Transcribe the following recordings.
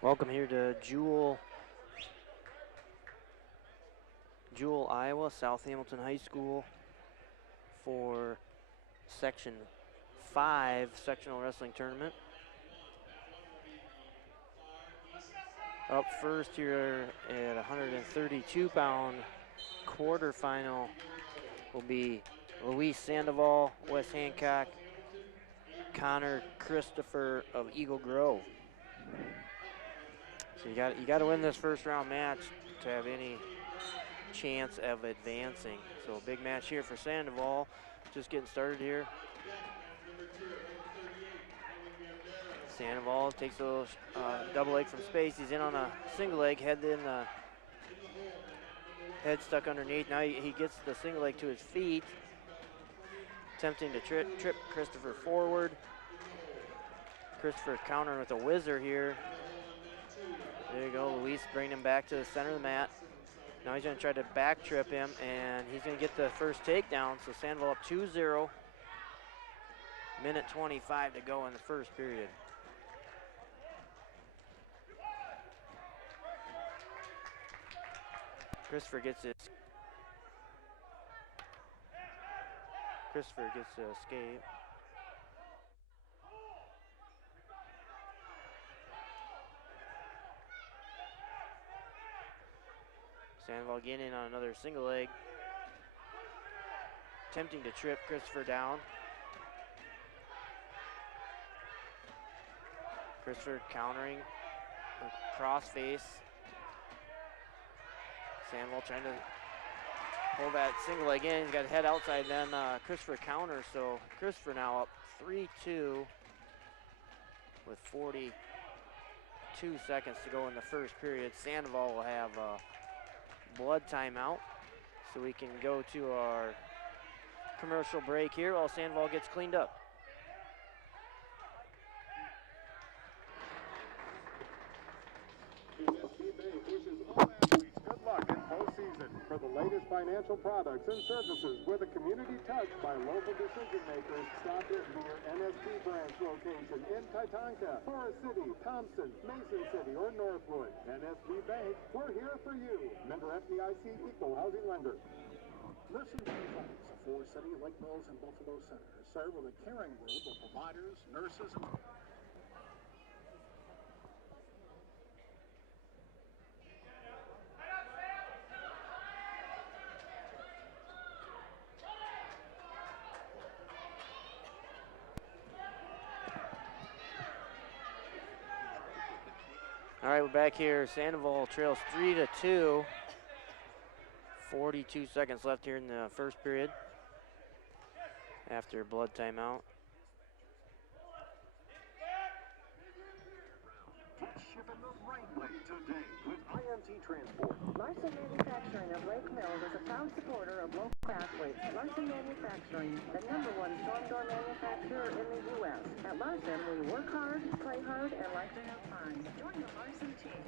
Welcome here to Jewel, Iowa, South Hamilton High School for Section 5 Sectional Wrestling Tournament. Up first here at 132-pound quarterfinal will be Luis Sandoval, West Hancock, Connor Christopher of Eagle Grove. So you got to win this first round match to have any chance of advancing. So a big match here for Sandoval. Just getting started here. Sandoval takes a little double leg from space. He's in on a single leg, head stuck underneath. Now he gets the single leg to his feet, attempting to trip Christopher forward. Christopher countering with a whizzer here. There you go, Luis bringing him back to the center of the mat. Now he's going to try to back trip him, and he's going to get the first takedown. So Sandoval up 2-0. Minute 25 to go in the first period. Christopher gets to escape. Sandoval getting in on another single leg. Attempting to trip Christopher down. Christopher countering, cross face. Sandoval trying to pull that single leg in. He's got to head outside, then Christopher counters. So Christopher now up 3-2 with 42 seconds to go in the first period. Sandoval will have a blood timeout, so we can go to our commercial break here while Sandoval gets cleaned up. Good luck in postseason. For the latest financial products and services with a community touch by local decision makers, stop in to your NSB branch location in Titanca, Forest City, Thompson, Mason City, or Northwood. NSB Bank, we're here for you. Member FDIC Equal Housing Lender. Listen to results of Forest City, Lake Mills, and Buffalo Center. Serve with a caring group of providers, nurses, and All right, we're back here. Sandoval trails 3-2. 42 seconds left here in the first period after blood timeout. Ship in the right way today with IMT Transport. Larson Manufacturing of Lake Lake Mills is a proud supporter of local athletes. Larson Manufacturing, the #1 storm door manufacturer in the U.S. At Larson, we work hard, play hard, and like to have fun. Join the Larson team.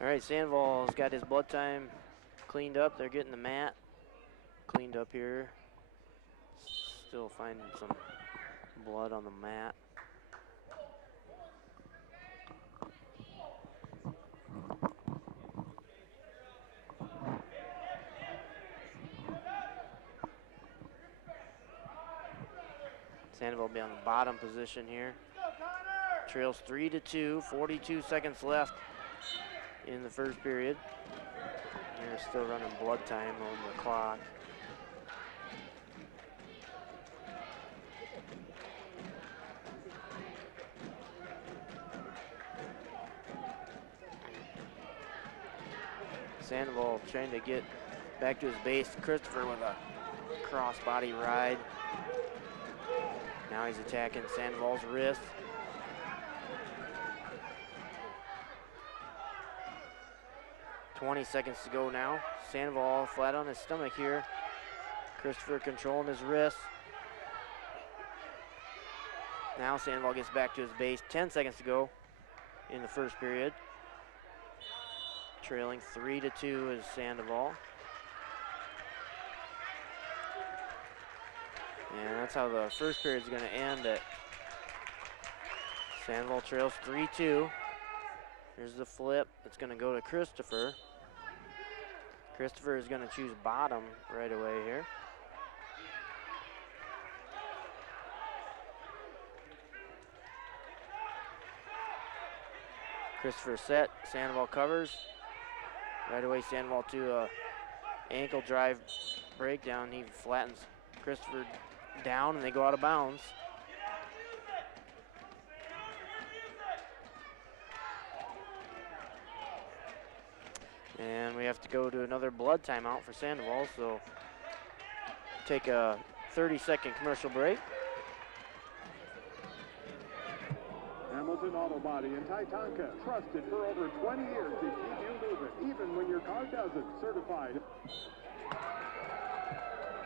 All right, Sandoval's got his blood time cleaned up. They're getting the mat cleaned up here. Still finding some blood on the mat. Sandoval will be on the bottom position here. Trails 3-2, 42 seconds left in the first period. They're still running blood time on the clock. Sandoval trying to get back to his base. Christopher with a cross-body ride. Now he's attacking Sandoval's wrist. .20 seconds to go now. Sandoval flat on his stomach here. Christopher controlling his wrist. Now Sandoval gets back to his base. 10 seconds to go in the first period. Trailing 3-2 is Sandoval. And that's how the first period is going to end. At Sandoval trails 3-2. Here's the flip. It's going to go to Christopher. Christopher is going to choose bottom right away here. Christopher set. Sandoval covers. Right away, Sandoval to a ankle drive breakdown. He flattens Christopher down, and they go out of bounds. And we have to go to another blood timeout for Sandoval, so take a 30-second commercial break. Hamilton Auto Body in Titanca, trusted for over 20 years to keep you moving, even when your car doesn't. Certified.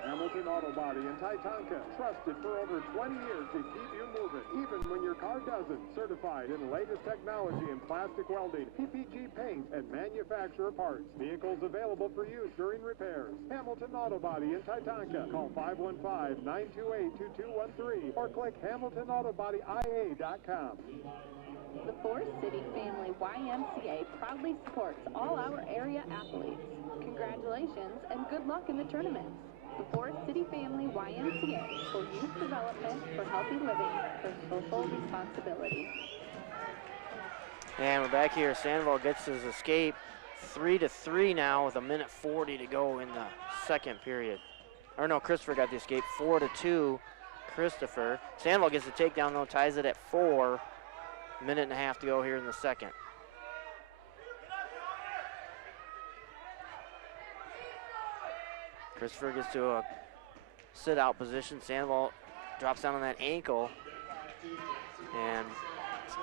Hamilton Auto Body in Titanca, trusted for over 20 years to keep you moving, even when your car doesn't. Certified in the latest technology in plastic welding, PPG paint, and manufacturer parts. Vehicles available for use during repairs. Hamilton Auto Body in Titanca. Call 515-928-2213 or click HamiltonAutoBodyIA.com. The Forest City Family YMCA proudly supports all our area athletes. Congratulations and good luck in the tournaments. The Forest City Family YMCA for youth development, for healthy living, for social responsibility. And we're back here. Sandoval gets his escape. 3-3 now with 1:40 to go in the second period. Or no, Christopher got the escape. 4-2, Christopher. Sandoval gets the takedown though, ties it at 4. 1.5 minutes to go here in the second. Christopher gets to a sit-out position. Sandoval drops down on that ankle and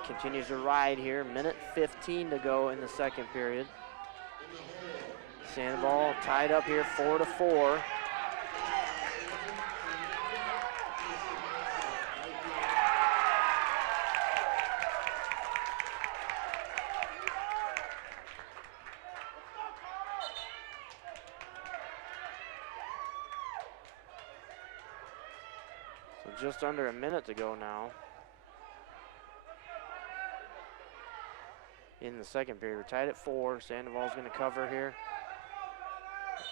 continues to ride here. 1:15 to go in the second period. Sandoval tied up here 4-4. Just under 1 minute to go now in the second period. We're tied at 4. Sandoval's going to cover here.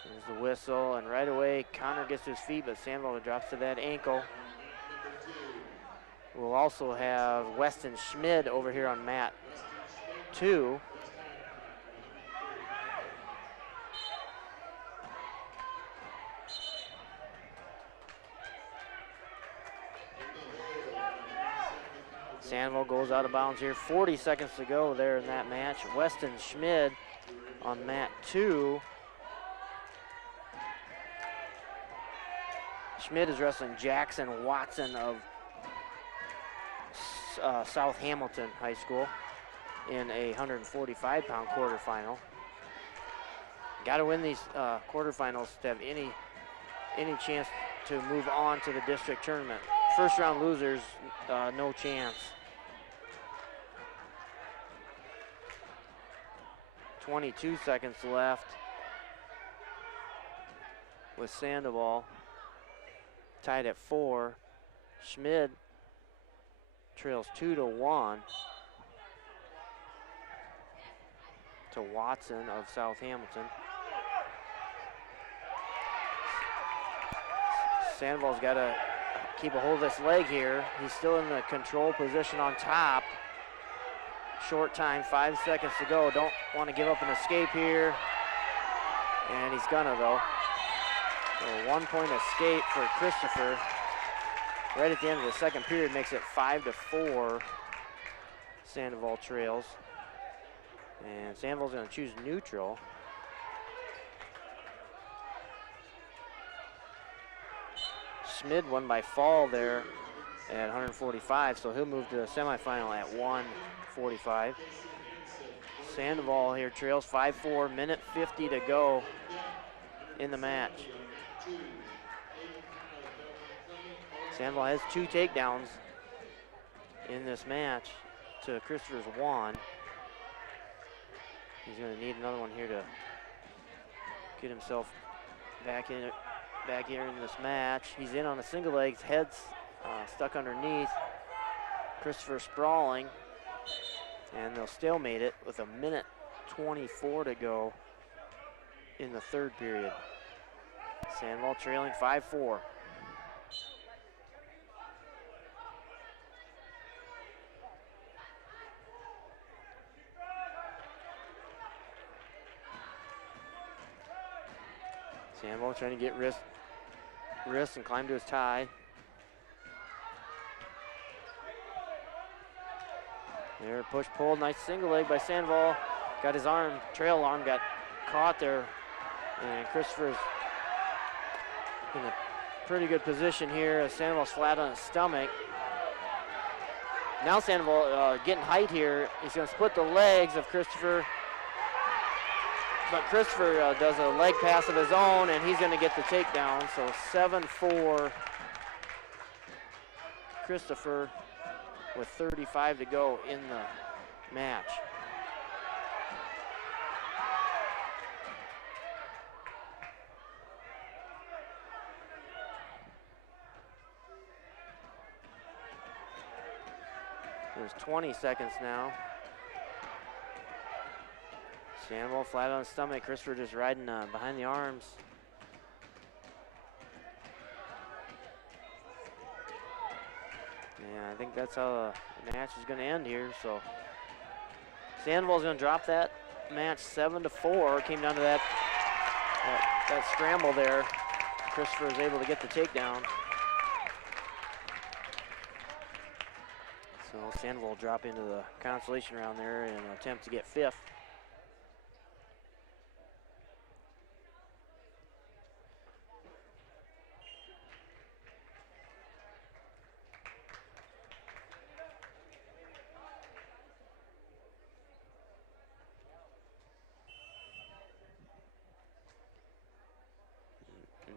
There's the whistle, and right away Connor gets to his feet, but Sandoval drops to that ankle. We'll also have Weston Schmid over here on mat 2. Sandoval goes out of bounds here. 40 seconds to go there in that match. Weston Schmid on mat 2. Schmid is wrestling Jackson Watson of South Hamilton High School. in a 145-pound quarterfinal. Got to win these quarterfinals to have any chance to move on to the district tournament. First round losers, no chance. 22 seconds left with Sandoval tied at 4. Schmid trails 2-1 to Watson of South Hamilton. Sandoval's got to keep a hold of this leg here. He's still in the control position on top. Short time, 5 seconds to go. Don't want to give up an escape here. And he's gonna though. So a 1-point escape for Christopher. Right at the end of the second period makes it 5-4. Sandoval trails. And Sandoval's gonna choose neutral. Schmid won by fall there at 145, so he'll move to the semifinal at 145. Sandoval here trails 5-4, minute 50 to go in the match. Sandoval has 2 takedowns in this match to Christopher's 1. He's going to need another one here to get himself back here in this match. He's in on a single leg, head's stuck underneath. Christopher sprawling, and they'll stalemate it with a minute 24 to go in the third period. Sandoval trailing 5-4. Sandoval trying to get wrist and climb to his tie. There, push, pull, nice single leg by Sandoval. Got his arm, trail arm, got caught there. And Christopher's in a pretty good position here as Sandoval's flat on his stomach. Now Sandoval getting height here. He's gonna split the legs of Christopher. But Christopher does a leg pass of his own, and he's gonna get the takedown. So 7-4 Christopher with 35 to go in the match. There's 20 seconds now. Sandoval flat on his stomach. Christopher just riding behind the arms. Yeah, I think that's how the match is going to end here. So Sandoval's going to drop that match 7-4. It came down to that scramble there. Christopher was able to get the takedown. So Sandoval will drop into the consolation round there and attempt to get 5th.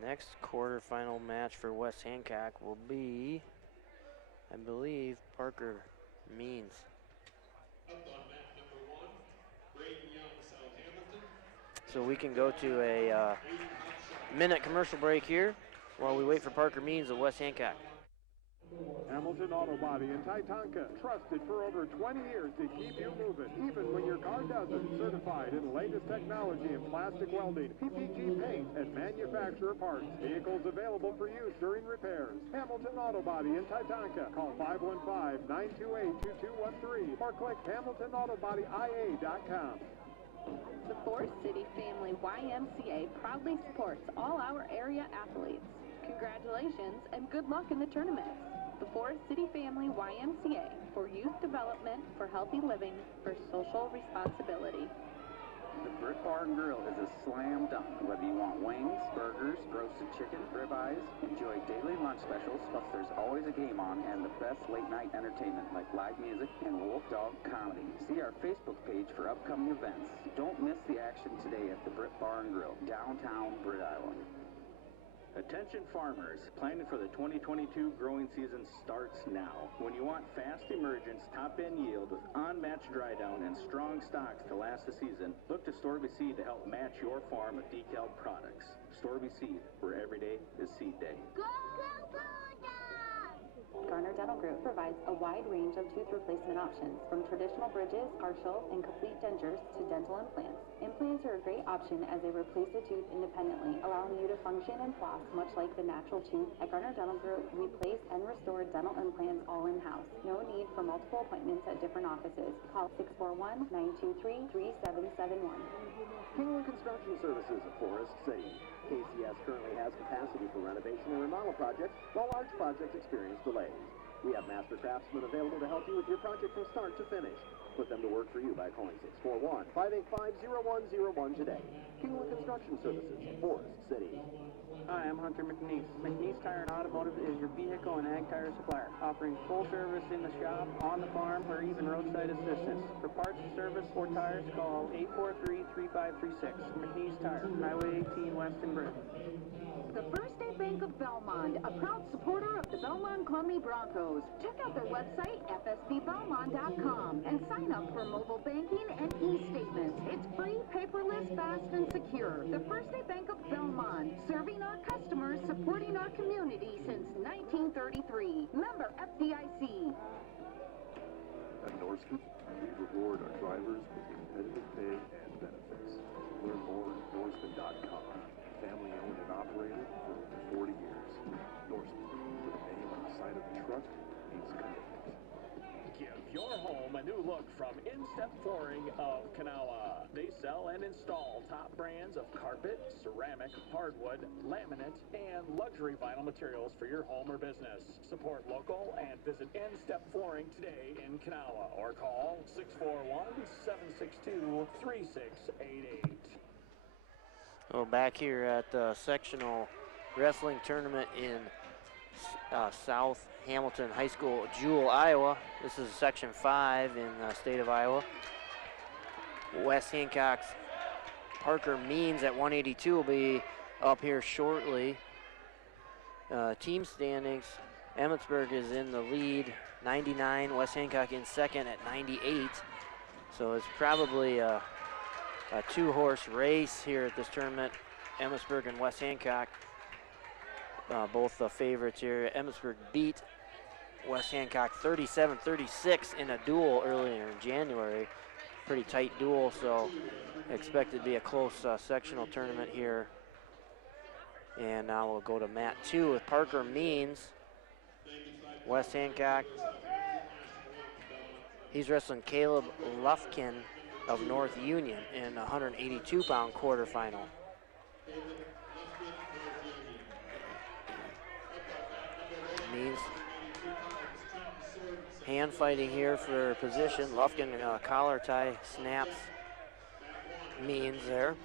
Next quarterfinal match for West Hancock will be, I believe, Parker Means. So we can go to a minute commercial break here while we wait for Parker Means of West Hancock. Hamilton Auto Body in Titanca, trusted for over 20 years to keep you moving, even when your car doesn't. Certified in the latest technology in plastic welding, PPG paint, and manufacturer parts. Vehicles available for use during repairs. Hamilton Auto Body in Titanca. Call 515-928-2213 or click HamiltonAutoBodyIA.com. The Forest City Family YMCA proudly supports all our area athletes. Congratulations and good luck in the tournaments. The Forest City Family YMCA for youth development, for healthy living, for social responsibility. The Brick Bar and Grill is a slam dunk. Whether you want wings, burgers, roasted chicken, ribeyes, enjoy daily lunch specials, plus there's always a game on and the best late night entertainment like live music and Wolf Dog comedy. See our Facebook page for upcoming events. Don't miss the action today at the Brick Bar and Grill, downtown Britt, Iowa. Attention farmers, planning for the 2022 growing season starts now. When you want fast emergence, top-end yield with unmatched dry down and strong stocks to last the season, look to Storby Seed to help match your farm with decal products. Storby Seed, where every day is seed day. Go, go, go, Garner Dental Group provides a wide range of tooth replacement options, from traditional bridges, partial, and complete dentures to dental implants. Implants are a great option as they replace the tooth independently, allowing you to function and floss much like the natural tooth. At Garner Dental Group, we place and restore dental implants all in-house. No need for multiple appointments at different offices. Call 641-923-3771. Kingland Construction Services of Forest City. KCS currently has capacity for renovation and remodel projects, while large projects experience delays. We have master craftsmen available to help you with your project from start to finish. Put them to work for you by calling 641-585-0101 today. Kingland Construction Services, Forest City. Hi, I'm Hunter McNeese. McNeese Tire and Automotive is your vehicle and ag tire supplier, offering full service in the shop, on the farm, or even roadside assistance. For parts, service, or tires, call 843-3536. McNeese Tire, Highway 18 West in Britain. The First State Bank of Belmond, a proud supporter of the Belmond-Klemme Broncos. Check out their website, fsbbelmond.com, and sign up for mobile banking and e-statements. It's free, paperless, fast, and secure. The First State Bank of Belmond, serving our customers, supporting our community since 1933. Member FDIC. At Norseman, we reward our drivers with competitive pay and benefits. Learn more at Norseman.com. Family owned and operated for over 40 years. Norseman, with a name on the side of the truck, means commitment. Give your home a new look from Instep Flooring of Kanawha. They sell and install top brands of carpet, ceramic, hardwood, laminate, and luxury vinyl materials for your home or business. Support local and visit Instep Flooring today in Kanawha or call 641-762-3688. Well, back here at the sectional wrestling tournament in South Hamilton High School, Jewel, Iowa. This is Section 5 in the state of Iowa. West Hancock's Parker Means at 182 will be up here shortly. Team standings, Emmetsburg is in the lead, 99. West Hancock in second at 98. So it's probably a two-horse race here at this tournament. Emmetsburg and West Hancock, both the favorites here. Emmetsburg beat West Hancock 37-36 in a duel earlier in January. Pretty tight duel, so expect it to be a close sectional tournament here. And now we'll go to mat 2 with Parker Means. West Hancock. He's wrestling Caleb Lufkin of North Union in a 182-pound quarterfinal. Means hand fighting here for position. Lufkin collar tie snaps Means there.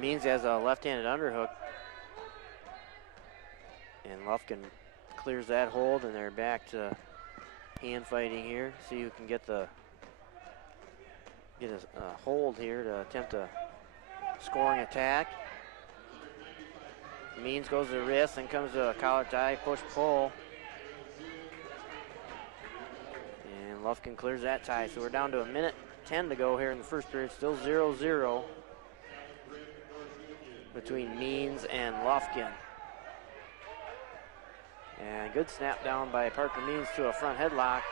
Means has a left-handed underhook. And Lufkin clears that hold, and they're back to hand fighting here. See who can get a hold here to attempt a scoring attack. Means goes to the wrist, and comes to a collar tie, push-pull. And Lufkin clears that tie. So we're down to 1:10 to go here in the first period. Still 0-0 between Means and Lufkin. And good snap down by Parker Means to a front headlock.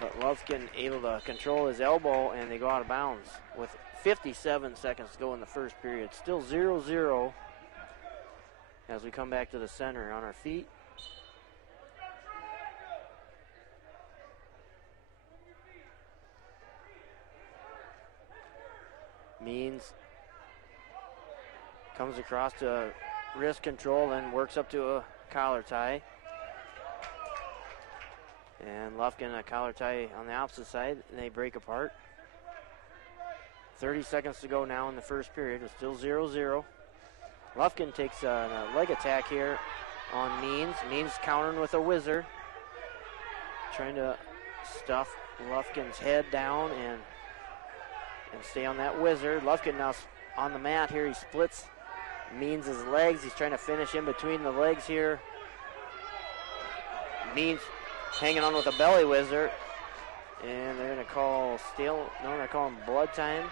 But Lufkin able to control his elbow, and they go out of bounds with 57 seconds to go in the first period. Still 0-0 as we come back to the center on our feet. Means comes across to wrist control, then works up to a collar tie. And Lufkin a collar tie on the opposite side, and they break apart. 30 seconds to go now in the first period. It's still 0-0. Lufkin takes a leg attack here on Means. Means countering with a whizzer. Trying to stuff Lufkin's head down and stay on that whizzer. Lufkin now on the mat here. He splits Means' legs. He's trying to finish in between the legs here. Means hanging on with a belly whizzer. And they're going to call they're calling blood time.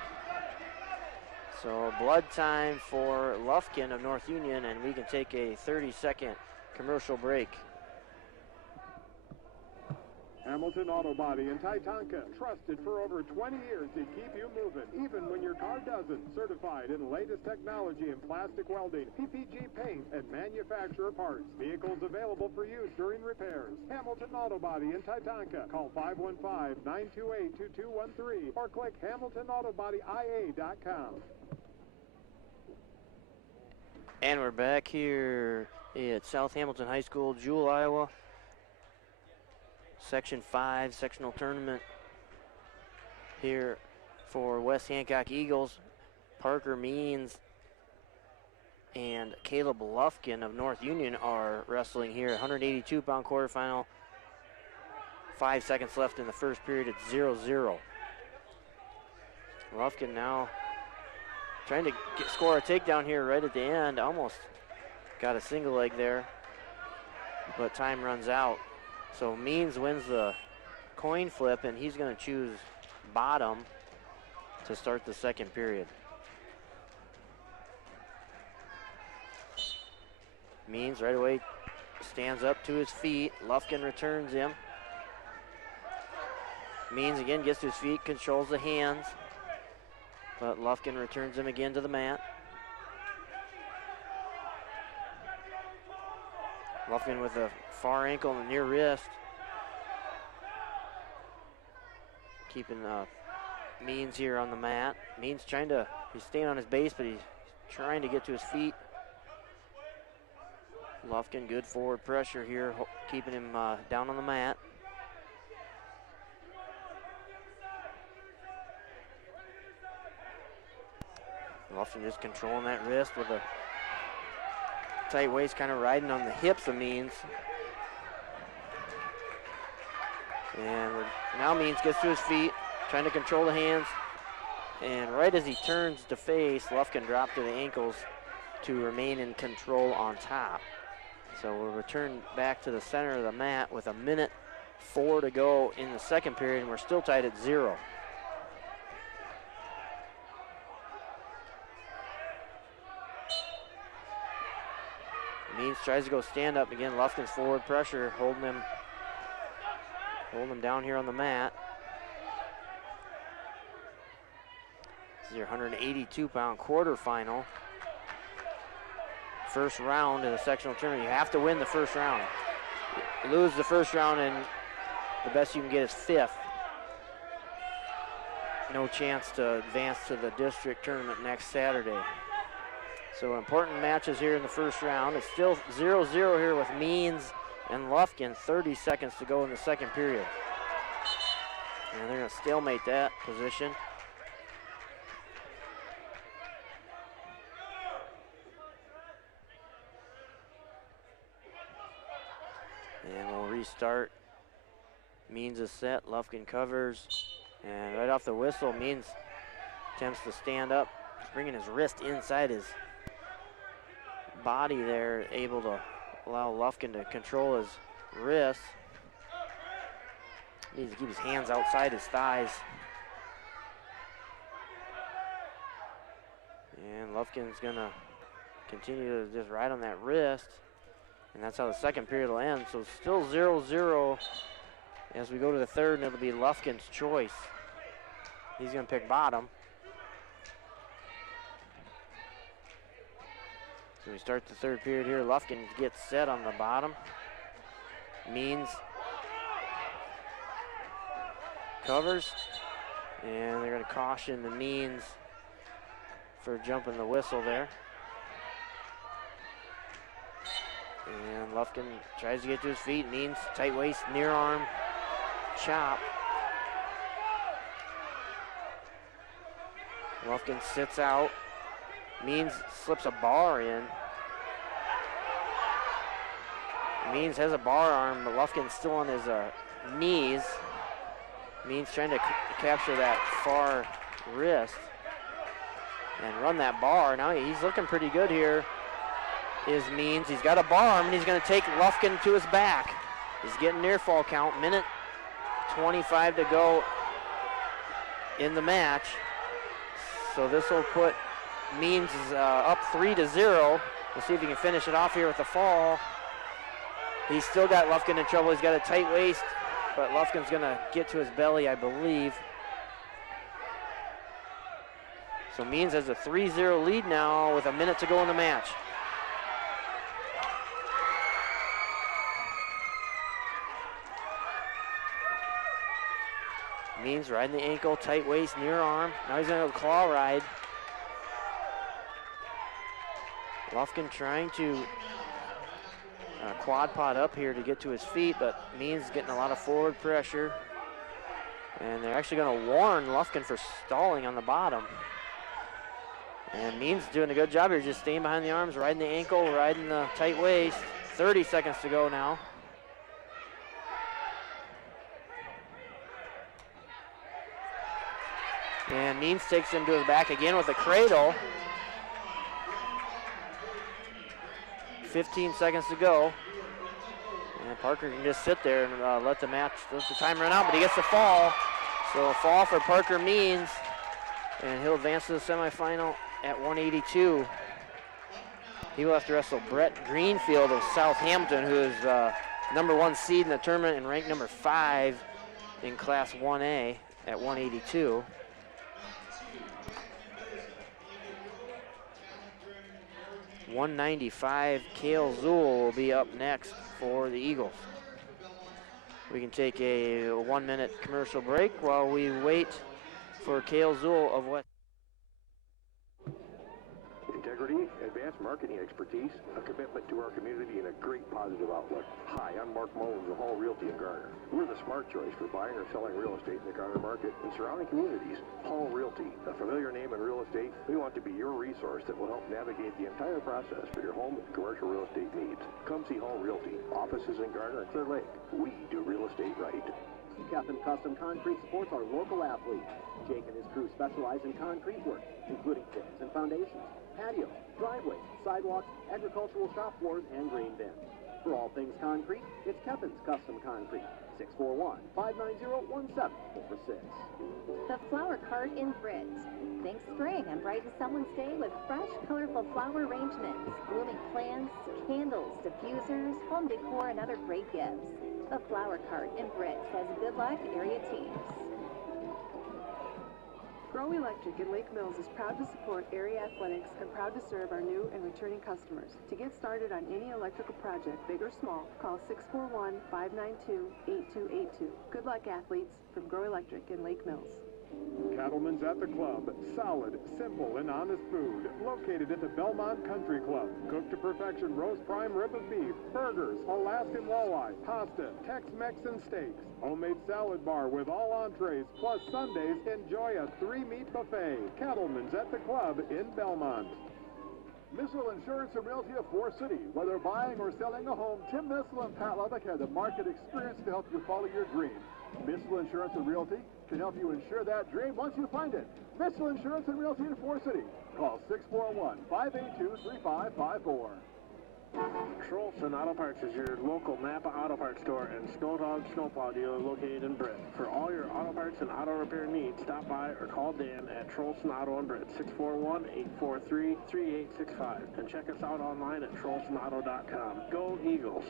So blood time for Lufkin of North Union, and we can take a 30-second commercial break. Hamilton Auto Body in Titanca, trusted for over 20 years to keep you moving, even when your car doesn't. Certified in the latest technology in plastic welding, PPG paint, and manufacturer parts. Vehicles available for use during repairs. Hamilton Auto Body in Titanca. Call 515-928-2213 or click HamiltonAutoBodyIA.com. And we're back here at South Hamilton High School, Jewell, Iowa. Section 5 sectional tournament here for West Hancock Eagles. Parker Means and Caleb Lufkin of North Union are wrestling here. 182-pound quarterfinal. 5 seconds left in the first period. It's 0-0. Lufkin now trying to score a takedown here right at the end. Almost got a single leg there, but time runs out. So Means wins the coin flip, and he's going to choose bottom to start the second period. Means right away stands up to his feet. Lufkin returns him. Means again gets to his feet, controls the hands, but Lufkin returns him again to the mat. Lufkin with a far ankle and the near wrist. Keeping Means here on the mat. Means he's staying on his base, but he's trying to get to his feet. Lufkin, good forward pressure here, keeping him down on the mat. Lufkin just controlling that wrist with a tight waist, kind of riding on the hips of Means. And now Means gets to his feet, trying to control the hands. And right as he turns to face, Lufkin dropped to the ankles to remain in control on top. So we'll return back to the center of the mat with 1:04 to go in the second period, and we're still tied at 0. Means tries to go stand up again. Lufkin's forward pressure holding him down here on the mat. This is your 182-pound quarterfinal. First round in the sectional tournament. You have to win the first round. You lose the first round and the best you can get is 5th. No chance to advance to the district tournament next Saturday. So important matches here in the first round. It's still 0-0 here with Means and Lufkin. 30 seconds to go in the second period. And they're going to stalemate that position. And we'll restart. Means is set, Lufkin covers. And right off the whistle, Means attempts to stand up. He's bringing his wrist inside his body there, able to allow Lufkin to control his wrist. Needs to keep his hands outside his thighs. And Lufkin's gonna continue to just ride on that wrist. And that's how the second period will end. So still 0-0 as we go to the third, and it'll be Lufkin's choice. He's gonna pick bottom. So we start the third period here. Lufkin gets set on the bottom. Means covers, and they're going to caution the Means for jumping the whistle there. And Lufkin tries to get to his feet. Means tight waist, near arm, chop. Lufkin sits out. Means slips a bar in. Means has a bar arm, but Lufkin's still on his knees. Means trying to capture that far wrist and run that bar. Now he's looking pretty good here, is Means. He's got a bar arm, and he's going to take Lufkin to his back. He's getting near fall count. Minute 25 to go in the match. So this will put Means up 3-0. We'll see if he can finish it off here with a fall. He's still got Lufkin in trouble. He's got a tight waist, but Lufkin's going to get to his belly, I believe. So Means has a 3-0 lead now with a minute to go in the match. Means riding the ankle, tight waist, near arm. Now he's going to claw ride. Lufkin trying to quad pot up here to get to his feet, but Means getting a lot of forward pressure. And they're actually going to warn Lufkin for stalling on the bottom. And Means doing a good job here, just staying behind the arms, riding the ankle, riding the tight waist. 30 seconds to go now. And Means takes him to his back again with a cradle. 15 seconds to go. And Parker can just sit there and let the time run out, but he gets the fall. So a fall for Parker Means, and he'll advance to the semifinal at 182. He will have to wrestle Brett Greenfield of Southampton, who is #1 seed in the tournament and ranked number 5 in Class 1A at 182. .195, Kale Zool will be up next for the Eagles. We can take a 1-minute commercial break while we wait for Kale Zool of West. Integrity, advanced marketing expertise, a commitment to our community, and a great positive outlook. Hi, I'm Mark Mullins of Hall Realty in Garner. We're the smart choice for buying or selling real estate in the Garner market and surrounding communities. Hall Realty, a familiar name in real estate, we want to be your resource that will help navigate the entire process for your home and commercial real estate needs. Come see Hall Realty. Offices in Garner and Clear Lake. We do real estate right. Captain Custom Concrete supports our local athletes. Jake and his crew specialize in concrete work, including fittings and foundations, patios, driveways, sidewalks, agricultural shop floors, and grain bins. For all things concrete, it's Kevin's Custom Concrete, 641-590-1746. The Flower Cart in Britt. Think spring and brighten someone's day with fresh, colorful flower arrangements, blooming plants, candles, diffusers, home decor, and other great gifts. The Flower Cart in Britt says good luck, area teams. Grow Electric in Lake Mills is proud to support area athletics and proud to serve our new and returning customers. To get started on any electrical project, big or small, call 641-592-8282. Good luck, athletes, from Grow Electric in Lake Mills. Cattlemen's at the Club. Solid, simple, and honest food. Located at the Belmond Country Club. Cooked to perfection roast prime rib of beef, burgers, Alaskan walleye, pasta, Tex-Mex, and steaks. Homemade salad bar with all entrees, plus Sundays, enjoy a 3-meat buffet. Cattlemen's at the Club in Belmont. Missile Insurance and Realty of Forest City. Whether buying or selling a home, Tim Missile and Pat Levick have the market experience to help you follow your dream. Missile Insurance and Realty can help you insure that dream once you find it. Missile Insurance and Realty in Forest City. Call 641-582-3554. Trolson Auto Parts is your local Napa Auto Parts store and Snow Dog Snowplow dealer located in Britt. For all your auto parts and auto repair needs, stop by or call Dan at Trolson Auto in Britt, 641-843-3865. And check us out online at TrolsonAuto.com. Go Eagles!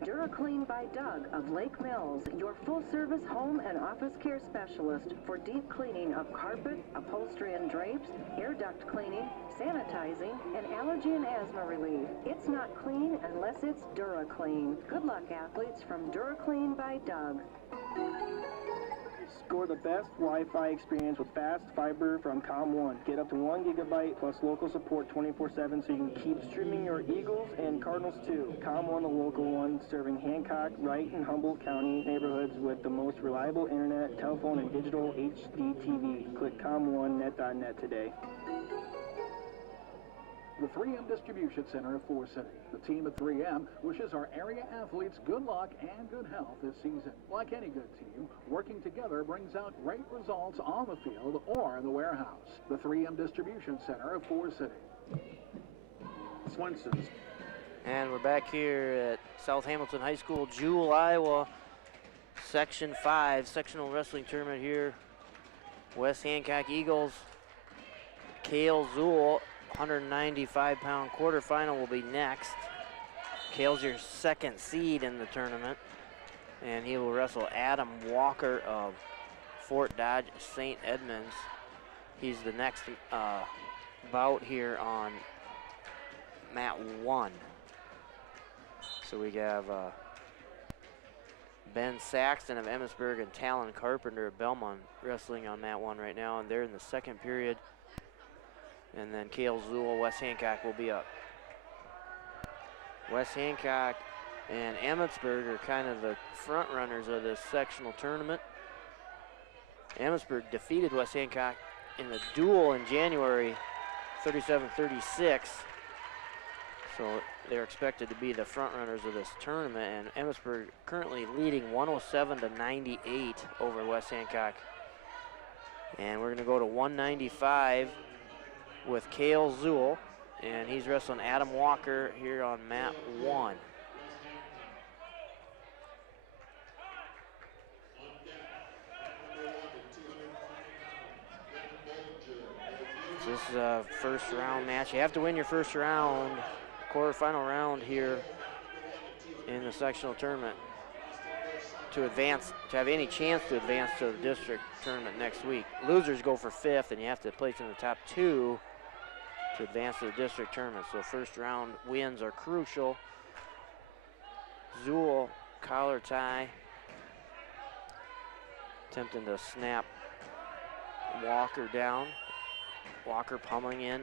DuraClean by Doug of Lake Mills, your full-service home and office care specialist for deep cleaning of carpet, upholstery and drapes, air duct cleaning, sanitizing, and allergy and asthma relief. It's not clean unless it's DuraClean. Good luck, athletes, from DuraClean by Doug. Score the best Wi-Fi experience with fast fiber from COM1. Get up to 1 gigabyte plus local support 24/7 so you can keep streaming your Eagles and Cardinals too. COM1, the local one, serving Hancock, Wright, and Humboldt County neighborhoods with the most reliable internet, telephone, and digital HD TV. Click com1net.net today. The 3M Distribution Center of Forest City. The team at 3M wishes our area athletes good luck and good health this season. Like any good team, working together brings out great results on the field or in the warehouse. The 3M Distribution Center of Forest City. Swenson's. And we're back here at South Hamilton High School, Jewel, Iowa. Section 5, sectional wrestling tournament here. West Hancock Eagles, Cale Zool, 195-pound quarterfinal will be next. Cale's your second seed in the tournament, and he will wrestle Adam Walker of Fort Dodge St. Edmunds. He's the next bout here on mat 1. So we have Ben Saxton of Emmetsburg and Talon Carpenter of Belmont wrestling on mat 1 right now, and they're in the second period. And then Cale Zool, West Hancock will be up. West Hancock and Emmetsburg are kind of the front runners of this sectional tournament. Emmetsburg defeated West Hancock in the duel in January, 37-36. So they're expected to be the front runners of this tournament, and Emmetsburg currently leading 107-98 over West Hancock. And we're gonna go to 195 with Cale Zool, and he's wrestling Adam Walker here on mat 1. So this is a first round match. You have to win your first round, quarterfinal round here in the sectional tournament to advance, to have any chance to advance to the district tournament next week. Losers go for 5th, and you have to place in the top 2 to advance to the district tournament. So first round wins are crucial. Zool, collar tie, attempting to snap Walker down. Walker pummeling in,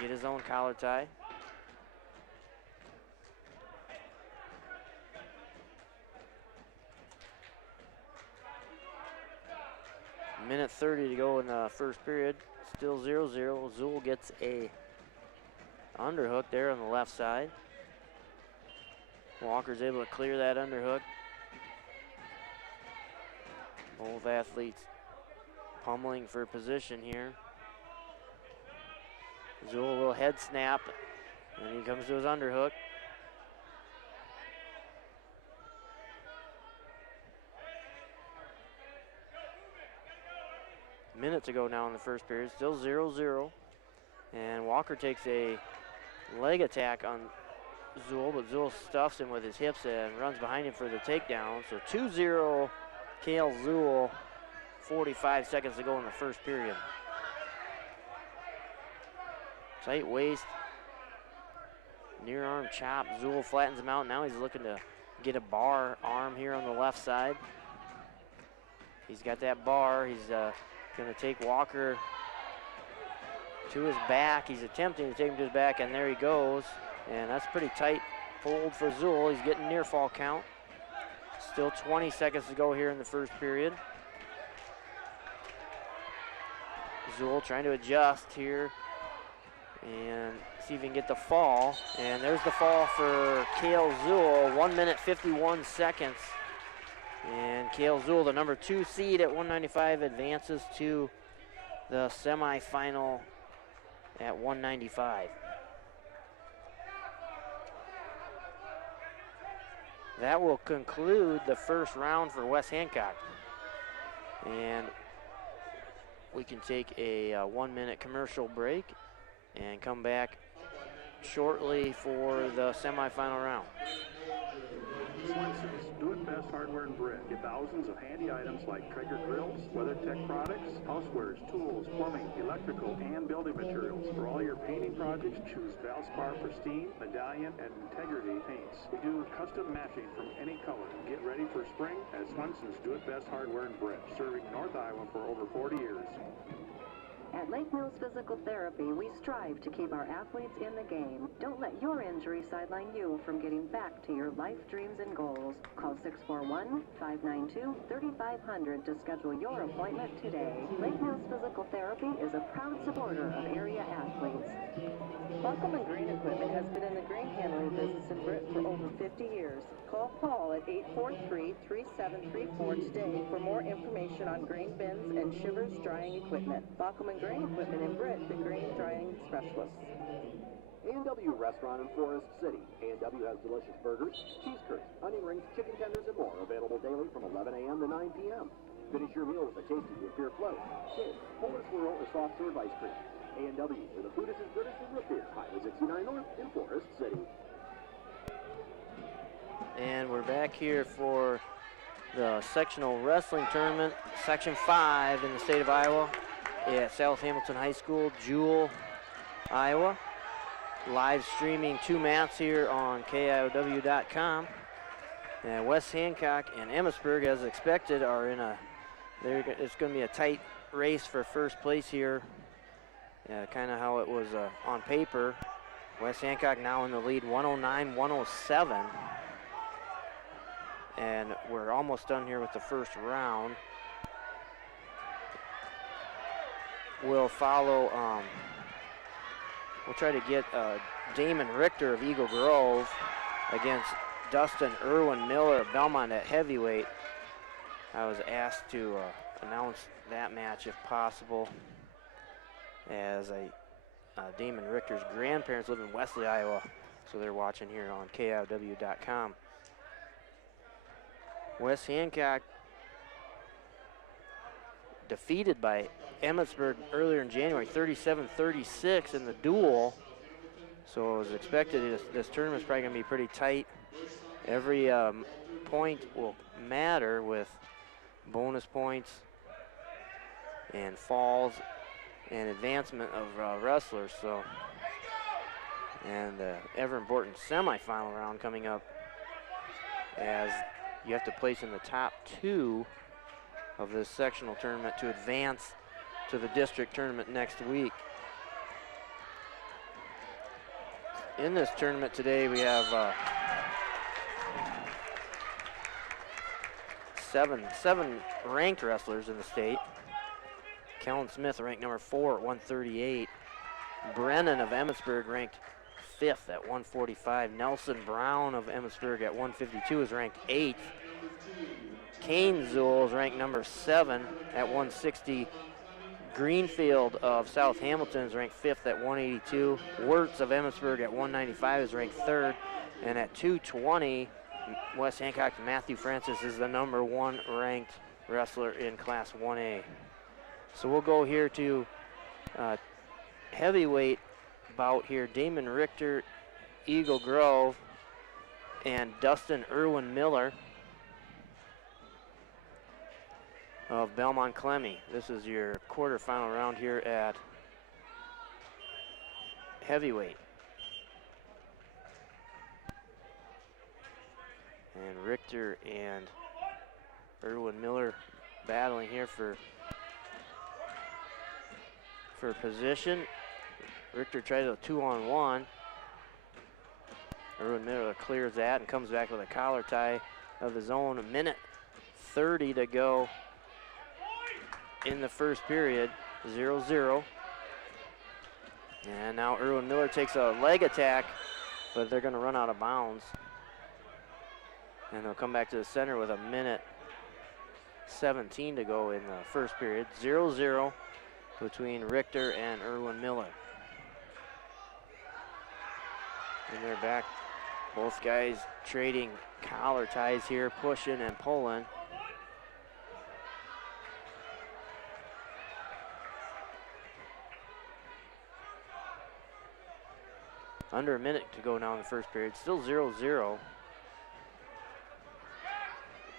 get his own collar tie. Minute 30 to go in the first period. Still 0-0. Zool gets a underhook there on the left side. Walker's able to clear that underhook. Both athletes pummeling for position here. Zool, a little head snap, and he comes to his underhook. Minute to go now in the first period, still 0-0. And Walker takes a leg attack on Zool, but Zool stuffs him with his hips and runs behind him for the takedown. So 2-0 Cale Zool, 45 seconds to go in the first period. Tight waist, near arm chop. Zool flattens him out. Now he's looking to get a bar arm here on the left side. He's got that bar. He's going to take Walker to his back. He's attempting to take him to his back, and there he goes. And that's pretty tight hold for Zool. He's getting near fall count. Still 20 seconds to go here in the first period. Zool trying to adjust here and see if he can get the fall. And there's the fall for Cale Zool, 1 minute 51 seconds. And Cale Zool, the number 2 seed at 195, advances to the semifinal at 195. That will conclude the first round for West Hancock. And we can take a 1 minute commercial break and come back shortly for the semifinal round. Swenson's doing better. best hardware in Britt. Get thousands of handy items like Traeger grills, WeatherTech products, housewares, tools, plumbing, electrical, and building materials. For all your painting projects, choose Valspar Pristine, Medallion, and Integrity paints. We do custom matching from any color. Get ready for spring at Swenson's Do It Best Hardware in Britt, serving North Iowa for over 40 years. At Lake Mills Physical Therapy, we strive to keep our athletes in the game. Don't let your injury sideline you from getting back to your life dreams and goals. Call 641-592-3500 to schedule your appointment today. Lake Mills Physical Therapy is a proud supporter of area athletes. Buckleman Grain Equipment has been in the grain handling business in Britt for over 50 years. Call Paul at 843-3734 today for more information on grain bins and Shivers drying equipment. Buckleman Grain Equipment in Britt, the grain drying specialists. A&W Restaurant in Forest City. A&W has delicious burgers, cheese curds, onion rings, chicken tenders, and more available daily from 11 a.m. to 9 p.m. Finish your meal with a tasty root beer float, shake, Polar swirl, or soft serve ice cream. A&W, where the food is as good as the root beer. Highway 69 North in Forest City. And we're back here for the sectional wrestling tournament, Section 5 in the state of Iowa at South Hamilton High School, Jewel, Iowa. Live streaming 2 mats here on KIOW.com. And West Hancock and Emmetsburg, as expected, are in it's going to be a tight race for first place here. Kind of how it was on paper. West Hancock now in the lead, 109-107. And we're almost done here with the first round. We'll follow, we'll try to get Damon Richter of Eagle Grove against Dustin Irwin Miller of Belmont at heavyweight. I was asked to announce that match if possible, as Damon Richter's grandparents live in Wesley, Iowa, so they're watching here on KIOW.com. West Hancock defeated by Emmetsburg earlier in January, 37-36 in the duel. So it was expected this tournament's probably going to be pretty tight. Every point will matter with bonus points and falls and advancement of wrestlers. So, and ever important semifinal round coming up, as you have to place in the top 2 of this sectional tournament to advance to the district tournament next week. In this tournament today, we have seven ranked wrestlers in the state. Kellen Smith ranked number 4 at 138. Brennan of Emmetsburg ranked 5th at 145. Nelson Brown of Emmetsburg at 152 is ranked 8th. Kane Zool is ranked number 7 at 160. Greenfield of South Hamilton is ranked 5th at 182. Wirtz of Emmetsburg at 195 is ranked 3rd. And at 220, West Hancock's Matthew Francis is the number 1 ranked wrestler in Class 1A. So we'll go here to heavyweight bout here. Damon Richter, Eagle Grove, and Dustin Irwin Miller of Belmond-Klemme. This is your quarterfinal round here at heavyweight. And Richter and Irwin Miller battling here for position. Richter tries a 2-on-1. Irwin Miller clears that and comes back with a collar tie of his own. 1:30 to go in the first period, 0-0. And now Irwin Miller takes a leg attack, but they're going to run out of bounds. And they'll come back to the center with 1:17 to go in the first period. 0-0 between Richter and Irwin Miller. And they're back. Both guys trading collar ties here, pushing and pulling. Under a minute to go now in the first period. Still 0-0.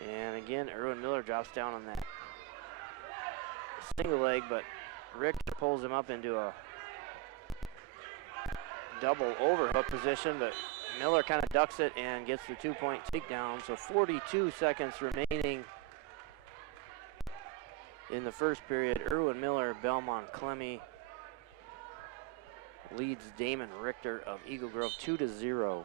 And again, Erwin Miller drops down on that single leg, but Richter pulls him up into a double overhook position, but Miller kind of ducks it and gets the 2-point takedown. So 42 seconds remaining in the first period. Erwin Miller, Belmond-Klemme leads Damon Richter of Eagle Grove 2-0.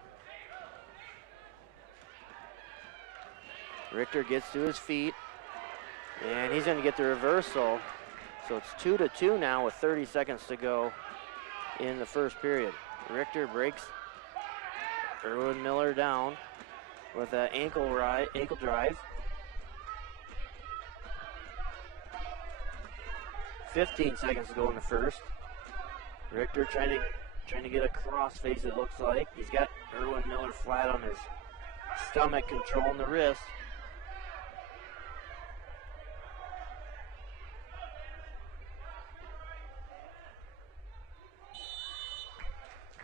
Richter gets to his feet, and he's going to get the reversal. So it's 2-2 now with 30 seconds to go in the first period. Richter breaks Erwin Miller down with an ankle drive. 15 seconds to go in the first. Richter trying to get a crossface, it looks like. He's got Erwin Miller flat on his stomach, controlling the wrist.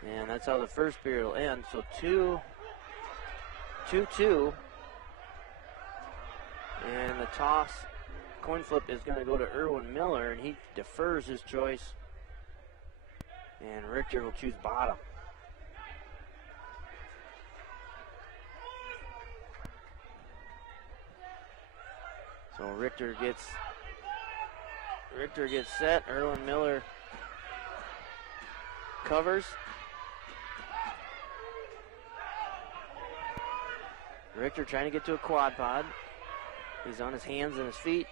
And that's how the first period will end. So 2-2. And the toss, coin flip is going to go to Erwin Miller, and he defers his choice. And Richter will choose bottom. So Richter gets set. Erwin Miller covers. Richter trying to get to a quad pod. He's on his hands and his feet.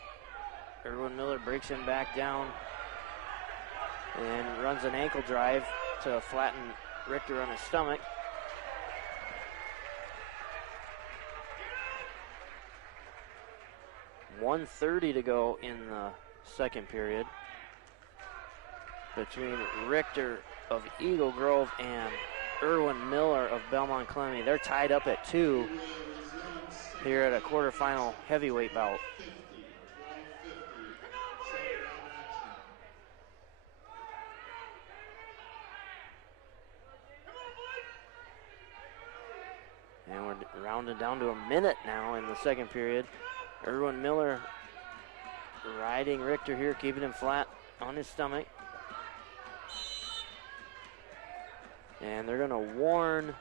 Erwin Miller breaks him back down and runs an ankle drive to flatten Richter on his stomach. .130 to go in the second period between Richter of Eagle Grove and Erwin Miller of Belmond-Klemme. They're tied up at 2 here at a quarterfinal heavyweight bout. And we're rounding down to a minute now in the second period. Erwin Miller riding Richter here, keeping him flat on his stomach. And they're going to warn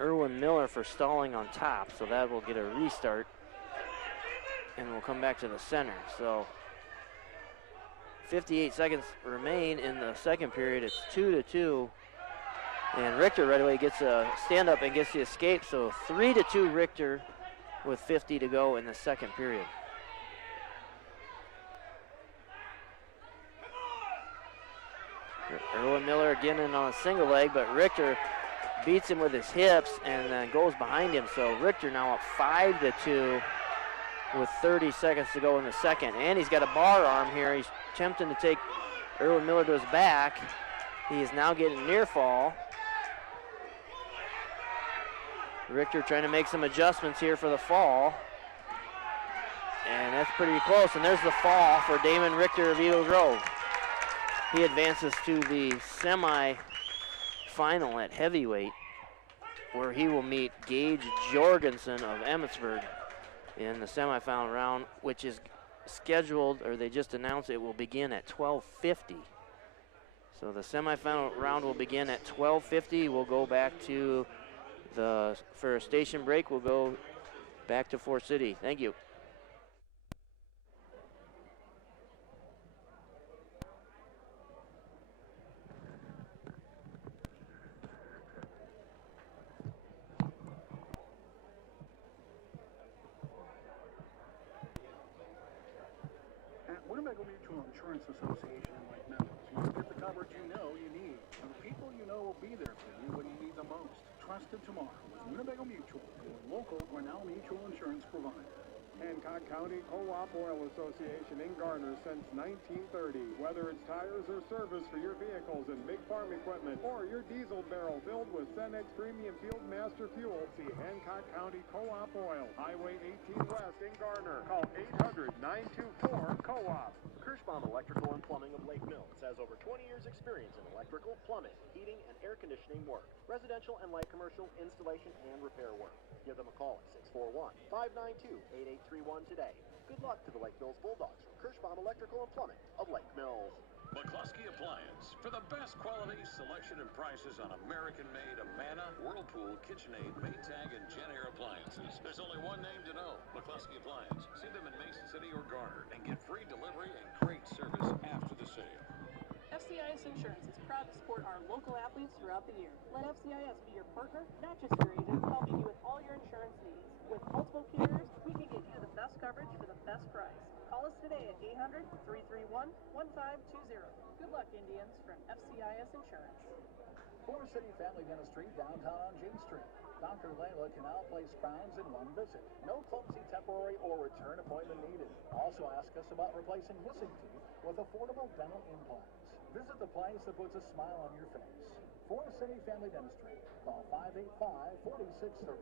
Erwin Miller for stalling on top, so that will get a restart. And we'll come back to the center. So 58 seconds remain in the second period. It's 2-2. And Richter right away gets a stand up and gets the escape. So 3-2 Richter with 50 to go in the second period. Erwin Miller again in on a single leg, but Richter beats him with his hips and then goes behind him. So Richter now up 5-2 with 30 seconds to go in the second. And he's got a bar arm here. He's attempting to take Erwin Miller to his back. He is now getting near fall. Richter trying to make some adjustments here for the fall. And that's pretty close. And there's the fall for Damon Richter of Eagle Grove. He advances to the semi-final at heavyweight, where he will meet Gage Jorgensen of Emmetsburg in the semifinal round, which is scheduled, or they just announced it will begin at 12:50. So the semifinal round will begin at 12:50. We'll go back to for a station break, we'll go back to Forest City. Thank you. At Winnebago Mutual Insurance Association in Lake Meadows, you get the coverage you know you need. And the people you know will be there for you when you need the most. Trusted tomorrow with Winnebago Mutual, your local Grinnell Mutual Insurance provider. Hancock County Co-op Oil Association in Garner since 1930. Whether it's tires or service for your vehicles and big farm equipment, or your diesel barrel filled with Cenex Premium Field Master Fuel, see Hancock County Co-op Oil, Highway 18 West in Garner. Call 800-924-COOP. Kirschbaum Electrical and Plumbing of Lake Mills has over 20 years experience in electrical, plumbing, heating, and air conditioning work, residential and light commercial installation and repair work. Give them a call at 641-592-8831 today. Good luck to the Lake Mills Bulldogs from Kirschbaum Electrical and Plumbing of Lake Mills. McCluskey Appliance for the best quality, selection, and prices on American-made Amana, Whirlpool, KitchenAid, Maytag, and Genair appliances. There's only one name to know, McCluskey Appliance. See them in Mason City or Garner and get free delivery and great service after the sale. FCIS Insurance is proud to support our local athletes throughout the year. Let FCIS be your partner, not just your agent, helping you with all your insurance needs. With multiple carriers, we can get you the best coverage for the best price. Call us today at 800-331-1520. Good luck, Indians, from FCIS Insurance. Forest City Family Dentistry downtown on Jane Street. Dr. Layla can now place crowns in one visit. No clumsy temporary or return appointment needed. Also ask us about replacing missing teeth with affordable dental implants. Visit the place that puts a smile on your face. Forest City Family Dentistry. Call 585-4636.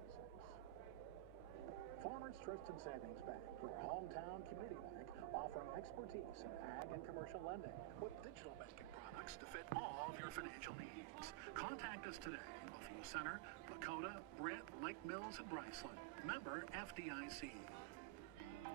Farmers Trust and Savings Bank, your hometown community bank, offering expertise in ag and commercial lending with digital banking products to fit all of your financial needs. Contact us today in Buffalo Center, Lakota, Britt, Lake Mills, and Bryceland. Member FDIC.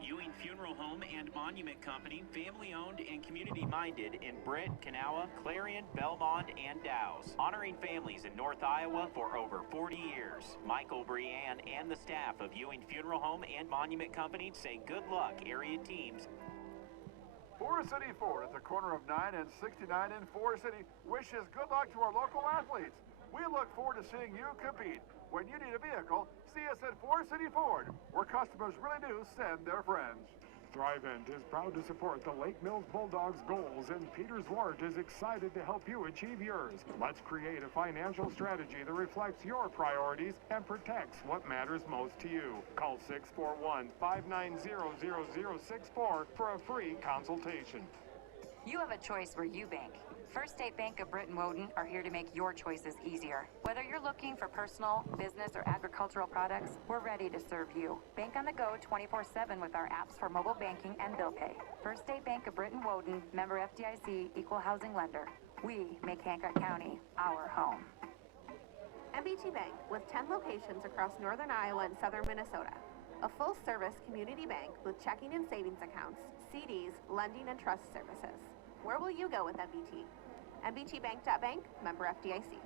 Ewing Funeral Home and Monument Company, family-owned and community-minded in Britt, Kanawha, Clarion, Belmond, and Dowse. Honoring families in North Iowa for over 40 years. Michael, Brianne, and the staff of Ewing Funeral Home and Monument Company say good luck, area teams. Forest City Ford at the corner of 9 and 69 in Forest City wishes good luck to our local athletes. We look forward to seeing you compete. When you need a vehicle, see us at Forest City Ford, where customers really do send their friends. Thrivent is proud to support the Lake Mills Bulldogs' goals, and Peters Wart is excited to help you achieve yours. Let's create a financial strategy that reflects your priorities and protects what matters most to you. Call 641-590-0064 for a free consultation. You have a choice where you bank. First State Bank of Britain Woden are here to make your choices easier. Whether you're looking for personal, business, or agricultural products, we're ready to serve you. Bank on the go 24/7 with our apps for mobile banking and bill pay. First State Bank of Britain Woden, member FDIC, equal housing lender. We make Hancock County our home. MBT Bank, with 10 locations across northern Iowa and southern Minnesota. A full-service community bank with checking and savings accounts, CDs, lending, and trust services. Where will you go with MBT? MBTbank.bank, member FDIC.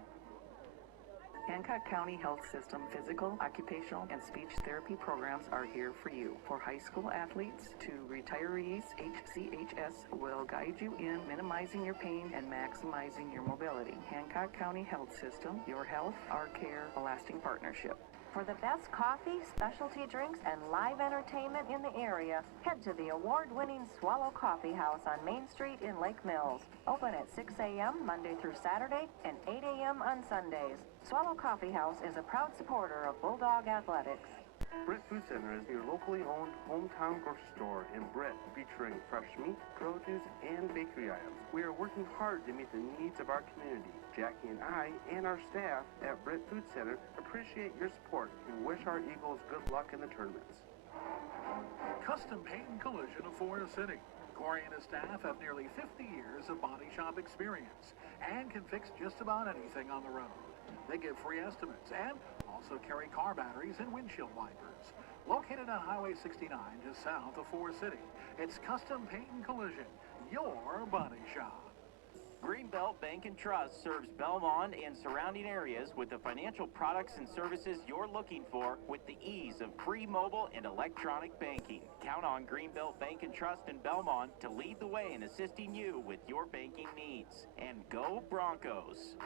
Hancock County Health System physical, occupational, and speech therapy programs are here for you. For high school athletes to retirees, HCHS will guide you in minimizing your pain and maximizing your mobility. Hancock County Health System, your health, our care, a lasting partnership. For the best coffee, specialty drinks, and live entertainment in the area, head to the award-winning Swallow Coffee House on Main Street in Lake Mills. Open at 6 a.m. Monday through Saturday and 8 a.m. on Sundays. Swallow Coffee House is a proud supporter of Bulldog Athletics. Britt Food Center is your locally owned hometown grocery store in Britt, featuring fresh meat, produce, and bakery items. We are working hard to meet the needs of our community. Jackie and I and our staff at Britt Food Center appreciate your support and wish our Eagles good luck in the tournaments. Custom Paint and Collision of Forest City. Corey and his staff have nearly 50 years of body shop experience and can fix just about anything on the road. They give free estimates and also carry car batteries and windshield wipers. Located on Highway 69 just south of Forest City, it's Custom Paint and Collision, your body shop. Greenbelt Bank and Trust serves Belmond and surrounding areas with the financial products and services you're looking for with the ease of free mobile and electronic banking. Count on Greenbelt Bank and Trust in Belmond to lead the way in assisting you with your banking needs. And go Broncos!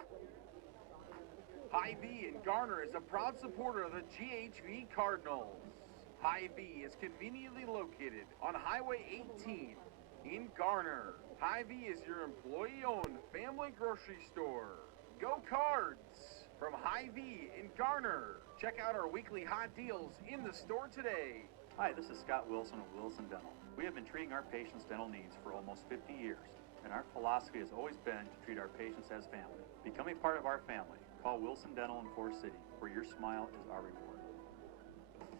Hy-Vee in Garner is a proud supporter of the GHV Cardinals. Hy-Vee is conveniently located on Highway 18 in Garner. Hy-Vee is your employee-owned family grocery store. Go Cards! From Hy-Vee in Garner. Check out our weekly hot deals in the store today. Hi, this is Scott Wilson of Wilson Dental. We have been treating our patients' dental needs for almost 50 years, and our philosophy has always been to treat our patients as family. Become a part of our family. Call Wilson Dental in Forest City, where your smile is our reward.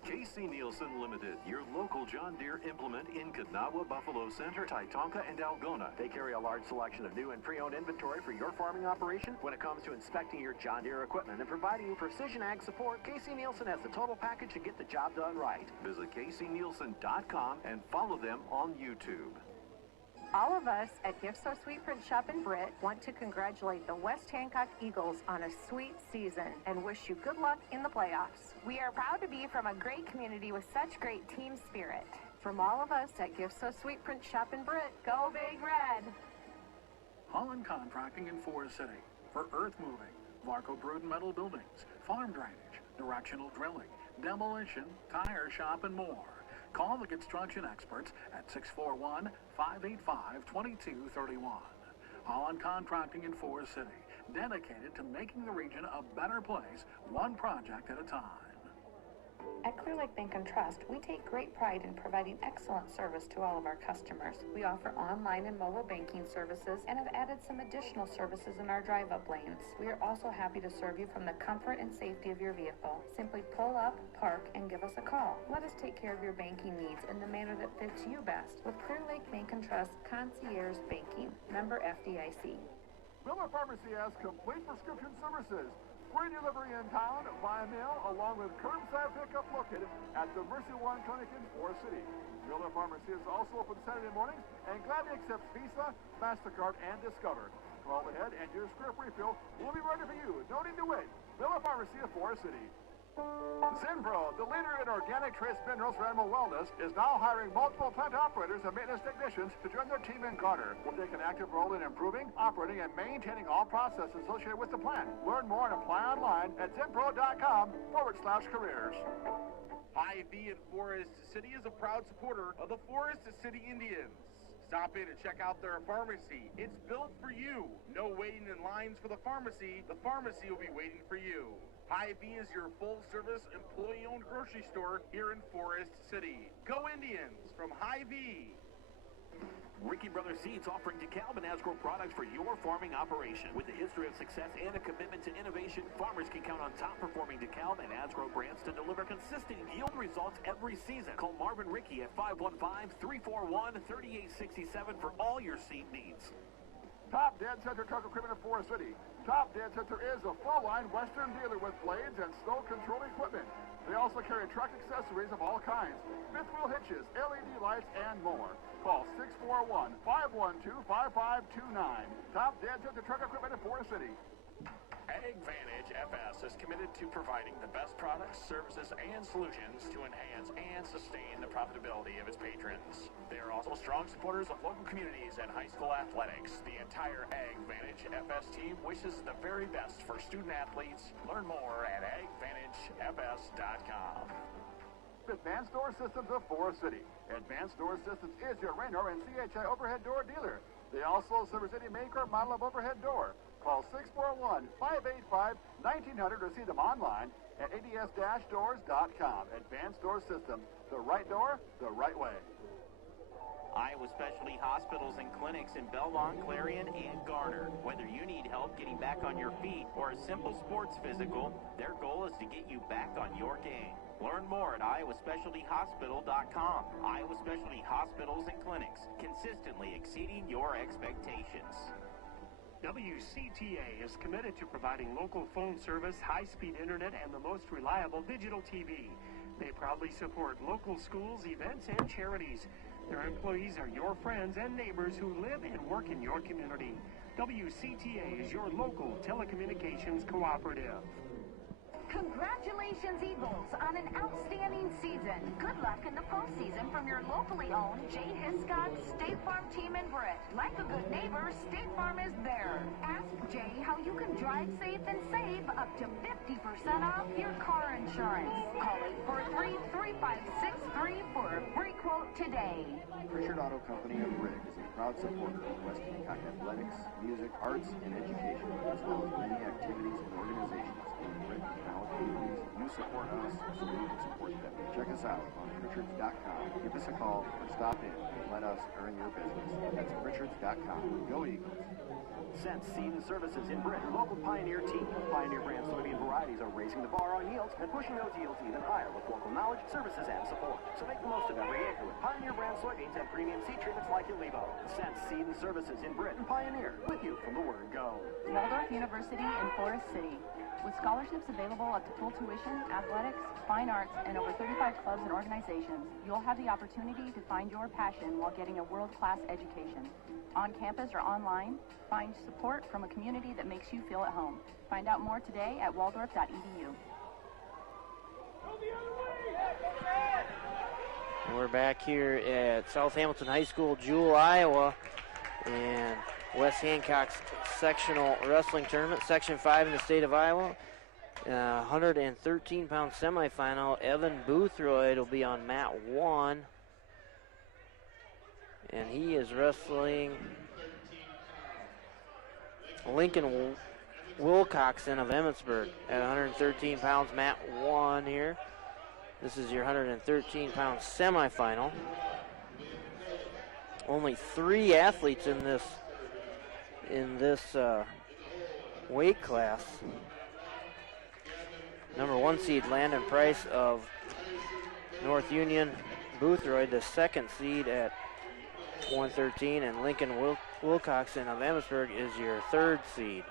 KC Nielsen Limited, your local John Deere implement in Kanawha, Buffalo Center, Titonka, and Algona. They carry a large selection of new and pre-owned inventory for your farming operation. When it comes to inspecting your John Deere equipment and providing you precision ag support, KC Nielsen has the total package to get the job done right. Visit kcnielsen.com and follow them on YouTube. All of us at Gift So Sweet Print Shop in Britt want to congratulate the West Hancock Eagles on a sweet season and wish you good luck in the playoffs. We are proud to be from a great community with such great team spirit. From all of us at Gift So Sweet Print Shop in Britt, go Big Red! Holland Contracting in Forest City for earth moving, Varco Brood and metal buildings, farm drainage, directional drilling, demolition, tire shop, and more. Call the construction experts at 641-585-2231. Holland Contracting in Forest City, dedicated to making the region a better place, one project at a time. At Clear Lake Bank and Trust, we take great pride in providing excellent service to all of our customers. We offer online and mobile banking services and have added some additional services in our drive-up lanes. We are also happy to serve you from the comfort and safety of your vehicle. Simply pull up, park, and give us a call. Let us take care of your banking needs in the manner that fits you best with Clear Lake Bank and Trust Concierge Banking. Member FDIC. Miller Pharmacy has complete prescription services. Free delivery in town, by mail, along with curbside pickup located at the Mercy One Clinic in Forest City. Miller Pharmacy is also open Saturday mornings and gladly accepts Visa, MasterCard, and Discover. Call ahead and your script refill will be ready for you. No need to wait. Miller Pharmacy of Forest City. Zinpro, the leader in organic trace minerals for animal wellness, is now hiring multiple plant operators and maintenance technicians to join their team in Garner. Will take an active role in improving, operating, and maintaining all processes associated with the plant. Learn more and apply online at zinpro.com/careers. Hy-Vee in Forest City is a proud supporter of the Forest City Indians. Stop in and check out their pharmacy. It's built for you. No waiting in lines for the pharmacy. The pharmacy will be waiting for you. Hy-Vee is your full-service, employee-owned grocery store here in Forest City. Go Indians from Hy-Vee. Ricky Brothers Seeds offering DeKalb and Asgrow products for your farming operation. With a history of success and a commitment to innovation, farmers can count on top-performing DeKalb and Asgrow brands to deliver consistent yield results every season. Call Marvin Ricky at 515-341-3867 for all your seed needs. Top Dead Center Truck Equipment in Forest City. Top Dead Center is a full-line Western dealer with blades and snow control equipment. They also carry truck accessories of all kinds, fifth wheel hitches, LED lights, and more. Call 641-512-5529. Top Dead Center Truck Equipment in Forest City. AgVantage FS is committed to providing the best products, services, and solutions to enhance and sustain the profitability of its patrons. They are also strong supporters of local communities and high school athletics. The entire AgVantage FS team wishes the very best for student athletes. Learn more at agvantagefs.com. Advanced Door Systems of Forest City. Advanced Door Systems is your Raynor and CHI overhead door dealer. They also service any make or model of overhead door. Call 641-585-1900 or see them online at ads-doors.com. Advanced Door Systems. The right door, the right way. Iowa Specialty Hospitals and Clinics in Belmond, Clarion, and Garner. Whether you need help getting back on your feet or a simple sports physical, their goal is to get you back on your game. Learn more at iowaspecialtyhospital.com. Iowa Specialty Hospitals and Clinics, consistently exceeding your expectations. WCTA is committed to providing local phone service, high-speed internet, and the most reliable digital TV. They proudly support local schools, events, and charities. Their employees are your friends and neighbors who live and work in your community. WCTA is your local telecommunications cooperative. Congratulations, Eagles, on an outstanding season. Good luck in the postseason from your locally owned IHSAA State Farm team in Britt. Like a good neighbor, State Farm is there. Ask Jay how you can drive safe and save up to 50% off your car insurance. Call 843-3563 for a free quote today. Pritchard Auto Company of Rigg is a proud supporter of West Hancock athletics, music, arts, and education, as well as many activities and organizations in Rigg Now, please, you support us so we can support them. Check us out on Pritchards.com. Give us a call or stop in and let us earn your business. That's Pritchards.com. Go Eagles. Scent Seed and Services in Britt, your local Pioneer team. Pioneer brand soybean varieties are raising the bar on yields and pushing those yields even higher with local knowledge, services, and support. So make the most of every acre with Pioneer brand soybeans and premium seed treatments like Levo. Scent Seed and Services in Britt and Pioneer, with you from the word go. Waldorf University in Forest City. With scholarships available up to full tuition, athletics, fine arts, and over 35 clubs and organizations, you'll have the opportunity to find your passion while getting a world-class education. On campus or online, find support from a community that makes you feel at home. Find out more today at waldorf.edu. We're back here at South Hamilton High School, Jewell, Iowa, and West Hancock's sectional wrestling tournament, Section 5 in the state of Iowa. 113-pound semifinal. Evan Boothroyd will be on mat 1. And he is wrestling Lincoln Wilcoxon of Emmetsburg at 113 pounds, mat 1 here. This is your 113-pound semifinal. Only 3 athletes in this weight class. Number 1 seed Landon Price of North Union Boothroyd, the 2nd seed at 113, and Lincoln Wilcoxon of Emmetsburg is your 3rd seed.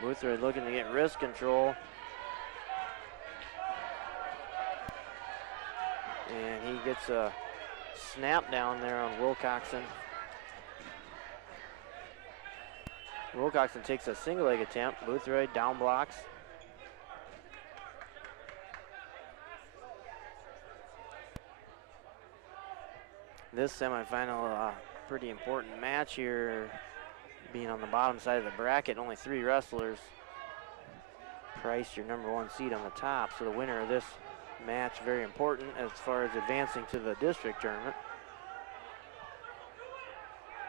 Boothroyd looking to get wrist control. And he gets a snap down there on Wilcoxon. Wilcoxon takes a single leg attempt. Boothroyd down blocks. This semifinal, pretty important match here, being on the bottom side of the bracket. Only 3 wrestlers. Price, your number 1 seed on the top. So the winner of this match, very important as far as advancing to the district tournament.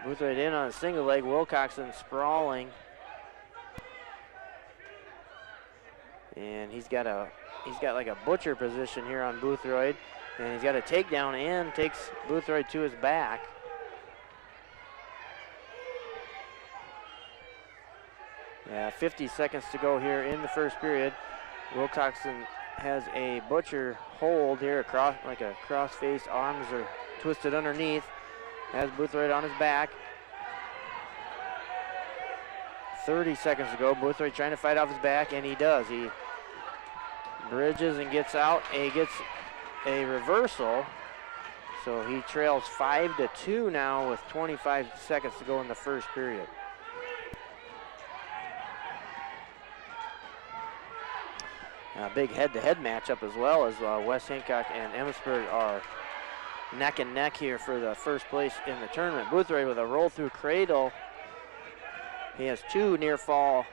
Boothroyd in on a single leg. Wilcoxon sprawling. And he's got like a butcher position here on Boothroyd. And he's got a takedown and takes Boothroyd to his back. Yeah, 50 seconds to go here in the first period. Wilcoxon has a butcher hold here across, like a cross-face, arms are twisted underneath. Has Boothroyd on his back. 30 seconds to go. Boothroyd trying to fight off his back, and he does. He bridges and gets out. He gets a reversal. So he trails 5-2 now with 25 seconds to go in the first period. A big head-to-head matchup as well, as West Hancock and Emmetsburg are neck and neck here for the first place in the tournament. Boothroyd with a roll through cradle. He has 2 near fall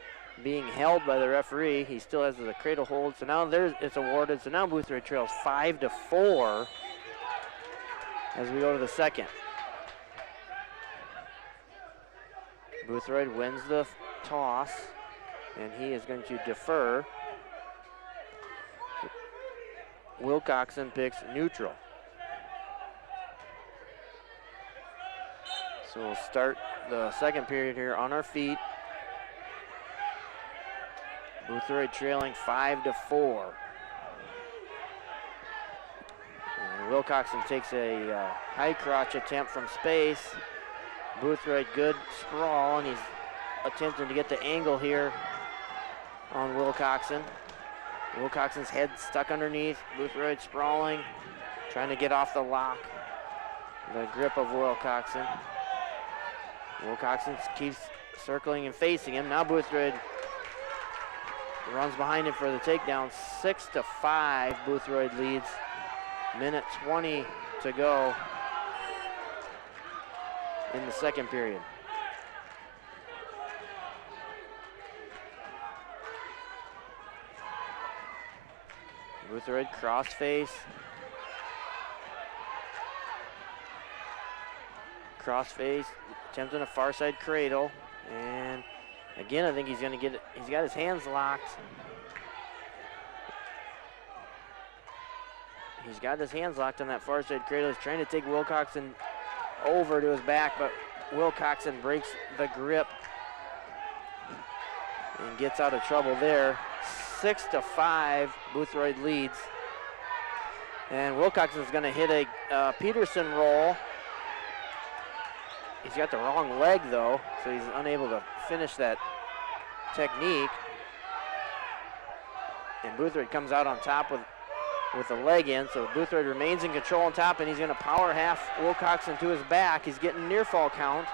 being held by the referee. He still has the cradle hold, so now it's awarded. So now Boothroyd trails 5-4 as we go to the second. Boothroyd wins the toss, and he is going to defer. Wilcoxon picks neutral. So we'll start the second period here on our feet. Boothroyd trailing 5-4. And Wilcoxon takes a high crotch attempt from space. Boothroyd good sprawl, and he's attempting to get the angle here on Wilcoxon. Wilcoxon's head stuck underneath. Boothroyd sprawling, trying to get off the lock. The grip of Wilcoxon. Wilcoxon keeps circling and facing him. Now Boothroyd runs behind him for the takedown. 6-5, Boothroyd leads. Minute 20 to go in the second period. Boothroyd cross face. Crossface, attempting a far side cradle. And again, I think he's going to get it. He's got his hands locked. He's got his hands locked on that far side cradle. He's trying to take Wilcoxon over to his back, but Wilcoxon breaks the grip and gets out of trouble there. 6-5, Boothroyd leads. And Wilcoxon's going to hit a Peterson roll. He's got the wrong leg though, so he's unable to finish that technique. And Boothroyd comes out on top with the leg in, so Boothroyd remains in control on top, and he's going to power half Wilcoxon to his back. He's getting near fall count.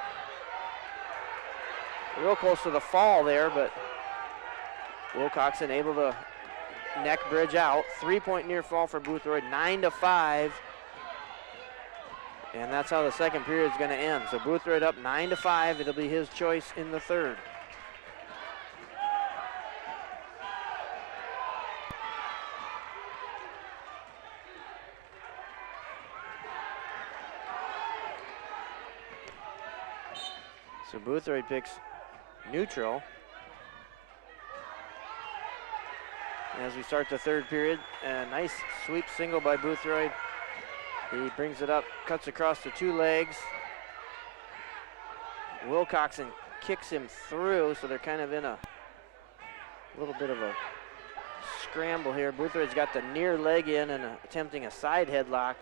Real close to the fall there, but Wilcoxon able to neck bridge out. 3-point near fall for Boothroyd, 9-5. And that's how the second period is going to end. So Boothroyd up 9-5. It'll be his choice in the third. So Boothroyd picks neutral. As we start the third period, a nice sweep single by Boothroyd. He brings it up, cuts across the two legs. Wilcoxon kicks him through, so they're kind of in a little bit of a scramble here. Boothroyd's got the near leg in and attempting a side headlock.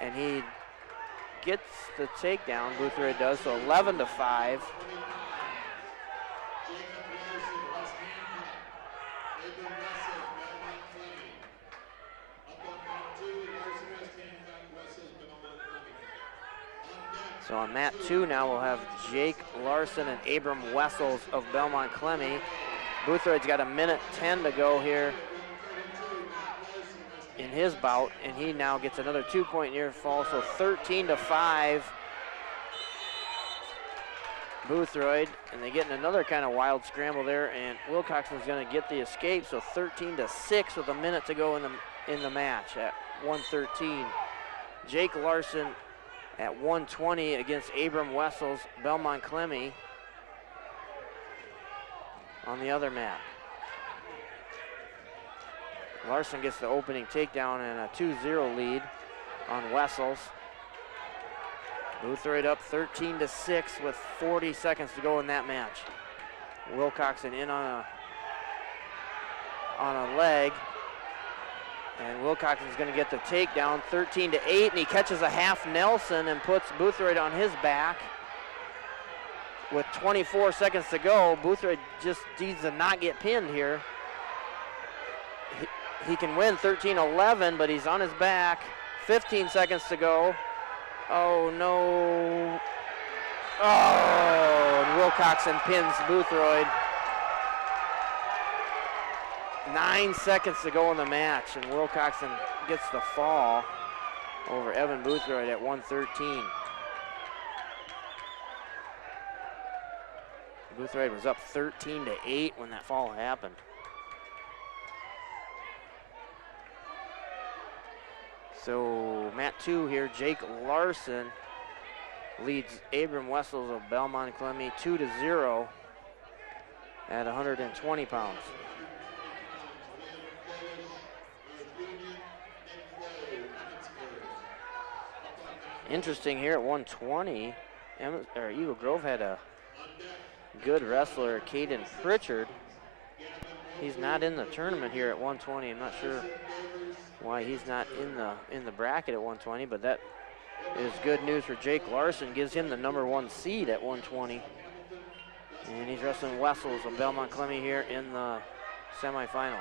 And he gets the takedown, Boothroyd does, so 11-5. So on mat 2 now we'll have Jake Larson and Abram Wessels of Belmond-Klemme. Boothroyd's got 1:10 to go here in his bout, and he now gets another 2-point near fall, so 13-5 Boothroyd, and they get in another kind of wild scramble there, and Wilcoxon's going to get the escape, so 13-6 with 1 minute to go in the match at 1:13. Jake Larson at 1:20 against Abram Wessels, Belmond-Klemme on the other mat. Larson gets the opening takedown and a 2-0 lead on Wessels. Boothroyd up 13-6 with 40 seconds to go in that match. Wilcoxon in on a leg. And Wilcoxon's going to get the takedown, 13-8, and he catches a half Nelson and puts Boothroyd on his back. With 24 seconds to go, Boothroyd just needs to not get pinned here. He can win 13-11, but he's on his back. 15 seconds to go. Oh, no. Oh, and Wilcoxon pins Boothroyd. 9 seconds to go in the match, and Wilcoxon gets the fall over Evan Boothroyd at 1:13. Boothroyd was up 13-8 when that fall happened. So mat 2 here, Jake Larson leads Abram Wessels of Belmond-Klemme 2-0 at 120 pounds. Interesting here at 120, Eagle Grove had a good wrestler, Caden Pritchard. He's not in the tournament here at 120. I'm not sure why he's not in the bracket at 120, but that is good news for Jake Larson. Gives him the #1 seed at 120. And he's wrestling Wessels of Belmond-Klemme here in the semifinal.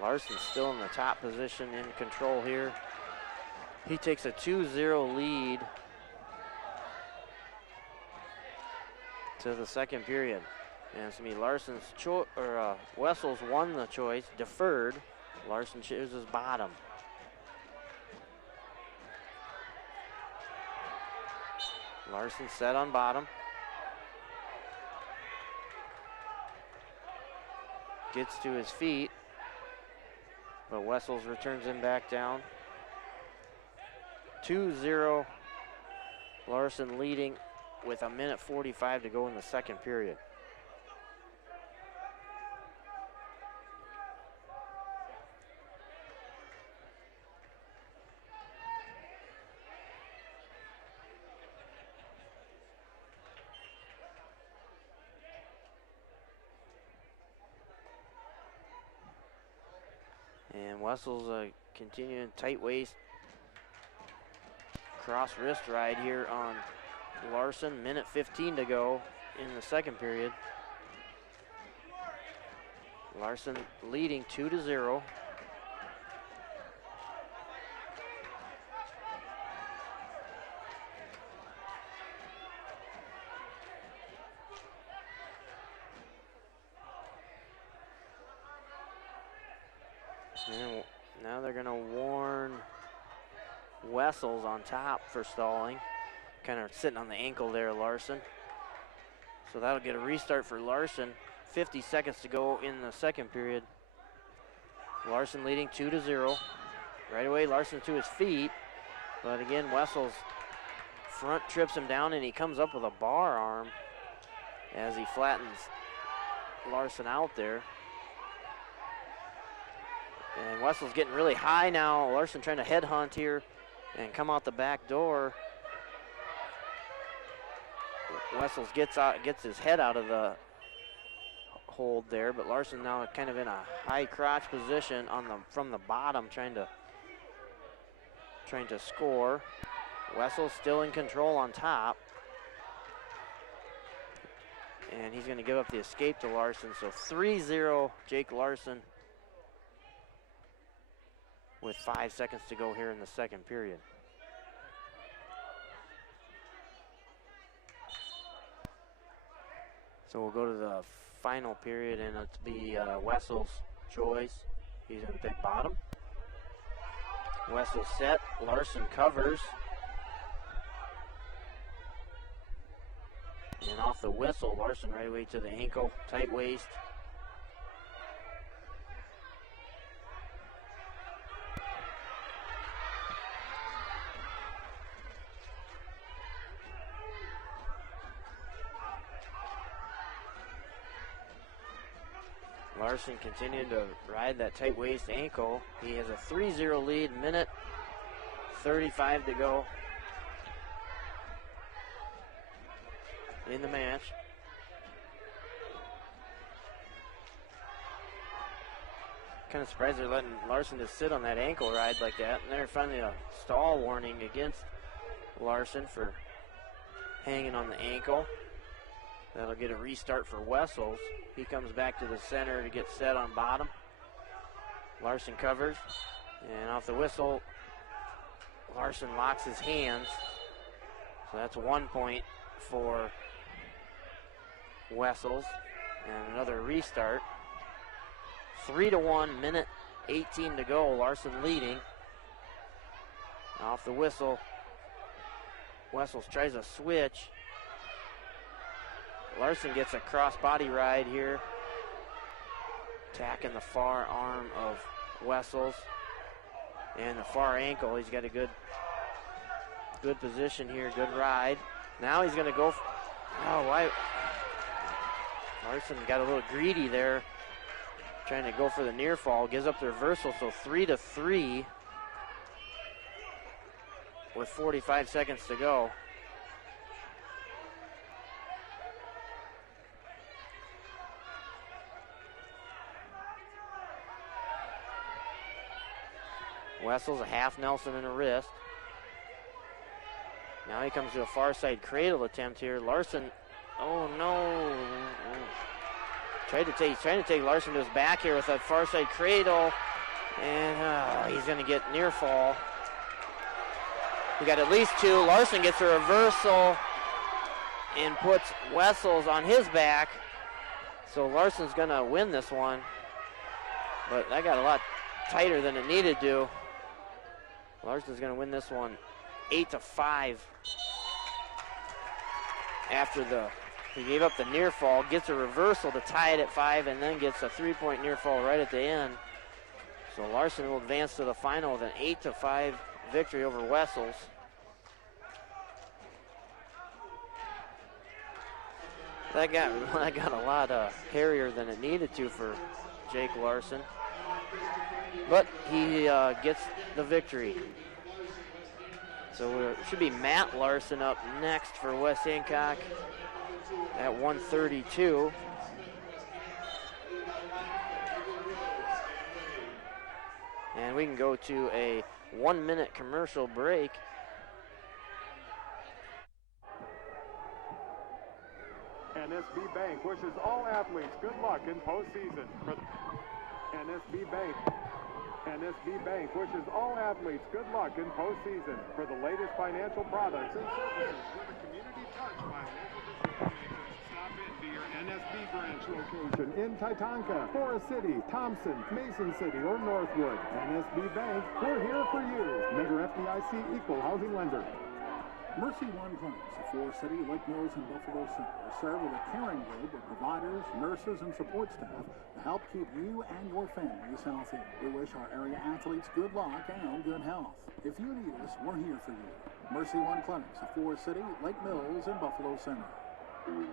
Larson's still in the top position, in control here. He takes a 2-0 lead to the second period. And it's gonna be Larson's Wessels won the choice, deferred. Larson chooses bottom. Larson set on bottom. Gets to his feet, but Wessels returns him back down. 2-0, Larson leading with 1:45 to go in the second period. And Wessels continuing tight waist, cross wrist ride here on Larson. 1:15 to go in the second period. Larson leading 2-0. And now they're going to warn Wessels on top for stalling. Kind of sitting on the ankle there, Larson. So that'll get a restart for Larson. 50 seconds to go in the second period. Larson leading 2-0. Right away, Larson to his feet. But again, Wessels front trips him down, and he comes up with a bar arm as he flattens Larson out there. And Wessels getting really high now. Larson trying to headhunt here and come out the back door. Wessels gets his head out of the hold there, but Larson now kind of in a high crotch position from the bottom, trying to score. Wessels still in control on top. And he's going to give up the escape to Larson. So 3-0, Jake Larson, with 5 seconds to go here in the second period. So we'll go to the final period, and it'll be Wessels' choice. He's going to pick bottom. Wessels set, Larson covers. And off the whistle, Larson right away to the ankle, tight waist. Larson continuing to ride that tight waist ankle. He has a 3-0 lead, 1:35 to go in the match. Kind of surprised they're letting Larson just sit on that ankle ride like that. And they're finally a stall warning against Larson for hanging on the ankle. That'll get a restart for Wessels. He comes back to the center to get set on bottom. Larson covers, and off the whistle, Larson locks his hands. So that's 1 point for Wessels, and another restart. 3-1, 1:18 to go. Larson leading. Off the whistle, Wessels tries a switch. Larson gets a cross-body ride here, attacking the far arm of Wessels and the far ankle. He's got a good position here, good ride. Now he's going to go. Why? Larson got a little greedy there, trying to go for the near fall. Gives up the reversal, so 3-3 with 45 seconds to go. Wessels a half Nelson and a wrist. Now he comes to a far side cradle attempt here. Larson, oh no. He's trying to take Larson to his back here with that far side cradle. And he's going to get near fall. We got at least two. Larson gets a reversal and puts Wessels on his back. So Larson's going to win this one. But that got a lot tighter than it needed to. Larson's going to win this one 8-5. after he gave up the near fall, gets a reversal to tie it at 5, and then gets a 3-point near fall right at the end. So Larson will advance to the final with an 8-5 victory over Wessels. That got a lot hairier than it needed to for Jake Larson. But he gets the victory. So it should be Matt Larson up next for West Hancock at 132. And we can go to a 1-minute commercial break. NSB Bank wishes all athletes good luck in postseason. NSB Bank wishes all athletes good luck in postseason. For the latest financial products and services with a community touch by local decision-makers, stop into your NSB branch location in Titanca, Forest City, Thompson, Mason City, or Northwood. NSB Bank, we're here for you. Member FDIC equal housing lender. Mercy One Clinics of Forest City, Lake Mills, and Buffalo Center serve with a caring group of providers, nurses, and support staff to help keep you and your families healthy. We wish our area athletes good luck and good health. If you need us, we're here for you. Mercy One Clinics of Forest City, Lake Mills, and Buffalo Center.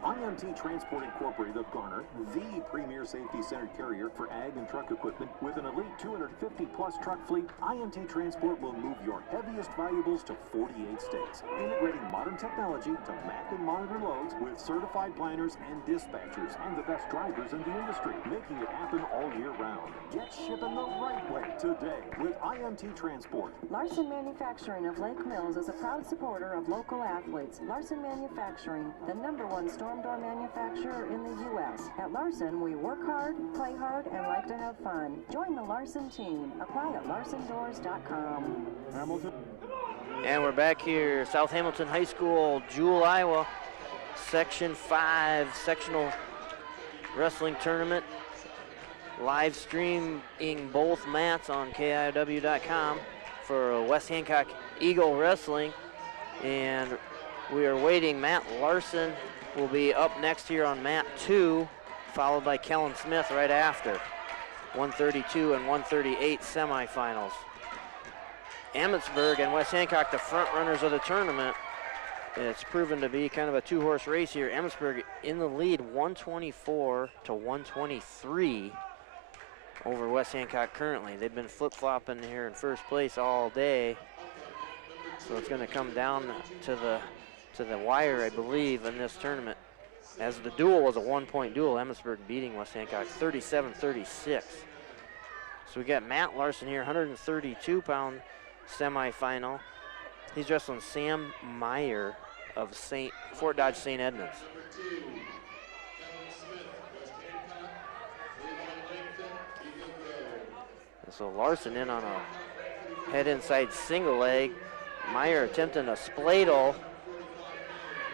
IMT Transport Incorporated of Garner, the premier safety-centered carrier for ag and truck equipment with an elite 250-plus truck fleet. IMT Transport will move your heaviest valuables to 48 states, integrating modern technology to map and monitor loads with certified planners and dispatchers and the best drivers in the industry, making it happen all year round. Get shipping the right way today with IMT Transport. Larson Manufacturing of Lake Mills is a proud supporter of local athletes. Larson Manufacturing, the #1 storm door manufacturer in the U.S. At Larson, we work hard, play hard, and like to have fun. Join the Larson team. Apply at larsondoors.com. Hamilton. And we're back here, South Hamilton High School, Jewel, Iowa. Section 5 sectional wrestling tournament. Live streaming both mats on KIW.com for West Hancock Eagle Wrestling. And we are waiting. Matt Larson will be up next here on mat 2, followed by Kellen Smith right after. 132 and 138 semifinals. Emmetsburg and West Hancock, the front runners of the tournament. It's proven to be kind of a two-horse race here. Emmetsburg in the lead, 124 to 123 over West Hancock currently. They've been flip-flopping here in first place all day. So it's going to come down to the wire, I believe, in this tournament. As the duel was a 1-point duel, Emmetsburg beating West Hancock 37-36. So we got Matt Larson here, 132-pound semifinal. He's wrestling Sam Meyer of Fort Dodge St. Edmunds. So Larson in on a head inside single leg. Meyer attempting a spladle.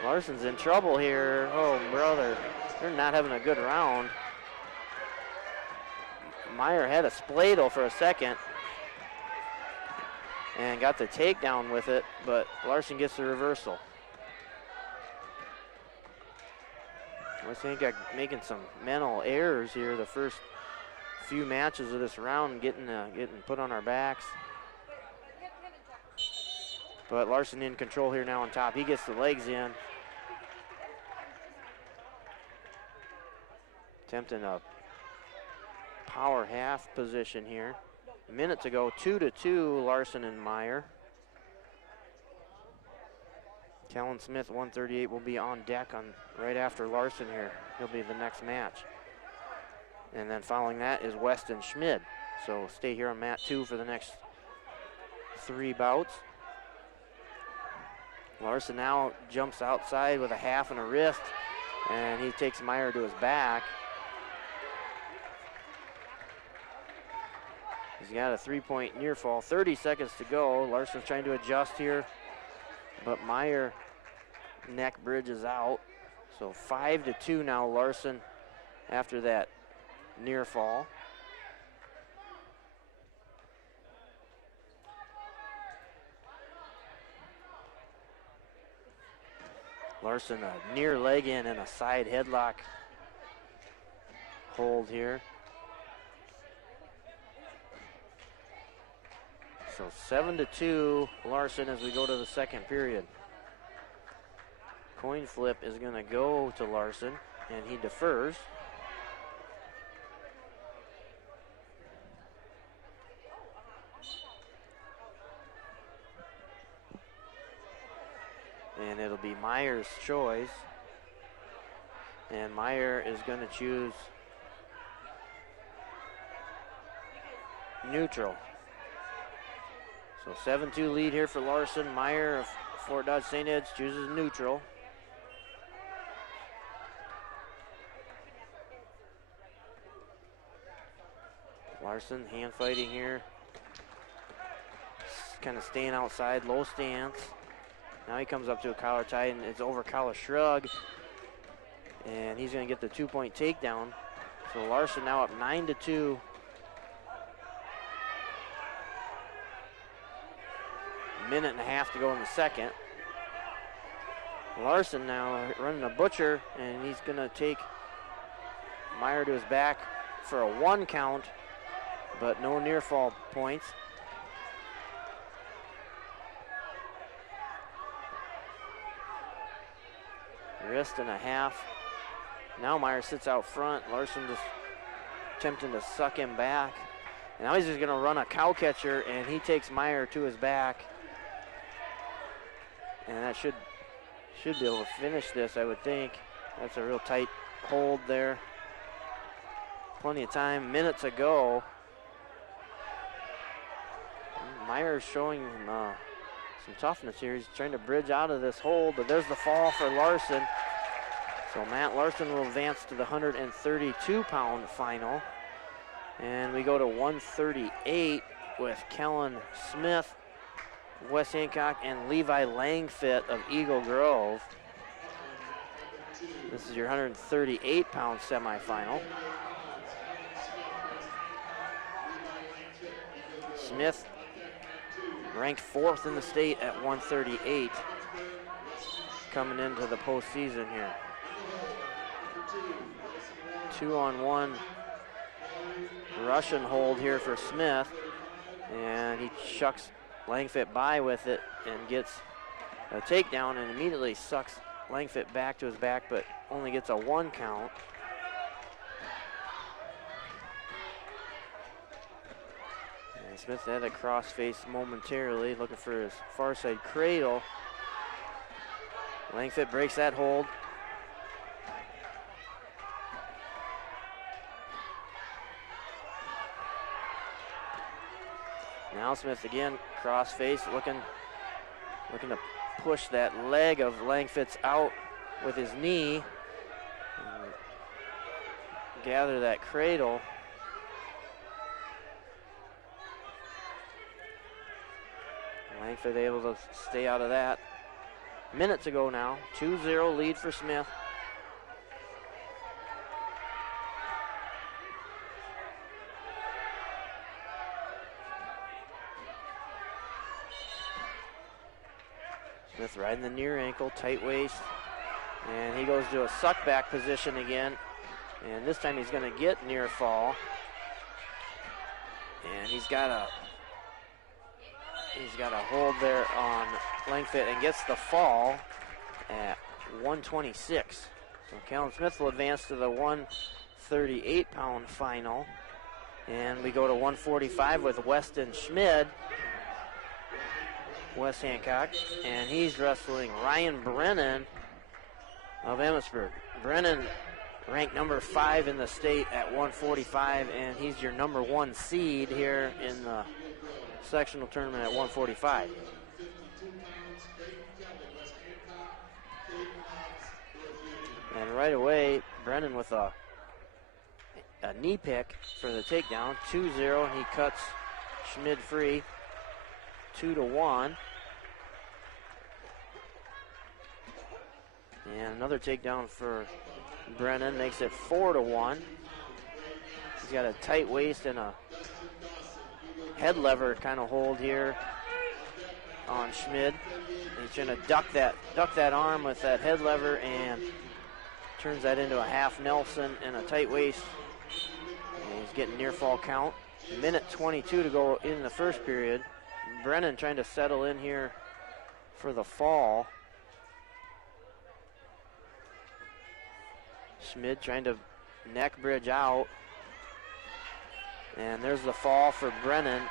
Larson's in trouble here. Oh, brother. They're not having a good round. Meyer had a spladle for a second and got the takedown with it, but Larson gets the reversal. West Hancock making some mental errors here the first few matches of this round, getting put on our backs. But Larson in control here now on top. He gets the legs in. Attempting a power half position here. A minute to go, 2-2, Larson and Meyer. Kellen Smith, 138, will be on deck right after Larson here. He'll be the next match. And then following that is Weston Schmid. So stay here on mat 2 for the next 3 bouts. Larson now jumps outside with a half and a wrist, and he takes Meyer to his back. He's got a 3-point near fall, 30 seconds to go. Larson's trying to adjust here, but Meyer neck bridges out. So 5-2 now, Larson after that near fall. Larson a near leg in and a side headlock hold here. So 7-2 Larson as we go to the second period. Coin flip is going to go to Larson, and he defers. And it'll be Meyer's choice. And Meyer is going to choose neutral. So 7-2 lead here for Larson. Meyer of Fort Dodge St. Ed's chooses neutral. Larson hand fighting here. Kind of staying outside, low stance. Now he comes up to a collar tie and it's over collar shrug. And he's going to get the 2-point takedown. So Larson now up 9-2. Minute and a half to go in the second. Larson now running a butcher, and he's going to take Meyer to his back for a 1 count, but no near fall points. Wrist and a half. Now Meyer sits out front. Larson just attempting to suck him back. And now he's just going to run a cow catcher, and he takes Meyer to his back. And that should be able to finish this, I would think. That's a real tight hold there. Plenty of time, minutes ago. Meyer's showing some toughness here. He's trying to bridge out of this hold, but there's the fall for Larson. So Matt Larson will advance to the 132-pound final. And we go to 138 with Kellen Smith, Wes Hancock, and Levi Langfit of Eagle Grove. This is your 138-pound semifinal. Smith ranked 4th in the state at 138 coming into the postseason here. 2-on-1 Russian hold here for Smith, and he chucks Langfit by with it and gets a takedown and immediately sucks Langfit back to his back, but only gets a 1 count. And Smith had a cross-face momentarily, looking for his far side cradle. Langfit breaks that hold. Now Smith again, cross face, looking to push that leg of Langfit's out with his knee. Gather that cradle. Langfit able to stay out of that. Minutes ago now, 2-0 lead for Smith. Smith riding the near ankle, tight waist, and he goes to a suck back position again, and this time he's going to get near fall, and he's got a hold there on Langfit and gets the fall at 126. So Kellen Smith will advance to the 138-pound final, and we go to 145 with Weston Schmid. Wes Hancock, and he's wrestling Ryan Brennan of Emmetsburg. Brennan ranked number 5 in the state at 145, and he's your number 1 seed here in the sectional tournament at 145. And right away, Brennan with a knee pick for the takedown, 2-0, and he cuts Schmid free, 2-1. And another takedown for Brennan makes it 4-1. He's got a tight waist and a head lever kind of hold here on Schmid. He's trying to duck that arm with that head lever and turns that into a half Nelson and a tight waist. And he's getting near fall count. Minute 22 to go in the first period. Brennan trying to settle in here for the fall. Schmid trying to neck bridge out. And there's the fall for Brennan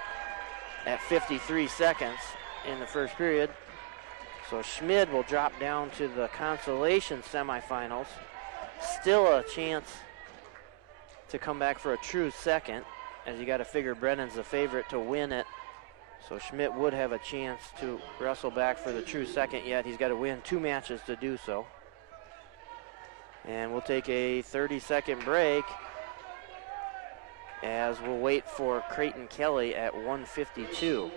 at 53 seconds in the first period. So Schmid will drop down to the consolation semifinals. Still a chance to come back for a true second, as you got to figure Brennan's the favorite to win it. So Schmidt would have a chance to wrestle back for the true second, yet he's got to win 2 matches to do so. And we'll take a 30-second break as we'll wait for Creighton Kelly at 1:52.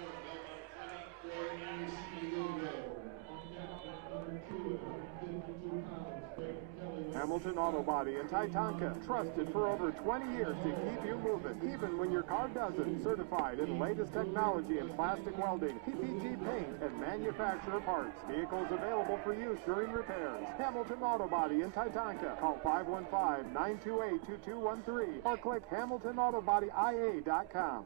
Hamilton Auto Body in Titanca, trusted for over 20 years to keep you moving, even when your car doesn't. Certified in latest technology in plastic welding, PPG paint, and manufacturer parts. Vehicles available for use during repairs. Hamilton Auto Body in Titanca. Call 515-928-2213 or click HamiltonAutoBodyIA.com.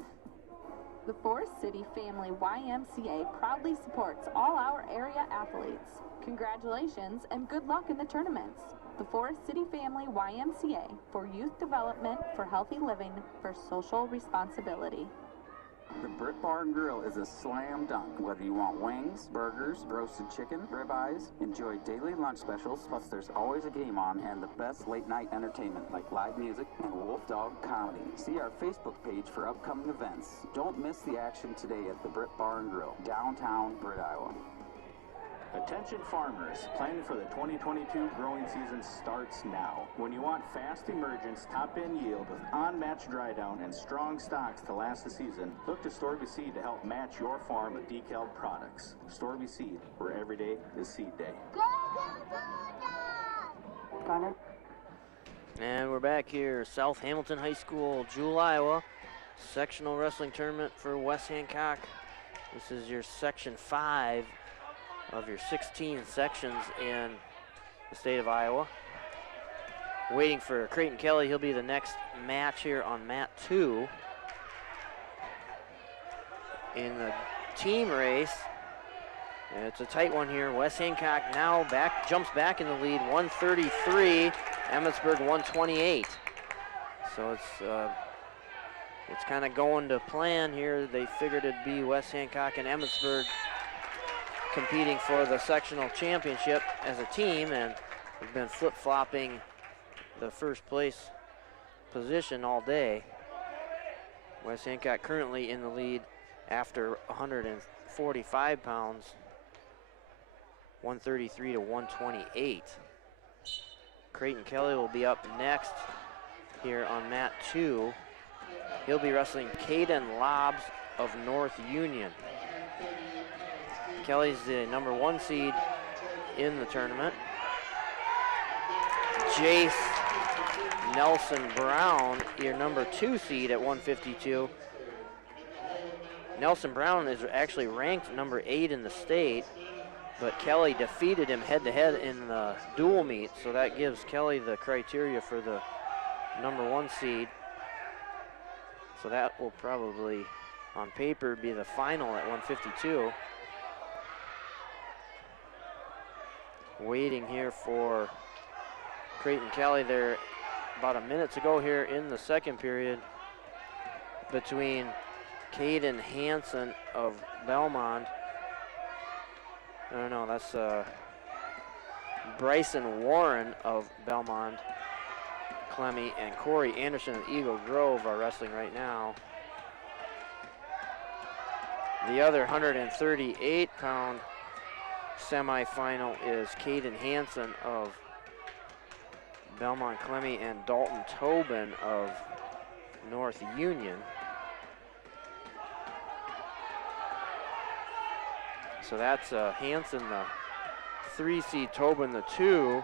The Forest City Family YMCA proudly supports all our area athletes. Congratulations and good luck in the tournaments. The Forest City Family YMCA for youth development, for healthy living, for social responsibility. The Brit Bar and Grill is a slam dunk. Whether you want wings, burgers, roasted chicken, ribeyes, enjoy daily lunch specials, plus there's always a game on and the best late night entertainment like live music and Wolf Dog comedy. See our Facebook page for upcoming events. Don't miss the action today at the Brit Bar and Grill, downtown Britt, Iowa. Attention farmers, planning for the 2022 growing season starts now. When you want fast emergence, top-end yield with unmatched dry down and strong stocks to last the season, look to Storby Seed to help match your farm with decaled products. Storby Seed, where every day is seed day. Gunner. And we're back here, South Hamilton High School, Jewel, Iowa. Sectional wrestling tournament for West Hancock. This is your Section 5 of your 16 sections in the state of Iowa. Waiting for Creighton Kelly. He'll be the next match here on mat 2. In the team race, it's a tight one here. West Hancock now jumps back in the lead, 133, Emmetsburg 128. So it's kind of going to plan here. They figured it'd be West Hancock and Emmetsburg competing for the sectional championship as a team, and we've been flip-flopping the first place position all day. West Hancock currently in the lead after 145 pounds, 133 to 128. Creighton Kelly will be up next here on mat 2. He'll be wrestling Caden Lobbs of North Union. Kelly's the number 1 seed in the tournament. Jace Nelson Brown, your number 2 seed at 152. Nelson Brown is actually ranked number 8 in the state, but Kelly defeated him head-to-head in the dual meet, so that gives Kelly the criteria for the number 1 seed. So that will probably, on paper, be the final at 152. Waiting here for Creighton Kelly. There about a minute to go here in the second period between Caden Hansen of Belmond. No, that's Bryson Warren of Belmond-Klemme, and Corey Anderson of Eagle Grove are wrestling right now. The other 138-pound semifinal is Caden Hansen of Belmond-Klemme and Dalton Tobin of North Union. So that's Hansen, the 3 seed, Tobin, the 2.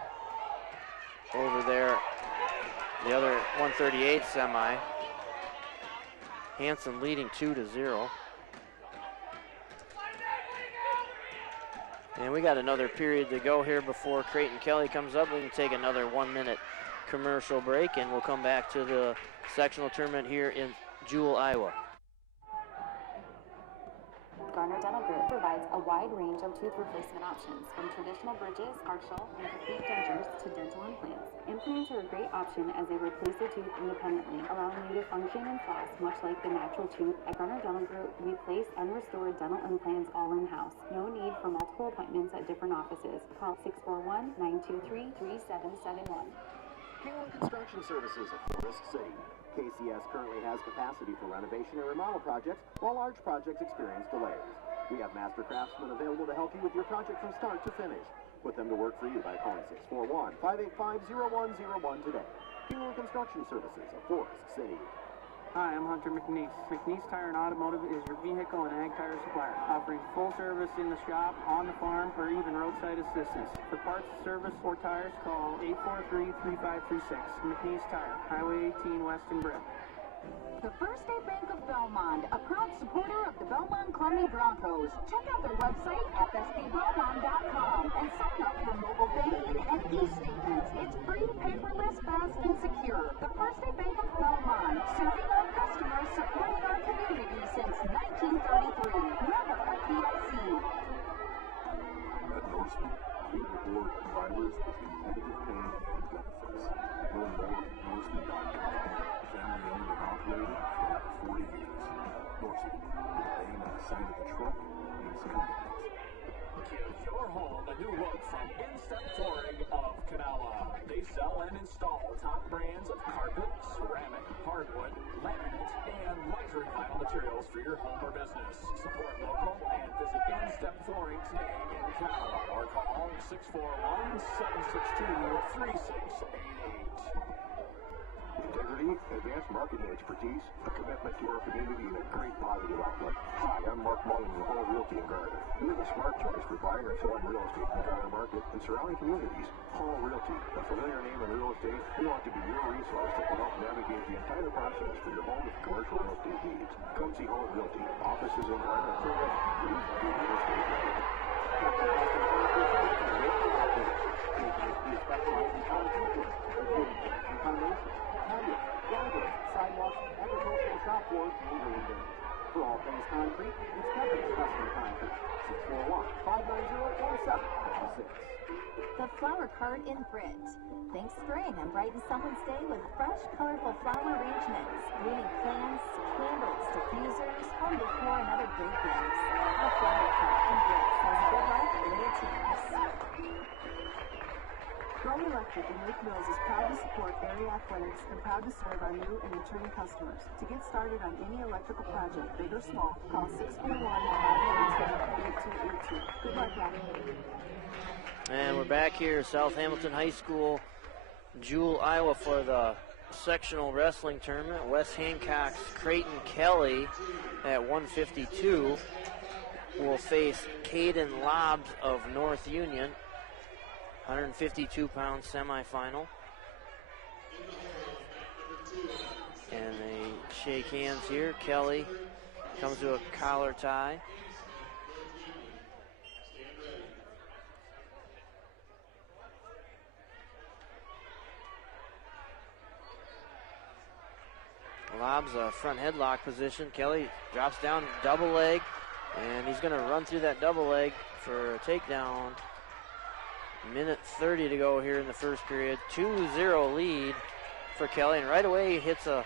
Over there, the other 138 semi. Hansen leading 2-0. And we got another period to go here before Creighton Kelly comes up. We can take another 1-minute commercial break, and we'll come back to the sectional tournament here in Jewell, Iowa. Garner Dental Group provides a wide range of tooth replacement options, from traditional bridges, partial, and complete dentures to dental implants. Implants are a great option as they replace the tooth independently, allowing you to function and floss much like the natural tooth. At Garner Dental Group, we place and restore dental implants all in-house. No need for multiple appointments at different offices. Call 641-923-3771. King Construction Services of Forest City. KCS currently has capacity for renovation and remodel projects, while large projects experience delays. We have master craftsmen available to help you with your project from start to finish. Put them to work for you by calling 641-585-0101 today. King Construction Services of Forest City. Hi, I'm Hunter McNeese. McNeese Tire and Automotive is your vehicle and ag tire supplier, offering full service in the shop, on the farm, or even roadside assistance. For parts, service, or tires, call 843-3536. McNeese Tire, Highway 18 West in Britt. The First State Bank of Belmond, a proud supporter of the Belmond-Klemme Broncos. Check out their website, fsbbelmond.com, and sign up for mobile banking and e-statements. It's free, paperless, fast, and secure. The First State Bank of Belmond, serving our customers, supporting our community since 1933. Never a PNC. At Norseman, we reward drivers with competitive pay and benefits. Learn more at Norseman.com. Family owned and operated for over 40 years. Norseman, with the name on the side of the truck means commitment. Give your home a new look from Instep Flooring of Canala. They sell and install top brands of carpet, ceramic, hardwood, laminate, and luxury vinyl materials for your home or business. Support local and visit Instep Flooring today in Canala or call 641-762-3688. Integrity, advanced marketing expertise, a commitment to our community, and a great positive outlook. Hi, I'm Mark Mullins with Hall Realty in Garner. We have a smart choice for buying or selling real estate in the Garner market and surrounding communities. Hall Realty, a familiar name in real estate, we want to be your resource that can help navigate the entire process for your home and commercial real estate needs. Come see Hall Realty. Offices in Garner, Florida. Please do real estate market. Drivers, sidewalks, agricultural shop floors, and buildings. For all things concrete, it's Kevin's Custom Concrete. 641-590-1756. The Flower Cart in Britt. Think spring and brighten someone's day with fresh, colorful flower arrangements, blooming plants, candles, diffusers, home decor, and other great gifts. The Flower Cart in Britt says good life the way it seems. Growing Electric in Lake Mills is proud to support area athletics and proud to serve our new and returning customers. To get started on any electrical project, big or small, call 641-582-8282. Good luck, Daddy. And we're back here at South Hamilton High School, Jewell, Iowa, for the sectional wrestling tournament. West Hancock's Creighton Kelly at 152 will face Caden Lobbs of North Union. 152-pound semifinal. And they shake hands here. Kelly comes to a collar tie. Lobbs a front headlock position. Kelly drops down, double leg, and he's going to run through that double leg for a takedown. Minute 30 to go here in the first period. 2-0 lead for Kelly, and right away he hits a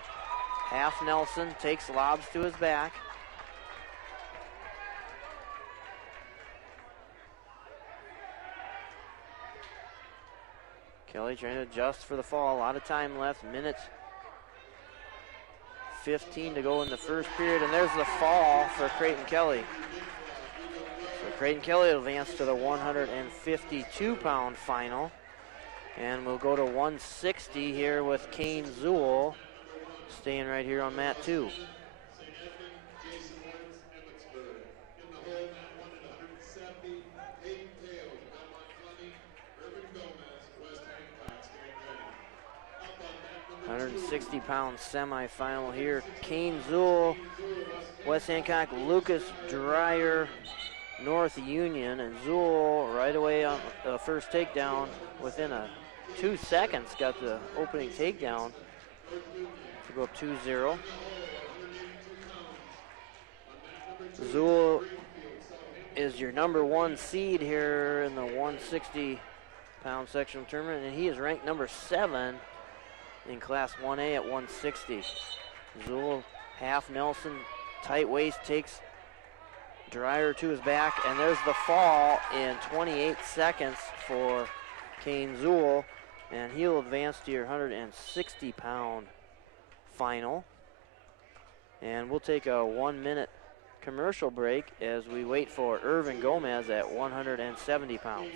half Nelson, takes Lobbs to his back. Kelly trying to adjust for the fall. A lot of time left. Minute 15 to go in the first period, and there's the fall for Creighton Kelly. So Creighton Kelly will advance to the 152-pound final. And we'll go to 160 here with Kane Zool staying right here on mat 2. £160 semifinal here. Kane Zool, West Hancock, Lucas Dreyer, North Union, and Zool right away on the first takedown within 2 seconds got the opening takedown to go up 2-0. Zool is your number 1 seed here in the 160-pound sectional tournament, and he is ranked number 7 in Class 1A at 160. Zool, half Nelson, tight waist, takes Dreyer to his back, and there's the fall in 28 seconds for Kane Zool, and he'll advance to your 160-pound final. And we'll take a 1-minute commercial break as we wait for Irvin Gomez at 170 pounds.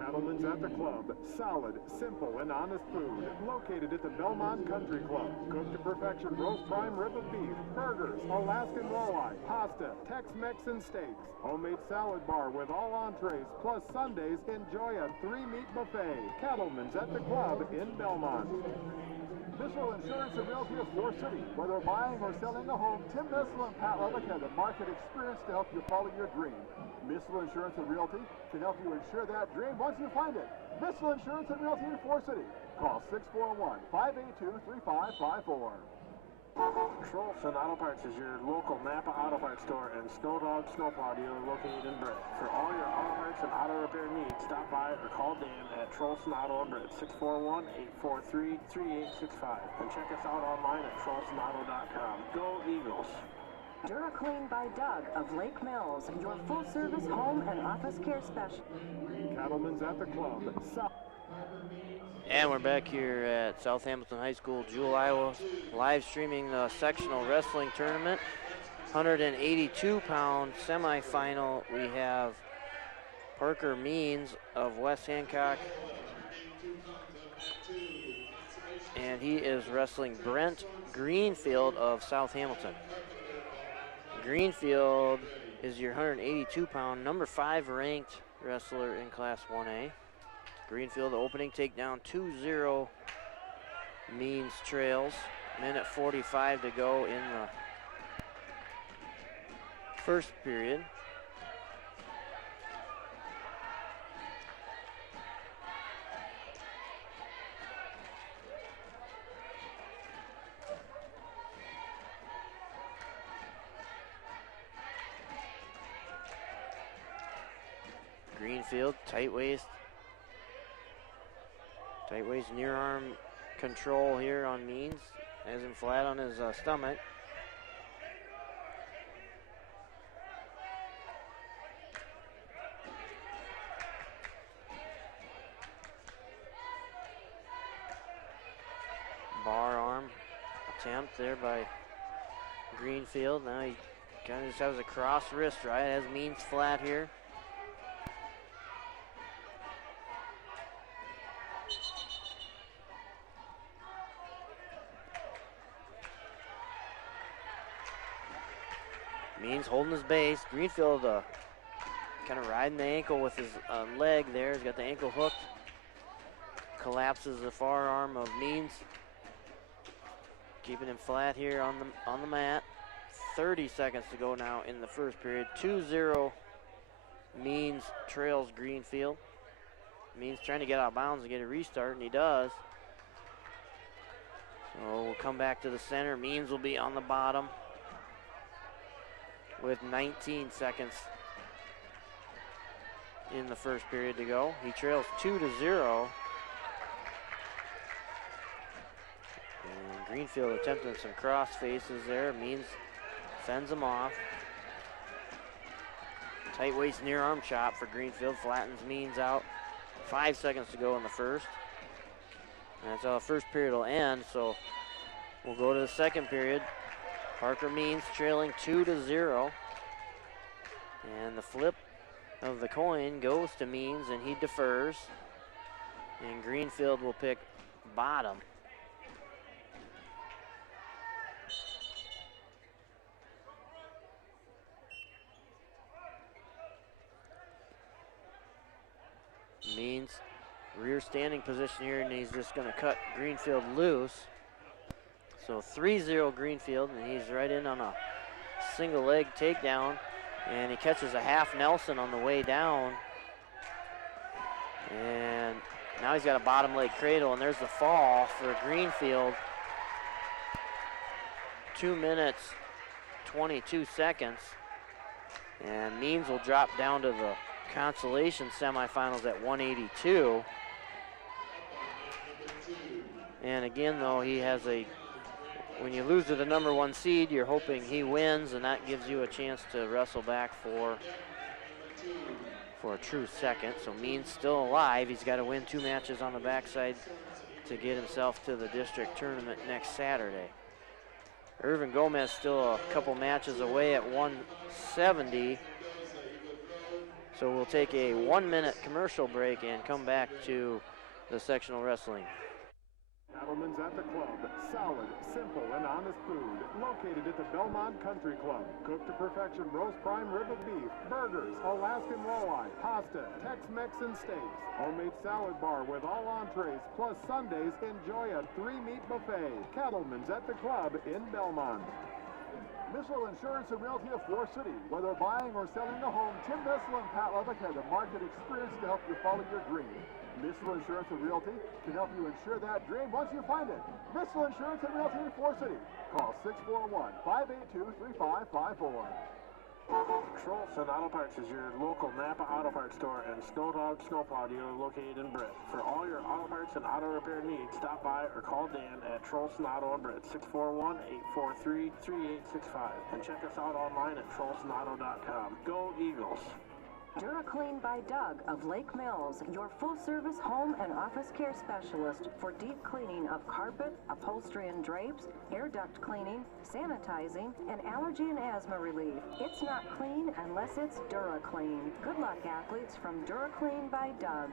Cattlemen's at the Club. Solid, simple, and honest food. Located at the Belmond Country Club. Cooked to perfection roast prime rib of beef, burgers, Alaskan walleye, pasta, Tex-Mex, and steaks. Homemade salad bar with all entrees, plus Sundays enjoy a 3-meat buffet. Cattlemen's at the Club in Belmont. Missile Insurance and Realty of Forest City. Whether buying or selling a home, Tim Missile and Pat Levick have the market experience to help you follow your dream. Missile Insurance and Realty can help you insure that dream once you find it. Missile Insurance and Realty in Forest City. Call 641-582-3554. Trolson Auto Parts is your local Napa Auto Parts store and Snow Dog Snowplow dealer located in Britt. For all your auto parts and auto repair needs, stop by or call Dan at Trolson Auto in Britt, 641-843-3865. And check us out online at trolsonauto.com. Go Eagles! DuraClean by Doug of Lake Mills, your full-service home and office care specialist. Cattlemen's at the Club. And we're back here at South Hamilton High School, Jewel, Iowa, live streaming the sectional wrestling tournament. 182-pound semifinal. We have Parker Means of West Hancock, and he is wrestling Brent Greenfield of South Hamilton. Greenfield is your 182-pound, number 5 ranked wrestler in Class 1A. Greenfield opening takedown 2-0 Means trails. Minute 45 to go in the first period. Greenfield, tight waist near arm control here on Means. Has him flat on his stomach. Bar arm attempt there by Greenfield. Now he kind of just has a cross wrist, right? Has Means flat here. Means holding his base. Greenfield kind of riding the ankle with his leg there. He's got the ankle hooked. Collapses the forearm of Means. Keeping him flat here on the mat. 30 seconds to go now in the first period. 2-0 Means trails Greenfield. Means trying to get out of bounds and get a restart, and he does. So we'll come back to the center. Means will be on the bottom with 19 seconds in the first period to go. He trails 2-0. And Greenfield attempting some cross faces there. Means fends him off. Tight waist near arm chop for Greenfield. Flattens Means out. 5 seconds to go in the first. And that's how the first period will end. So we'll go to the second period. Parker Means trailing 2-0. And the flip of the coin goes to Means, and he defers. And Greenfield will pick bottom. Means rear standing position here, and he's just going to cut Greenfield loose. So 3-0 Greenfield, and he's right in on a single leg takedown, and he catches a half Nelson on the way down. And now he's got a bottom leg cradle, and there's the fall for Greenfield. 2 minutes, 22 seconds. And Means will drop down to the consolation semifinals at 182. And again, though, he has when you lose to the number 1 seed, you're hoping he wins, and that gives you a chance to wrestle back for a true second. So Means still alive. He's got to win 2 matches on the backside to get himself to the district tournament next Saturday. Irvin Gomez still a couple matches away at 170. So we'll take a 1-minute commercial break and come back to the sectional wrestling. Cattlemen's at the Club. Solid, simple, and honest food. Located at the Belmond Country Club. Cooked to perfection roast prime rib of beef, burgers, Alaskan walleye, pasta, Tex-Mex and steaks. Homemade salad bar with all entrees, plus Sundays enjoy a 3-meat buffet. Cattlemen's at the Club in Belmond. Missile Insurance and Realty of Forest City. Whether buying or selling a home, Tim Missile and Pat Levick have the market experience to help you follow your dream. Missile Insurance and Realty can help you insure that dream once you find it. Missile Insurance and Realty in Forest City. Call 641-582-3554. Trolson Auto Parts is your local Napa Auto Parts store and Snow Dog Snowplow dealer located in Britt. For all your auto parts and auto repair needs, stop by or call Dan at Trolson Auto in Britt, 641-843-3865. And check us out online at trolsonauto.com. Go Eagles! DuraClean by Doug of Lake Mills, your full-service home and office care specialist for deep cleaning of carpet, upholstery and drapes, air duct cleaning, sanitizing, and allergy and asthma relief. It's not clean unless it's DuraClean. Good luck, athletes, from DuraClean by Doug.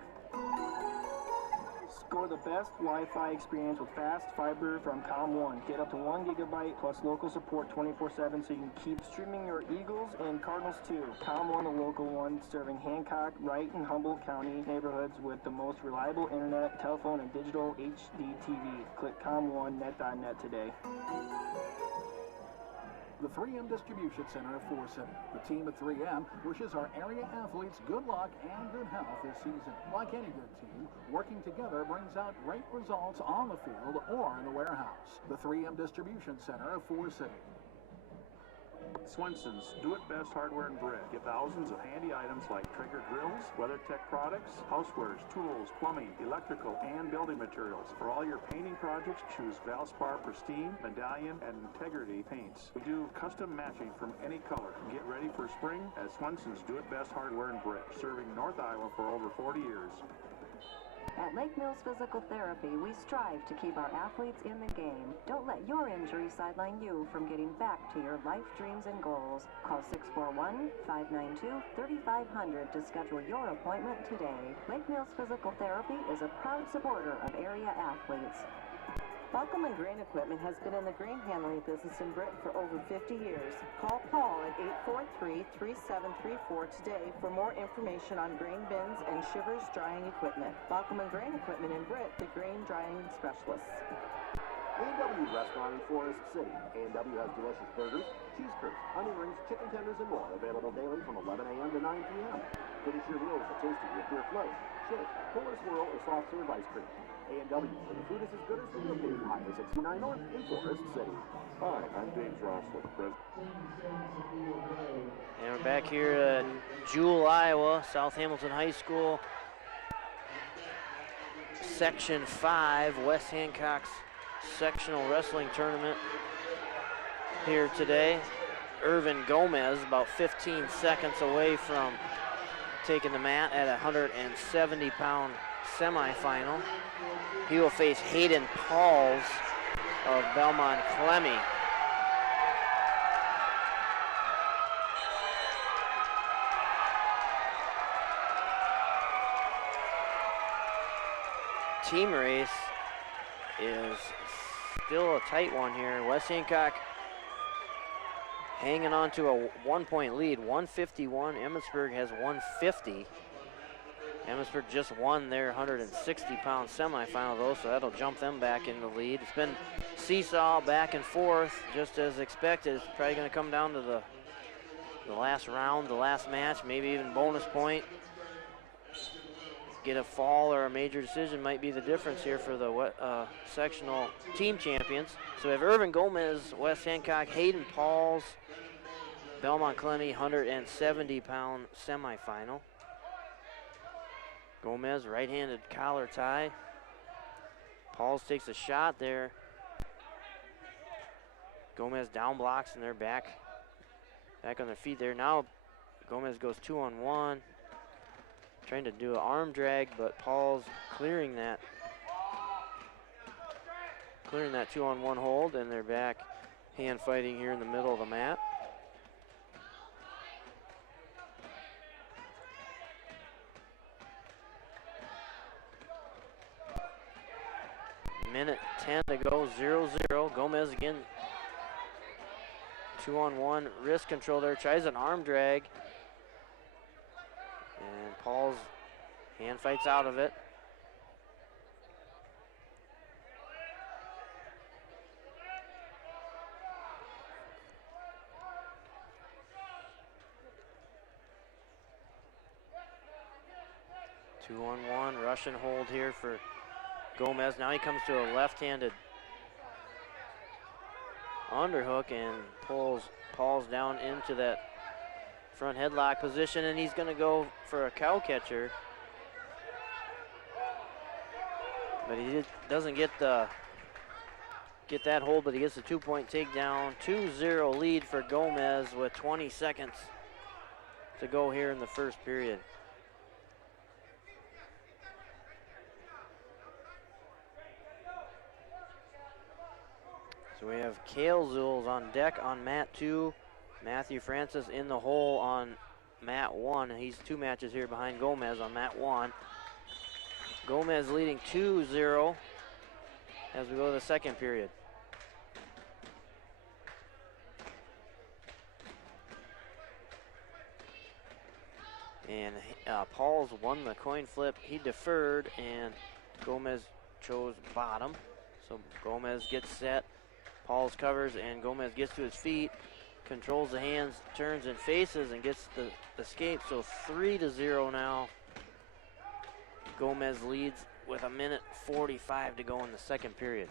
Score the best Wi-Fi experience with fast fiber from ComOne. Get up to 1 gigabyte plus local support 24/7 so you can keep streaming your Eagles and Cardinals too. ComOne, the local one, serving Hancock, Wright, and Humboldt County neighborhoods with the most reliable internet, telephone, and digital HD TV. Click ComOneNet.net today. The 3M Distribution Center of Forest City. The team at 3M wishes our area athletes good luck and good health this season. Like any good team, working together brings out great results on the field or in the warehouse. The 3M Distribution Center of Forest City. Swenson's Do-It-Best Hardware and Brick. Get thousands of handy items like Traeger grills, WeatherTech products, housewares, tools, plumbing, electrical, and building materials. For all your painting projects, choose Valspar Pristine, Medallion, and Integrity paints. We do custom matching from any color. Get ready for spring at Swenson's Do-It-Best Hardware and Brick, serving North Iowa for over 40 years. At Lake Mills Physical Therapy, we strive to keep our athletes in the game. Don't let your injury sideline you from getting back to your life dreams and goals. Call 641-592-3500 to schedule your appointment today. Lake Mills Physical Therapy is a proud supporter of area athletes. Baucom & Grain Equipment has been in the grain handling business in Britt for over 50 years. Call Paul at 843-3734 today for more information on grain bins and Shivers drying equipment. Baucom & Grain Equipment in Britt, the grain drying specialists. A&W Restaurant in Forest City. A&W has delicious burgers, cheese curds, onion rings, chicken tenders, and more. Available daily from 11 a.m. to 9 p.m. Finish your meal with a tasty root beer float, shake, cooler swirl, or soft serve ice cream. A&W, where the food is as good as the real food. Highway 69 North in Forest City. Hi, I'm James Rossler, president. And we're back here at Jewell, Iowa, South Hamilton High School. Section 5, West Hancock's sectional wrestling tournament here today. Irvin Gomez about 15 seconds away from taking the mat at a 170-pound semifinal. He will face Hayden Pauls of Belmond-Klemme. Team race is still a tight one here. West Hancock hanging on to a 1-point lead, 151. Emmetsburg has 150. Emmetsburg just won their 160-pound semifinal, though, so that'll jump them back in the lead. It's been seesaw back and forth, just as expected. It's probably going to come down to the the last round, the last match, maybe even bonus point. Get a fall or a major decision might be the difference here for the sectional team champions. So we have Irvin Gomez, West Hancock, Hayden Pauls, Belmond-Klemme 170-pound semifinal. Gomez, right-handed collar tie. Pauls takes a shot there. Gomez down blocks and they're back on their feet there. Now Gomez goes 2-on-1. Trying to do an arm drag, but Paul's clearing that 2-on-1 hold, and they're back hand fighting here in the middle of the mat. Minute 10 to go, 0-0. Gomez again, 2-on-1, wrist control there, tries an arm drag. And Paul's hand fights out of it. Two-on-one, Russian hold here for Gomez. Now he comes to a left-handed underhook and pulls Paul's down into that front headlock position, and he's going to go for a cow catcher. But he doesn't get that hold, but he gets a 2-point takedown. 2-0 lead for Gomez with 20 seconds to go here in the first period. So we have Cale Zules on deck on mat 2. Matthew Francis in the hole on mat 1. He's 2 matches here behind Gomez on mat 1. Gomez leading 2-0 as we go to the second period. And Pauls won the coin flip. He deferred, and Gomez chose bottom. So Gomez gets set. Pauls covers, and Gomez gets to his feet, controls the hands, turns and faces, and gets the escape. So 3-0 now. Gomez leads with a minute 45 to go in the second period.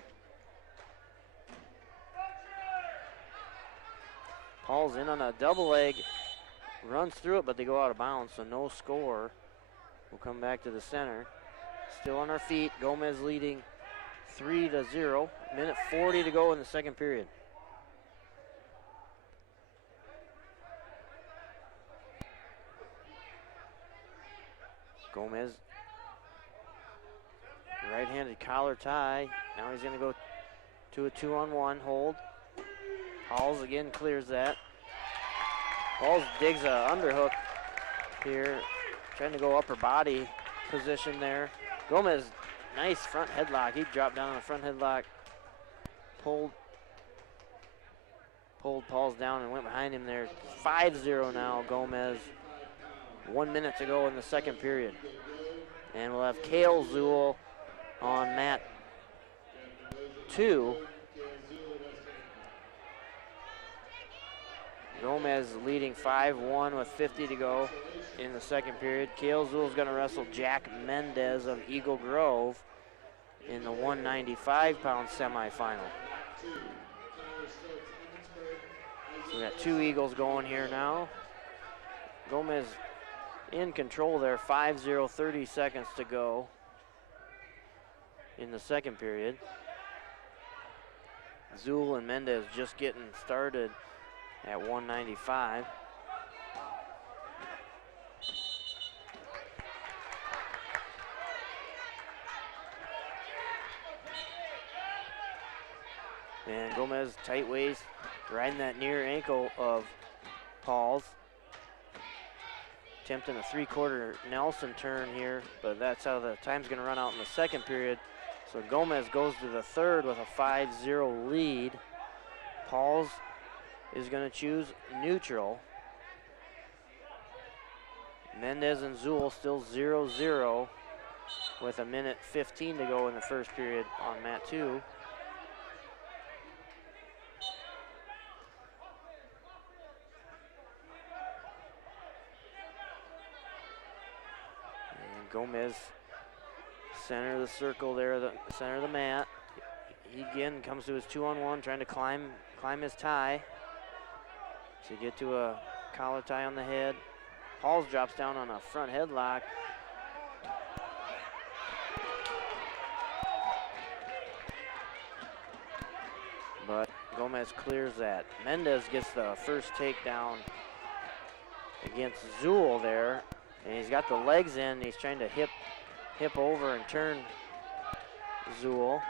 Pauls in on a double leg, runs through it, but they go out of bounds, so no score. We'll come back to the center. Still on our feet, Gomez leading 3-0. Minute 40 to go in the second period. Gomez, right-handed collar tie. Now he's going to go to a 2-on-1 hold. Pauls again clears that. Pauls digs a underhook here, trying to go upper body position there. Gomez, nice front headlock. He dropped down on the front headlock, pulled Pauls down and went behind him there. 5-0 now, Gomez. 1 minute to go in the second period. And we'll have Cale Zuhl on mat 2. Gomez leading 5-1 with 50 to go in the second period. Cale Zuhl is going to wrestle Jack Mendez of Eagle Grove in the 195-pound semifinal. So we got 2 Eagles going here now. Gomez in control there, 5-0, 30 seconds to go in the second period. Zuhl and Mendez just getting started at 195. And Gomez, tight waist, riding that near ankle of Pauls. Attempting a 3/4 Nelson turn here, but that's how the time's going to run out in the second period. So Gomez goes to the third with a 5-0 lead. Pauls is going to choose neutral. Mendez and Zuhl still 0-0 with a minute 15 to go in the first period on mat 2. Gomez, center of the circle there, the center of the mat. He again comes to his 2-on-1, trying to climb his tie to get to a collar tie on the head. Pauls drops down on a front headlock. But Gomez clears that. Mendez gets the first takedown against Zool there. And he's got the legs in. He's trying to hip over and turn Zool.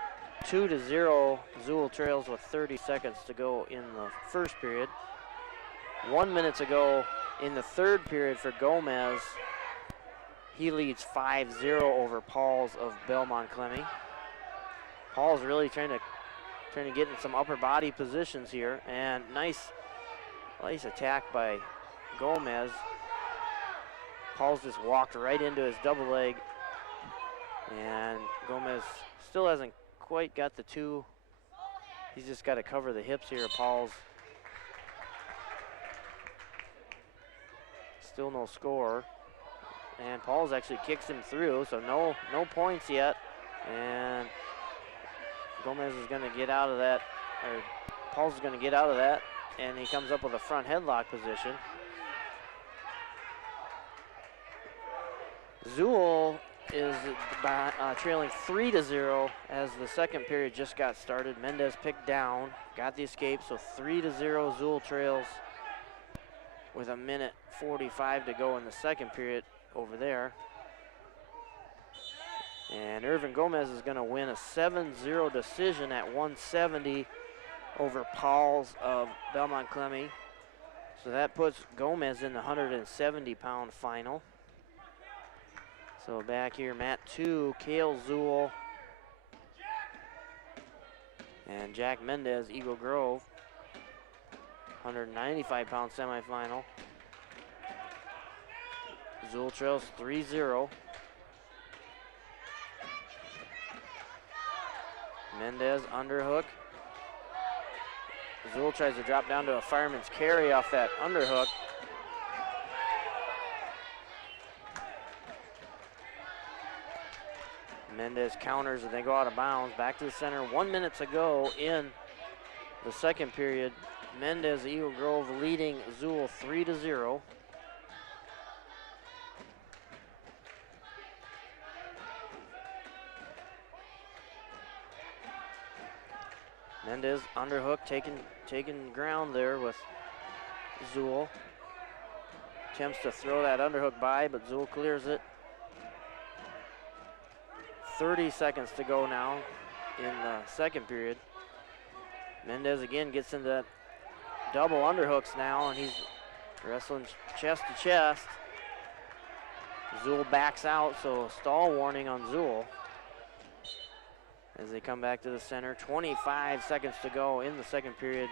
2-0. Zool trails with 30 seconds to go in the first period. 1 minute to go in the third period for Gomez. He leads 5-0 over Pauls of Belmond-Klemme. Pauls really trying to get in some upper body positions here, and nice attack by Gomez. Pauls just walked right into his double leg, and Gomez still hasn't quite got the two. He's just got to cover the hips here. Pauls still no score, and Pauls actually kicks him through, so no points yet, and Gomez is going to get out of that, or Pauls is going to get out of that, and he comes up with a front headlock position. Zool is trailing 3-0 as the second period just got started. Mendez picked down, got the escape, so 3-0. Zool trails with 1:45 to go in the second period over there. And Irvin Gomez is going to win a 7-0 decision at 170 over Pauls of Belmond-Klemme. So that puts Gomez in the 170-pound final. So back here, Mat 2, Cale Zool, and Jack Mendez, Eagle Grove, 195-pound semifinal. Zool trails 3-0. Mendez underhook. Zool tries to drop down to a fireman's carry off that underhook. Mendez counters and they go out of bounds. Back to the center. 1 minute to go in the second period. Mendez, Eagle Grove leading Zool 3-0. Mendez underhook, taking ground there with Zool. Attempts to throw that underhook by, but Zool clears it. 30 seconds to go now in the second period. Mendez again gets into that double underhooks now, and he's wrestling chest to chest. Zool backs out, so stall warning on Zool as they come back to the center. 25 seconds to go in the second period.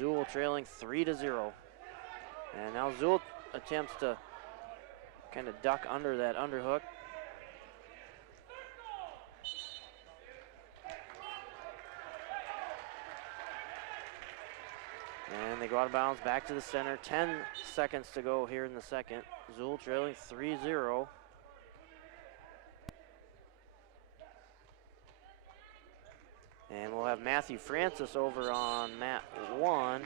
Zool trailing 3-0. And now Zool attempts to kind of duck under that underhook. And they go out of bounds, back to the center. 10 seconds to go here in the second. Zool trailing 3-0. And we'll have Matthew Francis over on mat 1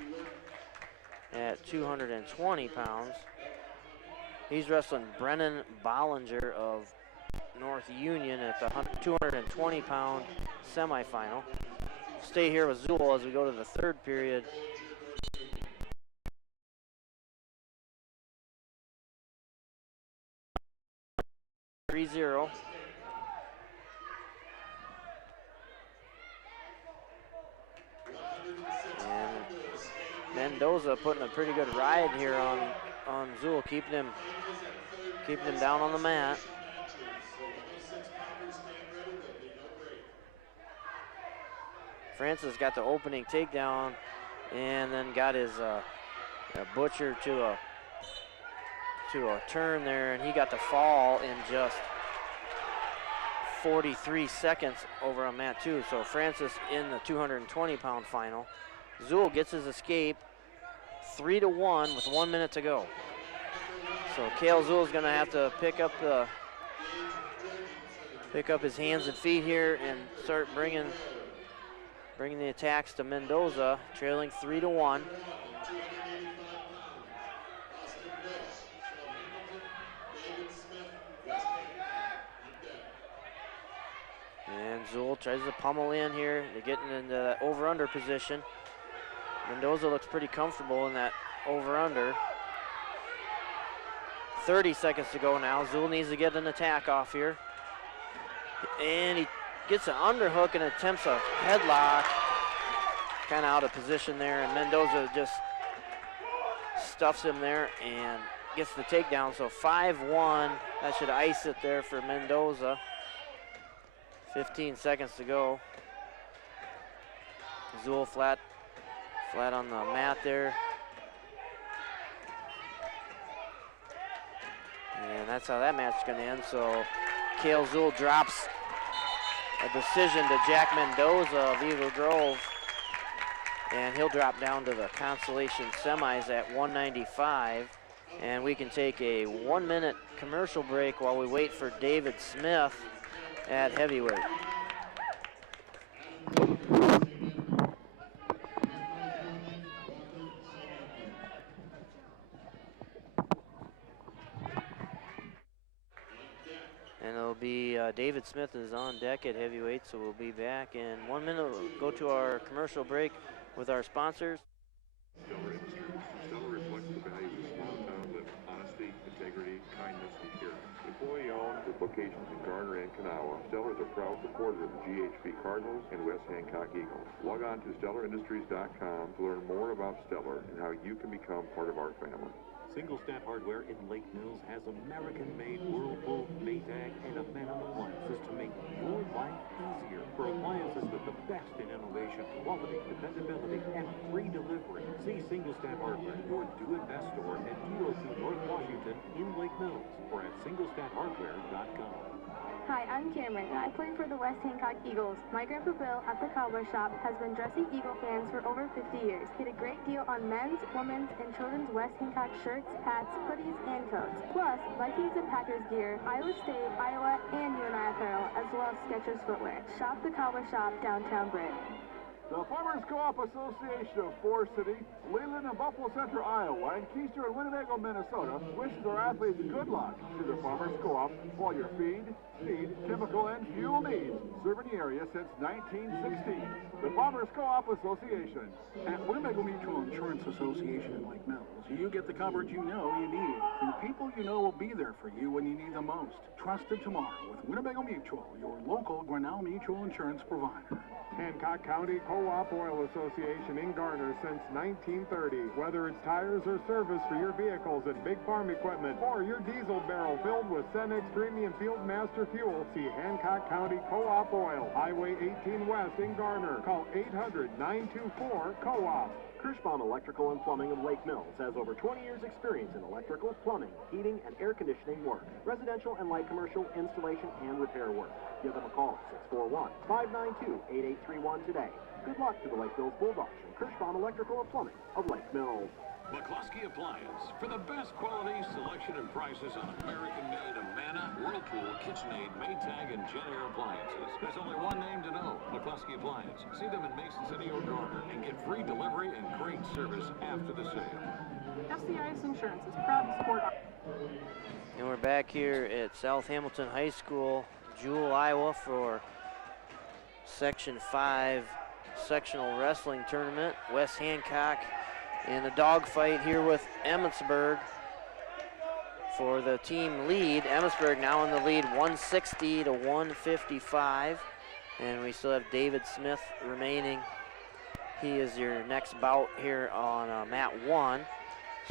at 220 pounds. He's wrestling Brennan Bollinger of North Union at the 220-pound semifinal. Stay here with Zool as we go to the third period. .30. And Mendoza putting a pretty good ride here on Zool, keeping him down on the mat. Francis got the opening takedown and then got his butcher to a turn there, and he got the fall in just 43 seconds over on mat 2. So Francis in the 220-pound final. Zool gets his escape 3-1 with 1 minute to go. So Cale Zool is going to have to pick up the pick up his hands and feet here and start bringing the attacks to Mendoza, trailing 3-1. And Zool tries to pummel in here. They're getting into that over-under position. Mendoza looks pretty comfortable in that over-under. 30 seconds to go now. Zool needs to get an attack off here. And he gets an underhook and attempts a headlock. Kind of out of position there, and Mendoza just stuffs him there and gets the takedown. So 5-1, that should ice it there for Mendoza. 15 seconds to go. Zool flat on the mat there. And that's how that match is going to end. So Cale Zool drops a decision to Jack Mendoza of Eagle Grove. And he'll drop down to the consolation semis at 195. And we can take a 1-minute commercial break while we wait for David Smith at heavyweight. And it'll be David Smith is on deck at heavyweight, so we'll be back in 1 minute. We'll go to our commercial break with our sponsors. Stellar Industries. Stellar reflects the values of small town with honesty, integrity, kindness, and care. Employee-owned with locations in Garner and Kanawha, Stellar is a proud supporter of the GHB Cardinals and West Hancock Eagles. Log on to StellarIndustries.com to learn more about Stellar and how you can become part of our family. Single Stat Hardware in Lake Mills has American-made Whirlpool, Maytag, and Amana appliances to make your life easier. For appliances with the best in innovation, quality, dependability, and free delivery, see Single Stat Hardware, your do-it-best store at 202 North Washington in Lake Mills, or at SingleStatHardware.com. Hi, I'm Cameron, and I play for the West Hancock Eagles. My Grandpa Bill at the Cowboy Shop has been dressing Eagle fans for over 50 years. Get a great deal on men's, women's, and children's West Hancock shirts, hats, hoodies, and coats. Plus, Vikings and Packers gear, Iowa State, Iowa, and UNI apparel, as well as Skechers footwear. Shop the Cowboy Shop, downtown Britt. The Farmers Co-op Association of Forest City, Leland and Buffalo Center, Iowa, and Keister and Winnebago, Minnesota, wishes our athletes good luck. To the Farmers Co-op, all your feed, seed, chemical, and fuel needs. Serving the area since 1916. The Farmers Co-op Association. At Winnebago Mutual Insurance Association in Lake Mills, you get the coverage you know you need. And the people you know will be there for you when you need the most. Trusted tomorrow with Winnebago Mutual, your local Grinnell Mutual Insurance provider. Hancock County Co-op Oil Association in Garner since 1930. Whether it's tires or service for your vehicles and big farm equipment, or your diesel barrel filled with Cenex Premium Field Master Fuel, see Hancock County Co-op Oil, Highway 18 West in Garner. Call 800-924-COOP. Kirschbaum Electrical and Plumbing of Lake Mills has over 20 years experience in electrical, plumbing, heating, and air conditioning work, residential and light commercial installation and repair work. Give them a call at 641-592-8831 today. Good luck to the Lake Mills Bulldogs from Kirschbaum Electrical and Plumbing of Lake Mills. McCluskey Appliance. For the best quality, selection, and prices on American-made Amana, Whirlpool, KitchenAid, Maytag, and Jenn-Air appliances. There's only one name to know, McCluskey Appliance. See them in Mason City or Garner and get free delivery and great service after the sale. FCIS Insurance is proud to support our... And we're back here at South Hamilton High School, Jewel, Iowa, for Section 5 Sectional Wrestling Tournament. West Hancock in a dogfight here with Emmetsburg for the team lead. Emmetsburg now in the lead, 160 to 155. And we still have David Smith remaining. He is your next bout here on mat 1.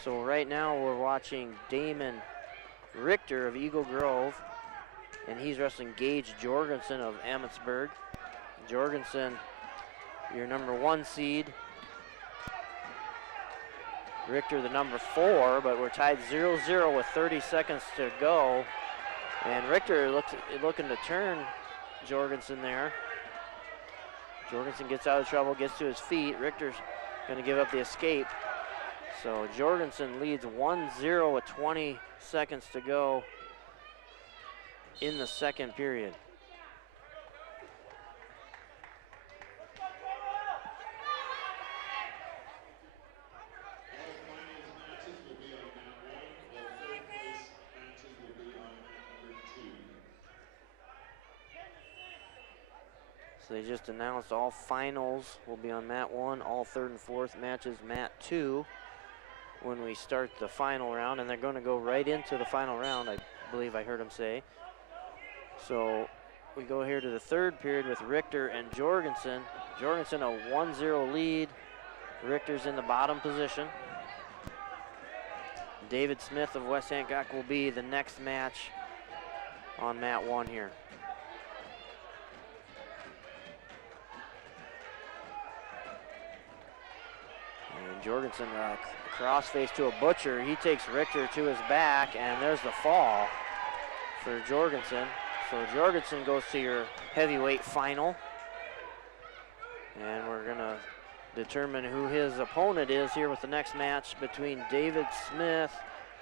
So right now we're watching Damon Richter of Eagle Grove, and he's wrestling Gage Jorgensen of Emmetsburg. Jorgensen, your number 1 seed. Richter, the number 4, but we're tied 0-0 with 30 seconds to go. And Richter looking to turn Jorgensen there. Jorgensen gets out of trouble, gets to his feet. Richter's going to give up the escape. So Jorgensen leads 1-0 with 20 seconds to go in the second period. So they just announced all finals will be on mat 1, all third and fourth matches mat 2 when we start the final round, and they're going to go right into the final round, I believe I heard him say. So we go here to the third period with Richter and Jorgensen. Jorgensen a 1-0 lead. Richter's in the bottom position. David Smith of West Hancock will be the next match on mat 1 here. And Jorgensen crossface to a Butcher. He takes Richter to his back, and there's the fall for Jorgensen. So Jorgensen goes to your heavyweight final. And we're gonna determine who his opponent is here with the next match between David Smith,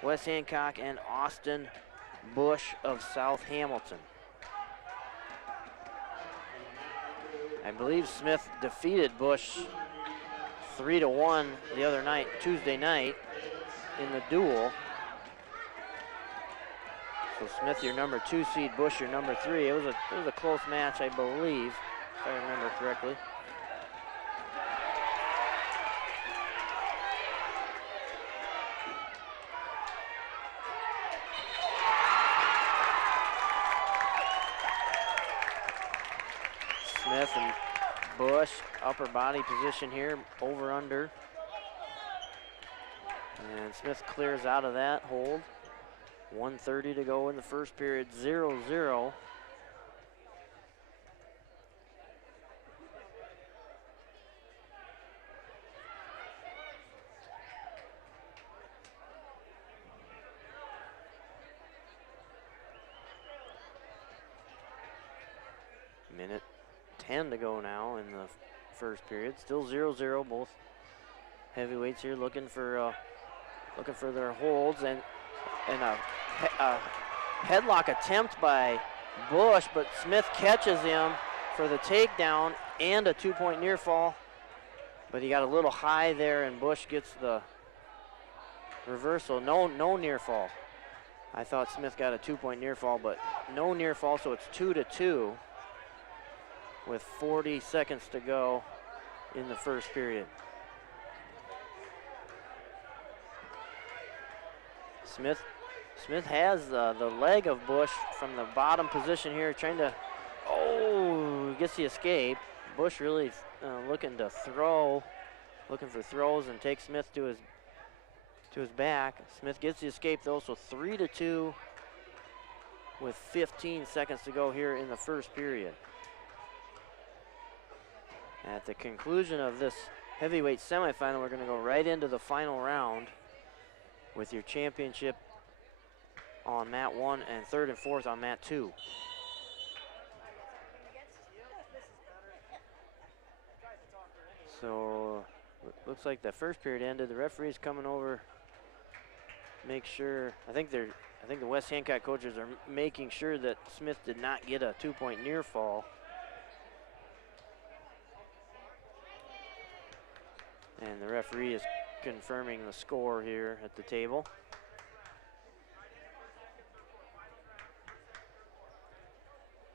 West Hancock, and Austin Bush of South Hamilton. I believe Smith defeated Bush 3-1 the other night, Tuesday night, in the duel. So Smith, your number 2 seed, Bush, your number 3. It was a close match, I believe, if I remember correctly. Smith and Bush, upper body position here, over under. And Smith clears out of that hold. 1:30 to go in the first period, 0-0. Minute 10 to go now in the first period. Still 0-0. Both heavyweights here looking for their holds, and a headlock attempt by Bush, but Smith catches him for the takedown and a 2-point near fall. But he got a little high there, and Bush gets the reversal. No near fall. I thought Smith got a 2-point near fall, but no near fall, so it's 2-2 with 40 seconds to go in the first period. Smith has the leg of Bush from the bottom position here, trying to, gets the escape. Bush really looking for throws, and takes Smith to his back. Smith gets the escape though, so 3-2 with 15 seconds to go here in the first period. At the conclusion of this heavyweight semifinal, we're going to go right into the final round with your championship on mat 1 and third and fourth on mat 2. So looks like the first period ended. The referee's coming over, make sure. I think the West Hancock coaches are making sure that Smith did not get a 2-point near fall. And the referee is confirming the score here at the table.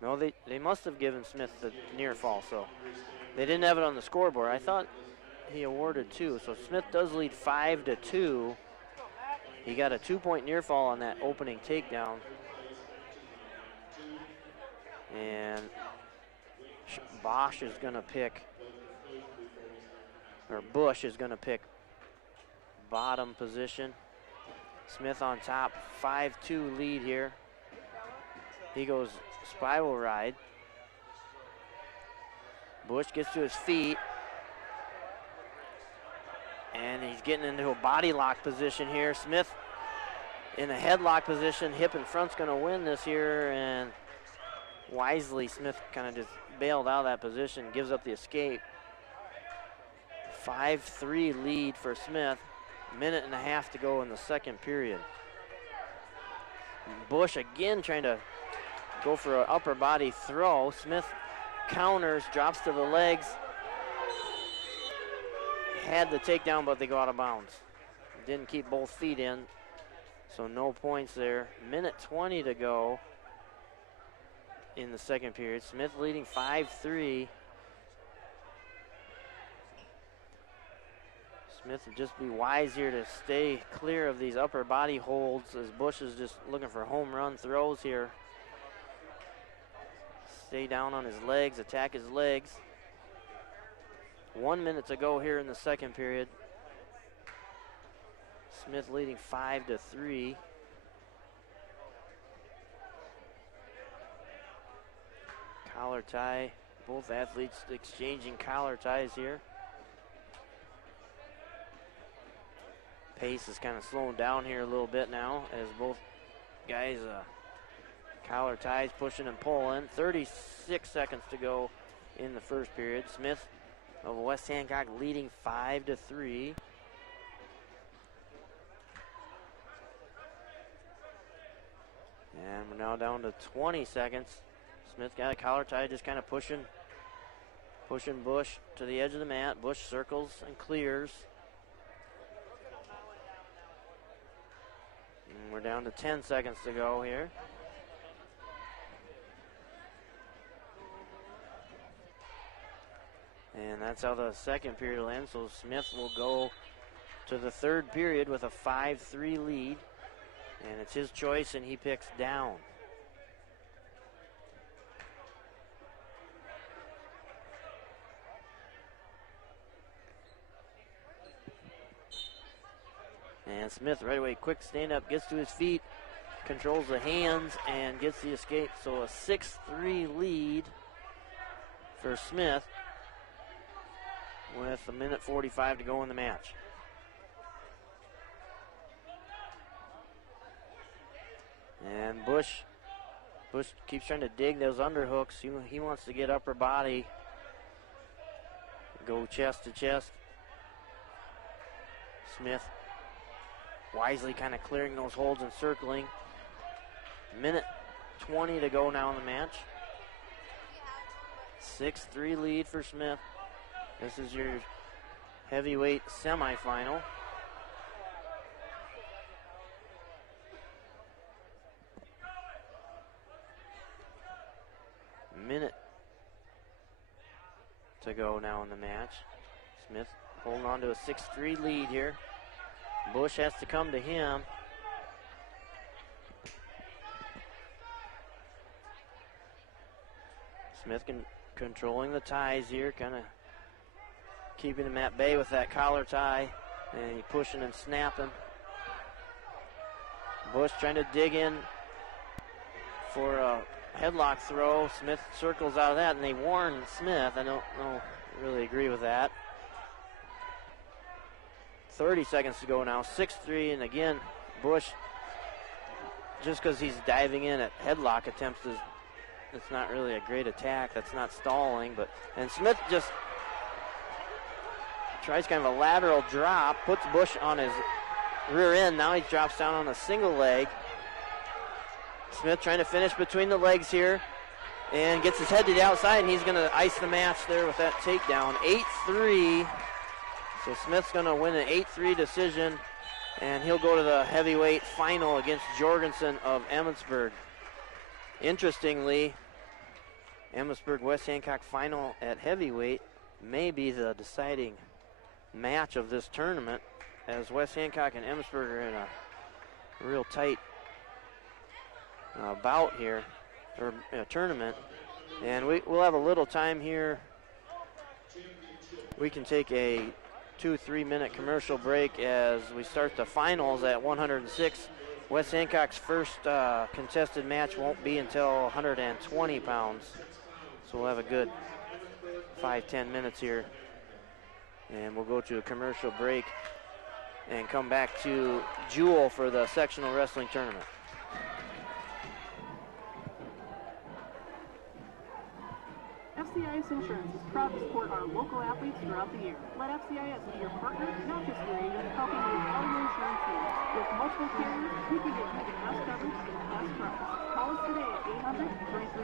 No, they must have given Smith the near fall, so they didn't have it on the scoreboard. I thought he awarded 2, so Smith does lead 5-2. He got a 2-point near fall on that opening takedown. And Bush is going to pick bottom position. Smith on top, 5-2 lead here. He goes spiral ride. Bush gets to his feet, and he's getting into a body lock position here. Smith in a headlock position, hip in front's gonna win this here, and wisely Smith kind of just bailed out of that position, gives up the escape. 5-3 lead for Smith. Minute and a half to go in the second period. Bush again trying to go for an upper body throw. Smith counters, drops to the legs. Had the takedown, but they go out of bounds. Didn't keep both feet in, so no points there. Minute 20 to go in the second period. Smith leading 5-3. Smith would just be wise here to stay clear of these upper body holds as Bush is just looking for home run throws here. Stay down on his legs, attack his legs. 1 minute to go here in the second period. Smith leading 5-3. Collar tie, both athletes exchanging collar ties here. Pace is kind of slowing down here a little bit now as both guys collar ties pushing and pulling. 36 seconds to go in the first period. Smith of West Hancock leading 5-3. And we're now down to 20 seconds. Smith got a collar tie, just kind of pushing Bush to the edge of the mat. Bush circles and clears. And we're down to 10 seconds to go here. And that's how the second period will end. So Smith will go to the third period with a 5-3 lead. And it's his choice, and he picks down. And Smith right away, quick stand up, gets to his feet, controls the hands, and gets the escape. So a 6-3 lead for Smith with 1:45 to go in the match. And Bush keeps trying to dig those underhooks. He wants to get upper body, go chest to chest. Smith wisely kind of clearing those holds and circling. 1:20 to go now in the match. 6-3 lead for Smith. This is your heavyweight semifinal. Minute to go now in the match. Smith holding on to a 6-3 lead here. Bush has to come to him. Smith controlling the ties here, kind of keeping him at bay with that collar tie, and he pushing and snapping. Bush trying to dig in for a headlock throw. Smith circles out of that, and they warn Smith. I don't really agree with that. 30 seconds to go now, 6-3, and again, Bush, just because he's diving in at headlock attempts, it's not really a great attack. That's not stalling, and Smith just tries kind of a lateral drop, puts Bush on his rear end. Now he drops down on a single leg. Smith trying to finish between the legs here and gets his head to the outside, and he's going to ice the match there with that takedown. 8-3. So Smith's going to win an 8-3 decision, and he'll go to the heavyweight final against Jorgensen of Emmetsburg. Interestingly, Emmetsburg West Hancock final at heavyweight may be the deciding match of this tournament, as West Hancock and Emmetsburg are in a real tight bout here, or tournament. And we'll have a little time here. We can take a 2-3 minute commercial break as we start the finals at 106. West Hancock's first contested match won't be until 120 pounds. So we'll have a good 5-10 minutes here. And we'll go to a commercial break and come back to Jewel for the sectional wrestling tournament. FCIS Insurance is proud to support our local athletes throughout the year. Let FCIS be your partner, not just your agent, helping you with all your insurance needs. With multiple carriers, we can get you the best coverage and the best price. Call us today at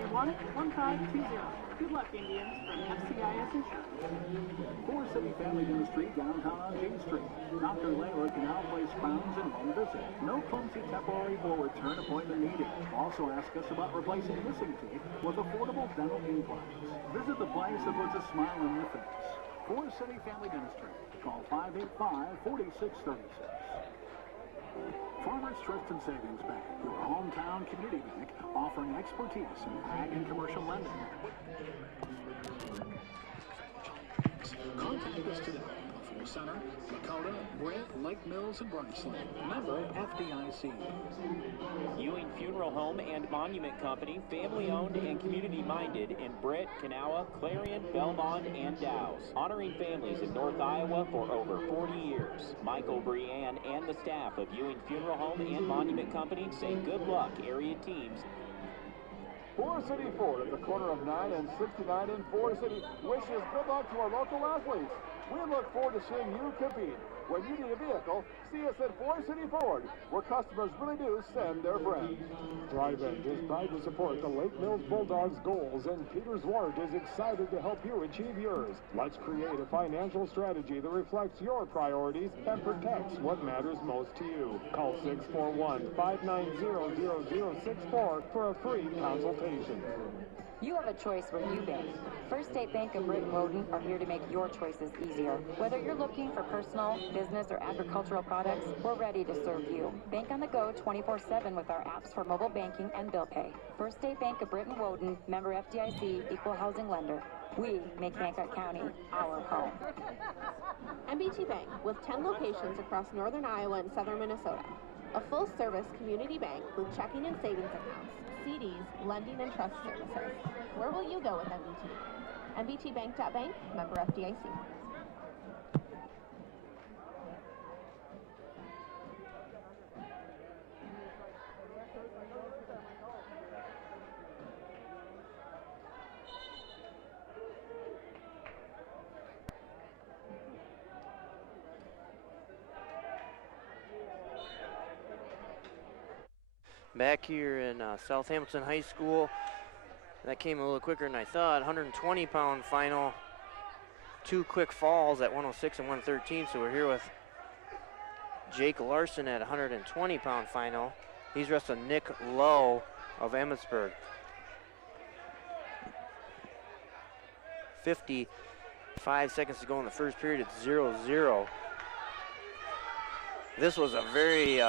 800-331-1520. Good luck, Indians, from FCIS Insurance. Forest City Family Dentistry, downtown on J Street. Dr. Layla can now place crowns in one visit. No clumsy temporary or return appointment needed. Also ask us about replacing missing teeth with affordable dental implants. Visit the place that puts a smile on your face. Forest City Family Dentistry. Call 585-4636. Farmers Trust and Savings Bank, your hometown community bank, offering expertise in ag and commercial lending. Contact us today. Buffalo Center, Lakota, Britt, Lake Mills, and Bronxland. Member FDIC. Ewing Funeral Home and Monument Company, family-owned and community-minded in Britt, Kanawha, Clarion, Belmond, and Dow's. Honoring families in North Iowa for over 40 years. Michael, Brianne, and the staff of Ewing Funeral Home and Monument Company say good luck, area teams. Forest City Ford at the corner of 9 and 69 in Forest City wishes good luck to our local athletes. We look forward to seeing you compete. When you need a vehicle, see us at Forest City Ford, where customers really do send their friends. Thrivent is proud to support the Lake Mills Bulldogs goals, and Peters Ward is excited to help you achieve yours. Let's create a financial strategy that reflects your priorities and protects what matters most to you. Call 641-590-0064 for a free consultation. You have a choice where you bank. First State Bank of Britain Woden are here to make your choices easier. Whether you're looking for personal, business, or agricultural products, we're ready to serve you. Bank on the go 24/7 with our apps for mobile banking and bill pay. First State Bank of Britain Woden, member FDIC, equal housing lender. We make Hancock County our home. MBT Bank, with 10 locations across northern Iowa and southern Minnesota. A full-service community bank with checking and savings accounts, CDs, lending, and trust services. Where will you go with MBT? MBTbank.bank, member FDIC. Back here in South Hamilton High School, that came a little quicker than I thought. 120-pound final. 2 quick falls at 106 and 113. So we're here with Jake Larson at 120-pound final. He's wrestling Nick Lowe of Emmetsburg. 55 seconds to go in the first period. It's 0-0. This was a very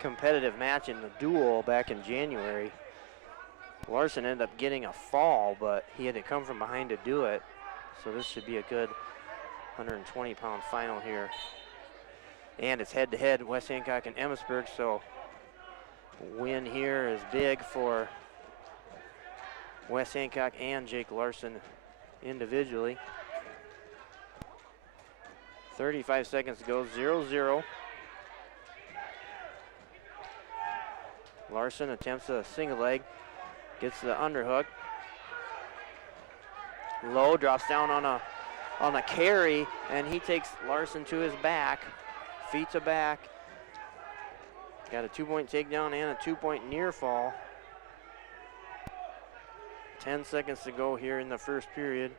competitive match in the duel back in January. Larson ended up getting a fall, but he had to come from behind to do it. So this should be a good 120-pound final here. And it's head-to-head, West Hancock and Emmetsburg, so win here is big for West Hancock and Jake Larson individually. 35 seconds to go, 0-0. Larson attempts a single leg, gets the underhook. Lowe drops down on a carry, and he takes Larson to his back, feet to back. Got a 2-point takedown and a 2-point near fall. 10 seconds to go here in the first period.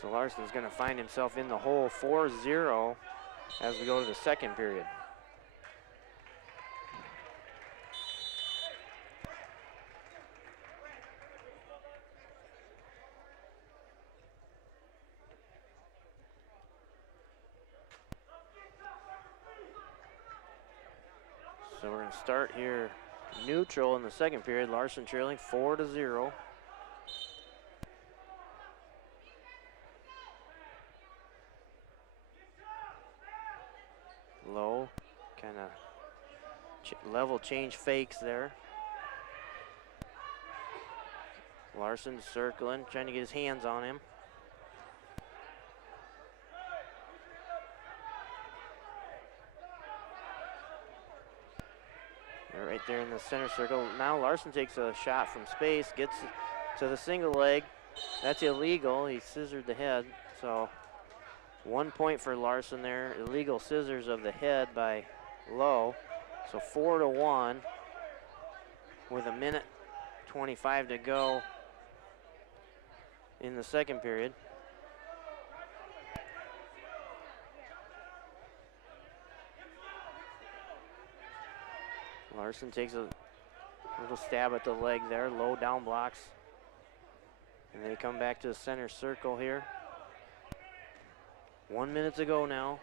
So Larson's going to find himself in the hole, 4-0, as we go to the second period. So we're going to start here neutral in the second period. Larson trailing 4-0. Low, kind of level change fakes there. Larson circling, trying to get his hands on him. They're right there in the center circle. Now Larson takes a shot from space, gets to the single leg. That's illegal. He scissored the head, so 1 point for Larson there. Illegal scissors of the head by Lowe. So 4-1 with 1:25 to go in the second period. Larson takes a little stab at the leg there. Lowe down blocks. And they come back to the center circle here. 1 minute to go now.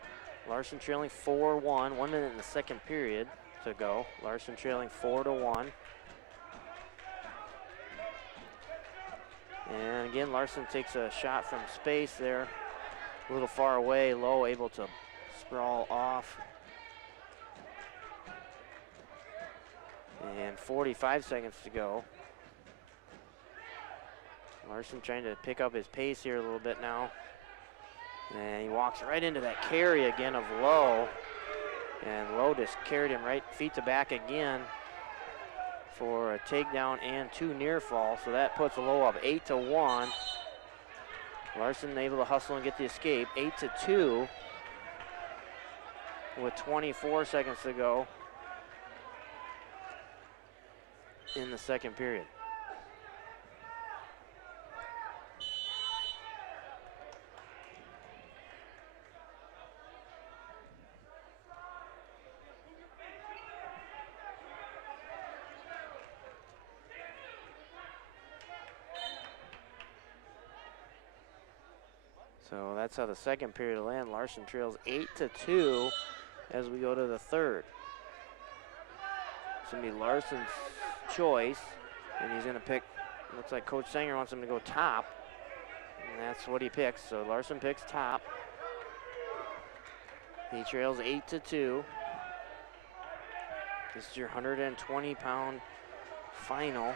Larson trailing 4-1. 1 minute in the second period to go. Larson trailing 4-1. And again, Larson takes a shot from space there. A little far away. Lowe able to sprawl off. And 45 seconds to go. Larson trying to pick up his pace here a little bit now. And he walks right into that carry again of Lowe. And Lowe just carried him right feet to back again for a takedown and 2 near falls. So that puts Lowe up 8-1. Larson able to hustle and get the escape. 8-2 with 24 seconds to go in the second period. So that's how the second period will end. Larson trails 8-2 as we go to the third. It's gonna be Larson's choice, and he's gonna pick, looks like Coach Sanger wants him to go top, and that's what he picks. So Larson picks top. He trails 8-2. This is your 120-pound final.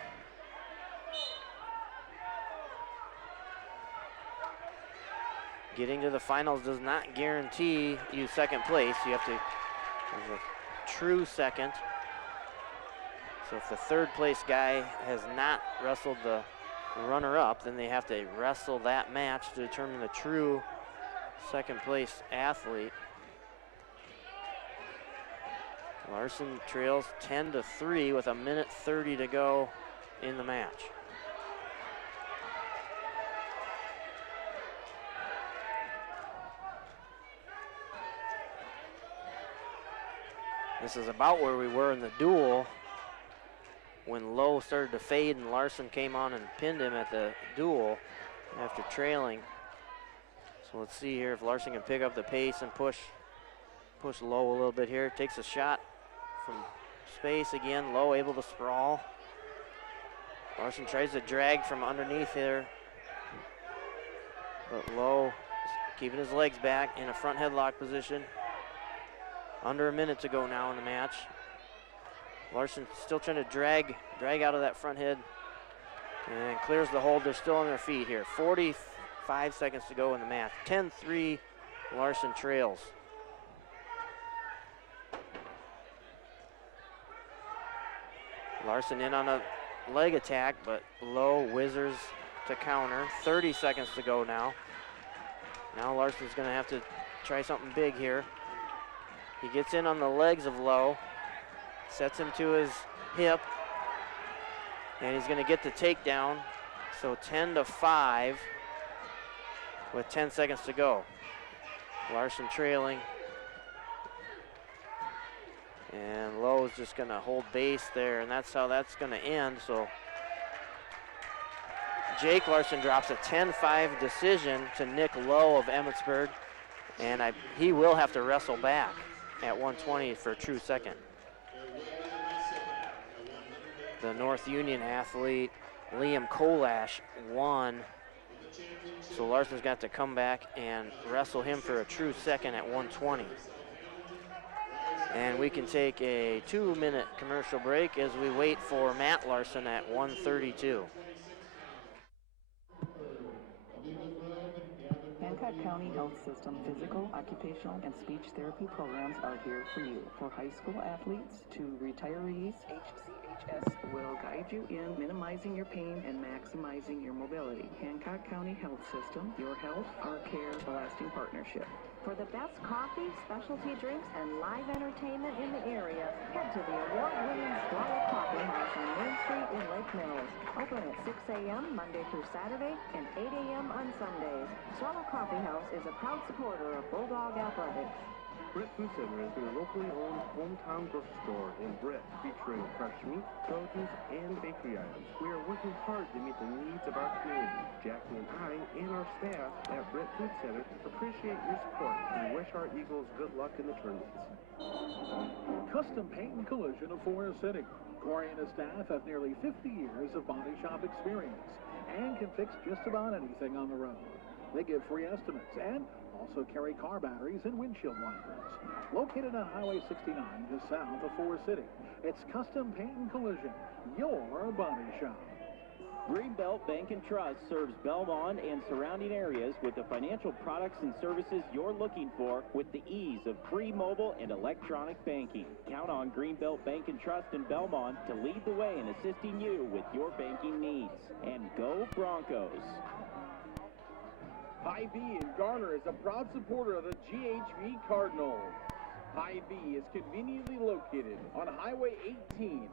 Getting to the finals does not guarantee you second place. You have to have a true second. So if the third place guy has not wrestled the runner-up, then they have to wrestle that match to determine the true second place athlete. Larson trails 10-3 with 1:30 to go in the match. This is about where we were in the duel when Lowe started to fade and Larson came on and pinned him at the duel after trailing. So let's see here if Larson can pick up the pace and push Lowe a little bit here. Takes a shot from space again. Lowe able to sprawl. Larson tries to drag from underneath here, but Lowe keeping his legs back in a front headlock position. Under a minute to go now in the match. Larson still trying to drag out of that front head and clears the hold. They're still on their feet here. 45 seconds to go in the match. 10-3, Larson trails. Larson in on a leg attack, but Lowe whizzes to counter. 30 seconds to go now. Now Larson's gonna have to try something big here. He gets in on the legs of Lowe, sets him to his hip, and he's gonna get the takedown. So 10-5 with 10 seconds to go. Larson trailing. And Lowe is just gonna hold base there, and that's how that's gonna end. So Jake Larson drops a 10-5 decision to Nick Lowe of Emmetsburg, and he will have to wrestle back at 120 for a true second. The North Union athlete, Liam Kolash, won. So Larson's got to come back and wrestle him for a true second at 120. And we can take a 2-minute commercial break as we wait for Matt Larson at 132. Hancock County Health System physical, occupational, and speech therapy programs are here for you. For high school athletes to retirees, IHSAA will guide you in minimizing your pain and maximizing your mobility. Hancock County Health System, your health, our care, a lasting partnership. For the best coffee, specialty drinks, and live entertainment in the area, head to the award-winning Swallow Coffee House on Main Street in Lake Mills. Open at 6 a.m. Monday through Saturday and 8 a.m. on Sundays. Swallow Coffee House is a proud supporter of Bulldog Athletics. Britt Food Center is your locally owned hometown grocery store in Britt, featuring fresh meat, produce, and bakery items. We are working hard to meet the needs of our community. Jackie and I and our staff at Britt Food Center appreciate your support and wish our Eagles good luck in the tournaments. Custom Paint and Collision of Forest City. Corey and his staff have nearly 50 years of body shop experience and can fix just about anything on the road. They give free estimates and also carry car batteries and windshield wipers. Located on Highway 69 just south of Forest City, it's Custom Paint and Collision, your body shop. Greenbelt Bank and Trust serves Belmond and surrounding areas with the financial products and services you're looking for with the ease of free mobile and electronic banking. Count on Greenbelt Bank and Trust in Belmond to lead the way in assisting you with your banking needs. And go Broncos! Hy-Vee in Garner is a proud supporter of the GHV Cardinals. Hy-Vee is conveniently located on Highway 18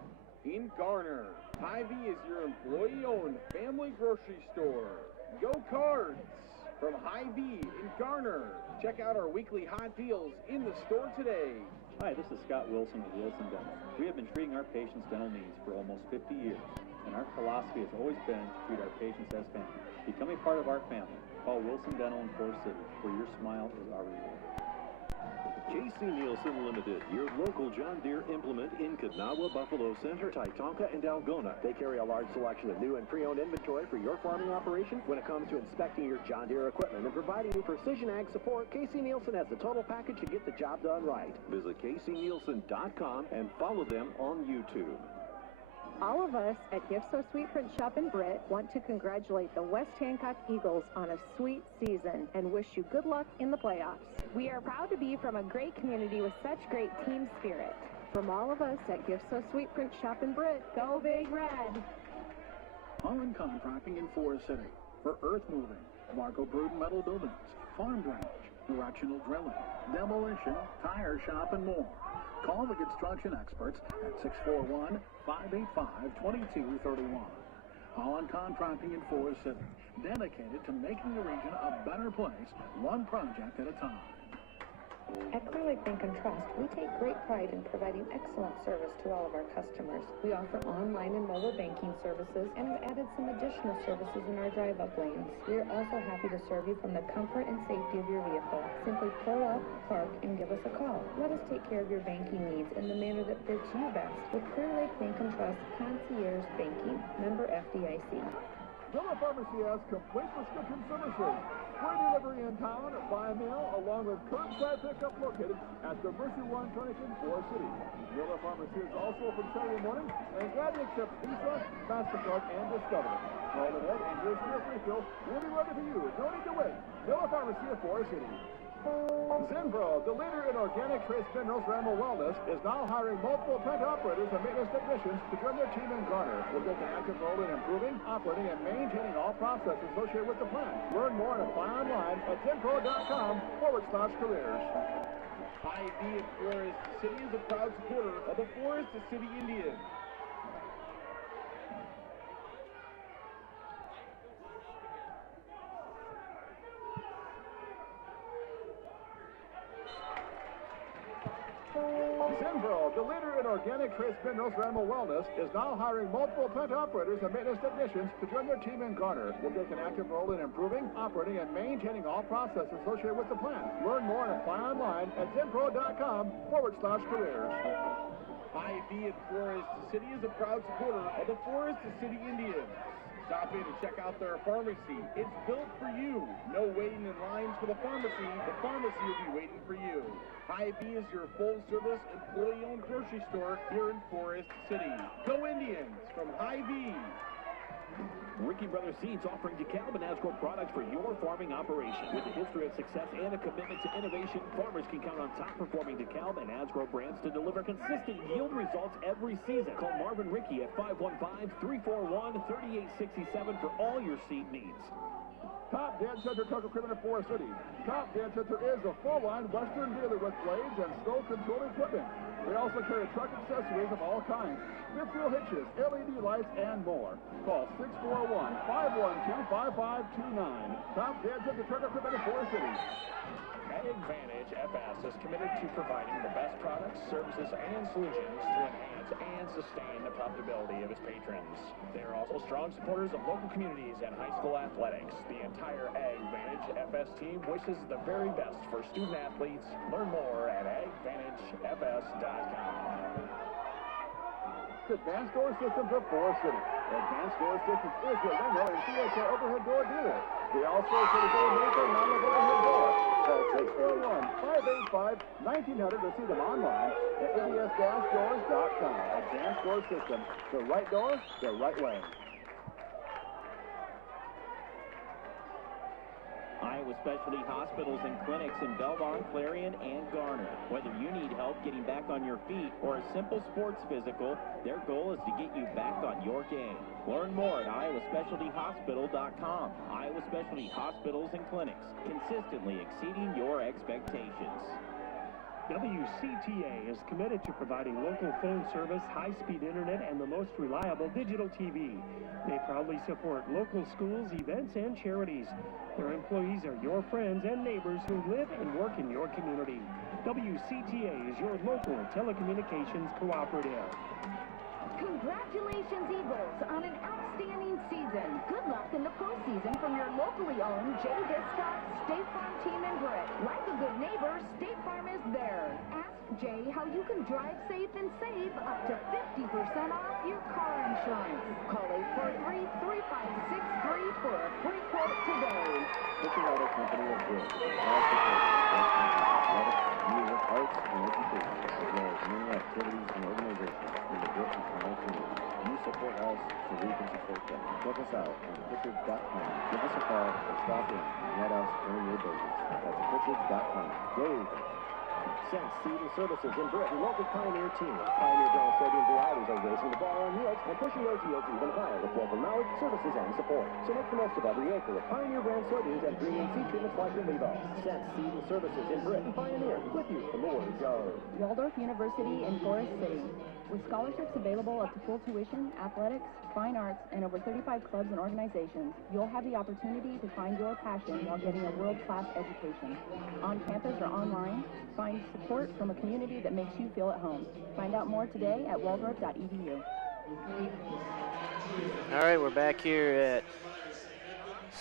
in Garner. Hy-Vee is your employee-owned family grocery store. Go Cards! From Hy-Vee in Garner. Check out our weekly hot deals in the store today. Hi, this is Scott Wilson with Wilson Dental. We have been treating our patients' dental needs for almost 50 years, and our philosophy has always been to treat our patients as family. Become a part of our family. Call Wilson Dental in Forest City, where your smile is our reward. J.C. Nielsen Limited, your local John Deere implement in Kanawha, Buffalo Center, Titonka, and Algona. They carry a large selection of new and pre-owned inventory for your farming operation. When it comes to inspecting your John Deere equipment and providing you precision ag support, Casey Nielsen has the total package to get the job done right. Visit CaseyNielsen.com and follow them on YouTube. All of us at IHSAA Sweet Print Shop in Britt want to congratulate the West Hancock Eagles on a sweet season and wish you good luck in the playoffs. We are proud to be from a great community with such great team spirit. From all of us at IHSAA Sweet Print Shop in Britt, go Big Red! Holland Contracting in Forest City for earth moving, Marco Bruden metal buildings, farm drainage, directional drilling, demolition, tire shop, and more. Call the construction experts at 641-585-2231. Holland Contracting in Forest City, dedicated to making the region a better place, one project at a time. At Clear Lake Bank and Trust, we take great pride in providing excellent service to all of our customers. We offer online and mobile banking services and have added some additional services in our drive-up lanes. We are also happy to serve you from the comfort and safety of your vehicle. Simply pull up, park, and give us a call. Let us take care of your banking needs in the manner that fits you best with Clear Lake Bank and Trust Concierge Banking, member FDIC. Villa Pharmacy has complete prescription services. Free delivery in town, by mail, along with curbside pickup located at the Mercy One Clinic in Forest City. Villa Pharmacy is also open Saturday morning and gladly accepts Visa, MasterCard, and Discover. Call ahead and your free refill will be ready for you. No need to wait. Villa Pharmacy of Forest City. Zinpro, the leader in organic trace minerals for animal wellness, is now hiring multiple plant operators and maintenance technicians to join their team in Garner. Will take an active role in improving, operating, and maintaining all processes associated with the plant. Learn more and apply online at zinpro.com/careers. Hy-Vee in Forest City is a proud supporter of the Forest City Indians. Zinpro, the leader in organic trace minerals for animal wellness, is now hiring multiple plant operators and maintenance technicians to join their team in Garner. Will take an active role in improving, operating, and maintaining all processes associated with the plant. Learn more and apply online at zinpro.com/careers. Hy-Vee in Forest City is a proud supporter of the Forest City Indians. Stop in and check out their pharmacy. It's built for you. No waiting in lines for the pharmacy. The pharmacy will be waiting for you. Hy-Vee is your full-service, employee-owned grocery store here in Forest City. Go Indians from Hy-Vee. Ricky Brothers Seeds offering DeKalb and Asgrow products for your farming operation. With a history of success and a commitment to innovation, farmers can count on top-performing DeKalb and Asgrow brands to deliver consistent yield results every season. Call Marvin Ricky at 515-341-3867 for all your seed needs. Top Dead Center Truck Equipment in Forest City. Top Dead Center is a full-line Western dealer with blades and snow control equipment. They also carry truck accessories of all kinds, fifth wheel hitches, LED lights, and more. Call 641-512-5529. Top Dead Center Truck Equipment in Forest City. AgVantage FS is committed to providing the best products, services, and solutions to enhance and sustain the profitability of its patrons. They are also strong supporters of local communities and high school athletics. The entire AgVantage FS team wishes the very best for student athletes. Learn more at agvantagefs.com. Advanced Door Systems of Forest City. Advanced Door Systems is your Leno and CHA overhead door dealer. We also certify maker non-level overhead door. Call 641-585-1900 to see them online at abs-doors.com. Advanced Door Systems. The right door, the right way. Iowa Specialty Hospitals and Clinics in Belmond, Clarion, and Garner. Whether you need help getting back on your feet or a simple sports physical, their goal is to get you back on your game. Learn more at iowespecialtyhospital.com. Iowa Specialty Hospitals and Clinics, consistently exceeding your expectations. WCTA is committed to providing local phone service, high-speed internet, and the most reliable digital TV. They proudly support local schools, events, and charities. Their employees are your friends and neighbors who live and work in your community. WCTA is your local telecommunications cooperative. Congratulations, Eagles, on an outstanding season. Good luck in the postseason from your locally owned Jay Discott State Farm team in Britt. Like a good neighbor, State Farm is there. Ask Jay how you can drive safe and save up to 50% off your car insurance. Call 843-356-3 for a free quote today. Picture Auto Company of Britt. Music, arts, and education, as well as many activities and organizations in the Britt and Kyle community. You support us so we can support them. Check us out on Pritchard.com. Give us a call or stop in and let us earn your business. That's Pritchard.com. Go Eagles. Sense Seed and Services in Britt, local Pioneer team. Pioneer brand soybean varieties are raising the bar on yields and pushing those yields even higher with local knowledge, services, and support. So make the most of every acre with Pioneer brand soybeans and premium seed treatments like Relivo. Sense Seed and Services in Britt and Pioneer. With you, the more go. Waldorf University in Forest City. With scholarships available up to full tuition, athletics, fine arts, and over 35 clubs and organizations, you'll have the opportunity to find your passion while getting a world-class education. On campus or online, find support from a community that makes you feel at home. Find out more today at waldorf.edu. All right, we're back here at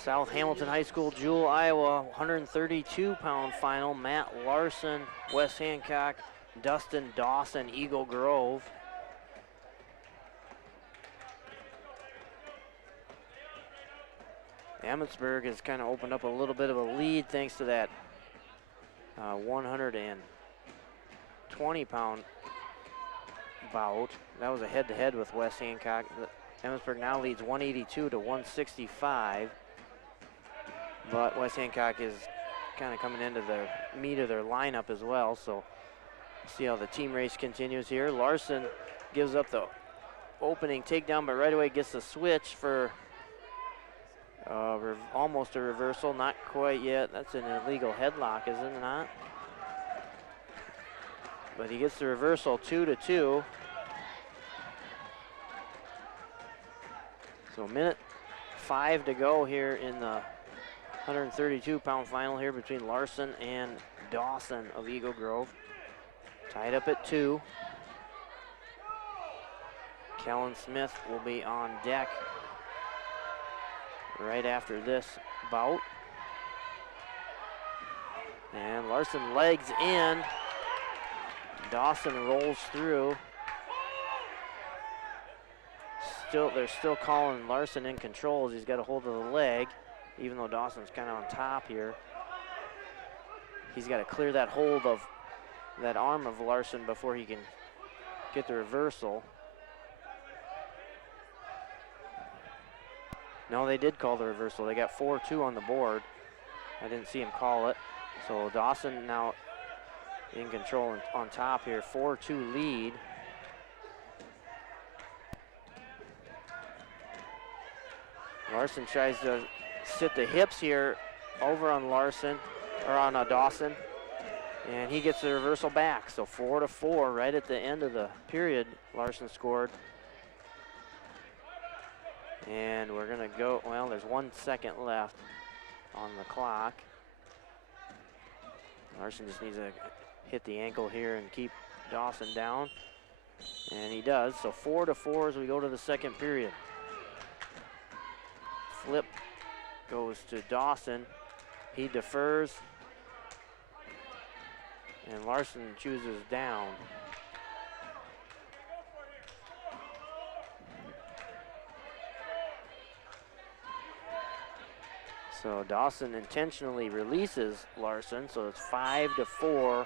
South Hamilton High School, Jewel, Iowa, 132-pound final. Matt Larson, West Hancock, Dustin Dawson, Eagle Grove. Emmetsburg has kind of opened up a little bit of a lead thanks to that 120-pound bout. That was a head-to-head with West Hancock. Emmetsburg now leads 182 to 165. But West Hancock is kind of coming into the meat of their lineup as well. So see how the team race continues here. Larson gives up the opening takedown, but right away gets the switch for almost a reversal. Not quite yet. That's an illegal headlock, isn't it not? But he gets the reversal, 2-2. So minute 5 to go here in the 132-pound final here between Larson and Dawson of Eagle Grove. Tied up at 2. Kellen Smith will be on deck right after this bout. And Larson legs in. Dawson rolls through. They're still calling Larson in control as he's got a hold of the leg, even though Dawson's kind of on top here. He's got to clear that hold of that arm of Larson before he can get the reversal. No, they did call the reversal. They got 4-2 on the board. I didn't see him call it. So Dawson now in control and on top here, 4-2 lead. Larson tries to sit the hips here over on Larson, or on Dawson, and he gets the reversal back. So 4-4 right at the end of the period, Larson scored. And we're gonna go, well, there's 1 second left on the clock. Larson just needs to hit the ankle here and keep Dawson down. And he does. So 4-4 as we go to the second period. Flip goes to Dawson. He defers. And Larson chooses down. So Dawson intentionally releases Larson, so it's 5-4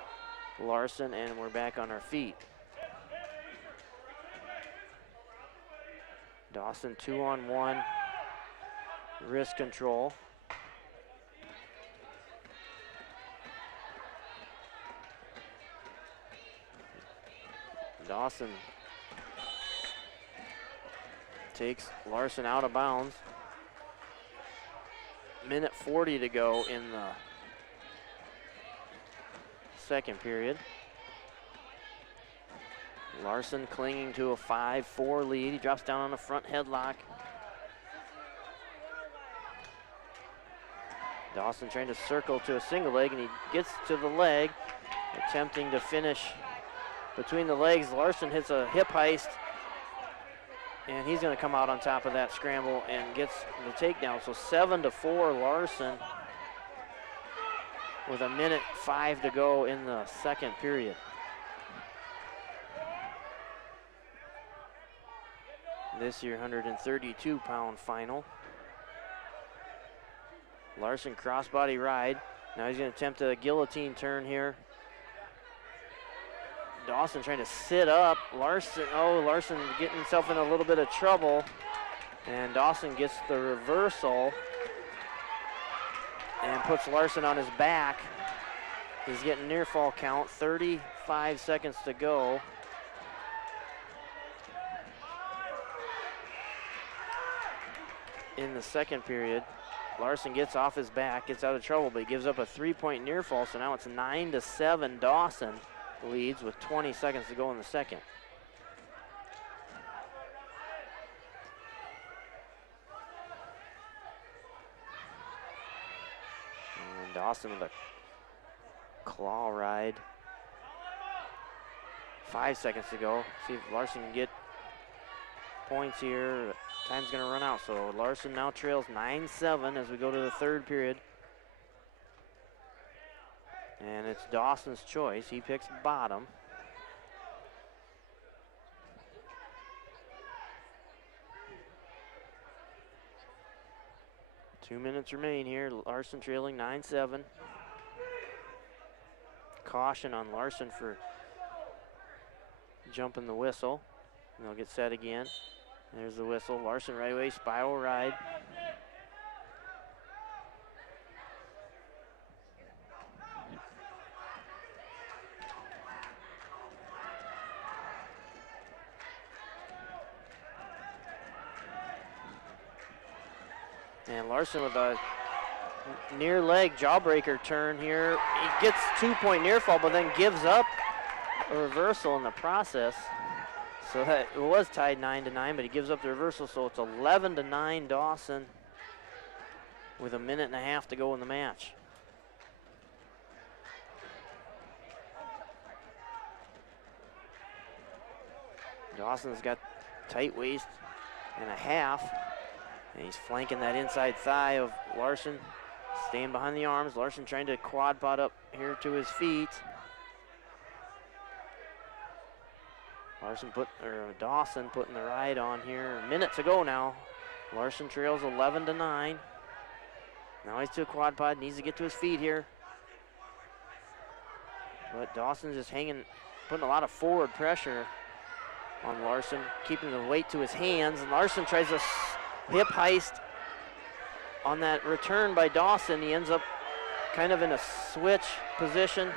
Larson, and we're back on our feet. Dawson 2-on-1, wrist control. Dawson takes Larson out of bounds. Minute 40 to go in the second period. Larson clinging to a 5-4 lead. He drops down on a front headlock. Dawson trying to circle to a single leg, and he gets to the leg, attempting to finish between the legs. Larson hits a hip heist, and he's going to come out on top of that scramble and gets the takedown. So 7-4 Larson with a minute 5 to go in the second period. This year 132-pound final. Larson crossbody ride. Now he's going to attempt a guillotine turn here. Dawson trying to sit up. Larson getting himself in a little bit of trouble. And Dawson gets the reversal and puts Larson on his back. He's getting near fall count, 35 seconds to go. In the second period, Larson gets off his back, gets out of trouble, but he gives up a 3-point near fall, so now it's 9-7 Dawson leads with 20 seconds to go in the second. And Dawson with a claw ride. 5 seconds to go. See if Larson can get points here. Time's going to run out, so Larson now trails 9-7 as we go to the third period. And it's Dawson's choice. He picks bottom. Two minutes remain here. Larson trailing 9-7. Caution on Larson for jumping the whistle. And they'll get set again. There's the whistle. Larson right away, spiral ride. And Larson with a near leg jawbreaker turn here. He gets 2-point near fall, but then gives up a reversal in the process. So that it was tied 9-9, but he gives up the reversal, so it's 11-9 Dawson with a minute and a half to go in the match. Dawson's got tight waist and a half, and he's flanking that inside thigh of Larson, staying behind the arms. Larson trying to quad pot up here to his feet. Dawson putting the ride on here. A minute to go now. Larson trails 11-9. Now he's to a quad pod, needs to get to his feet here. But Dawson's just hanging, putting a lot of forward pressure on Larson, keeping the weight to his hands. And Larson tries a hip heist on that return by Dawson. He ends up kind of in a switch position.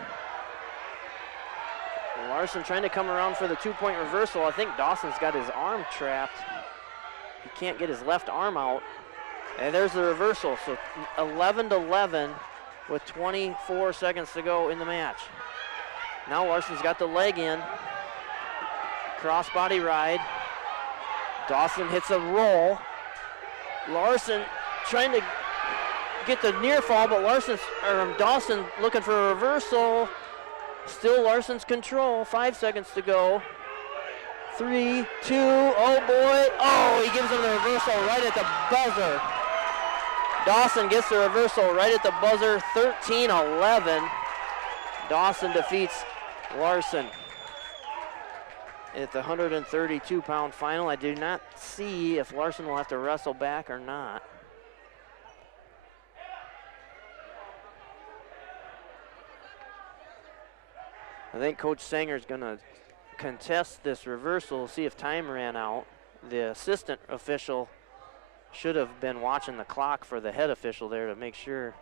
Larson trying to come around for the 2-point reversal. I think Dawson's got his arm trapped. He can't get his left arm out. And there's the reversal. So 11-11 with 24 seconds to go in the match. Now Larson's got the leg in. Crossbody ride. Dawson hits a roll. Larson trying to get the near fall, but Dawson looking for a reversal. Still Larson's control. 5 seconds to go. 3, 2, oh boy. Oh, he gives him the reversal right at the buzzer. Dawson gets the reversal right at the buzzer. 13-11. Dawson defeats Larson at the 132-pound final. I do not see if Larson will have to wrestle back or not. I think Coach Sanger's going to contest this reversal, see if time ran out. The assistant official should have been watching the clock for the head official there to make sure.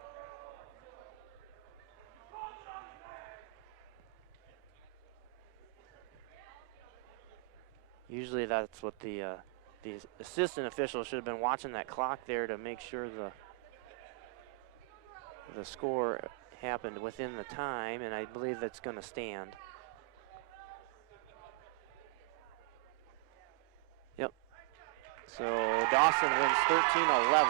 Usually that's what the assistant official should have been watching that clock there to make sure the score happened within the time, and I believe that's going to stand. Yep. So Dawson wins 13-11.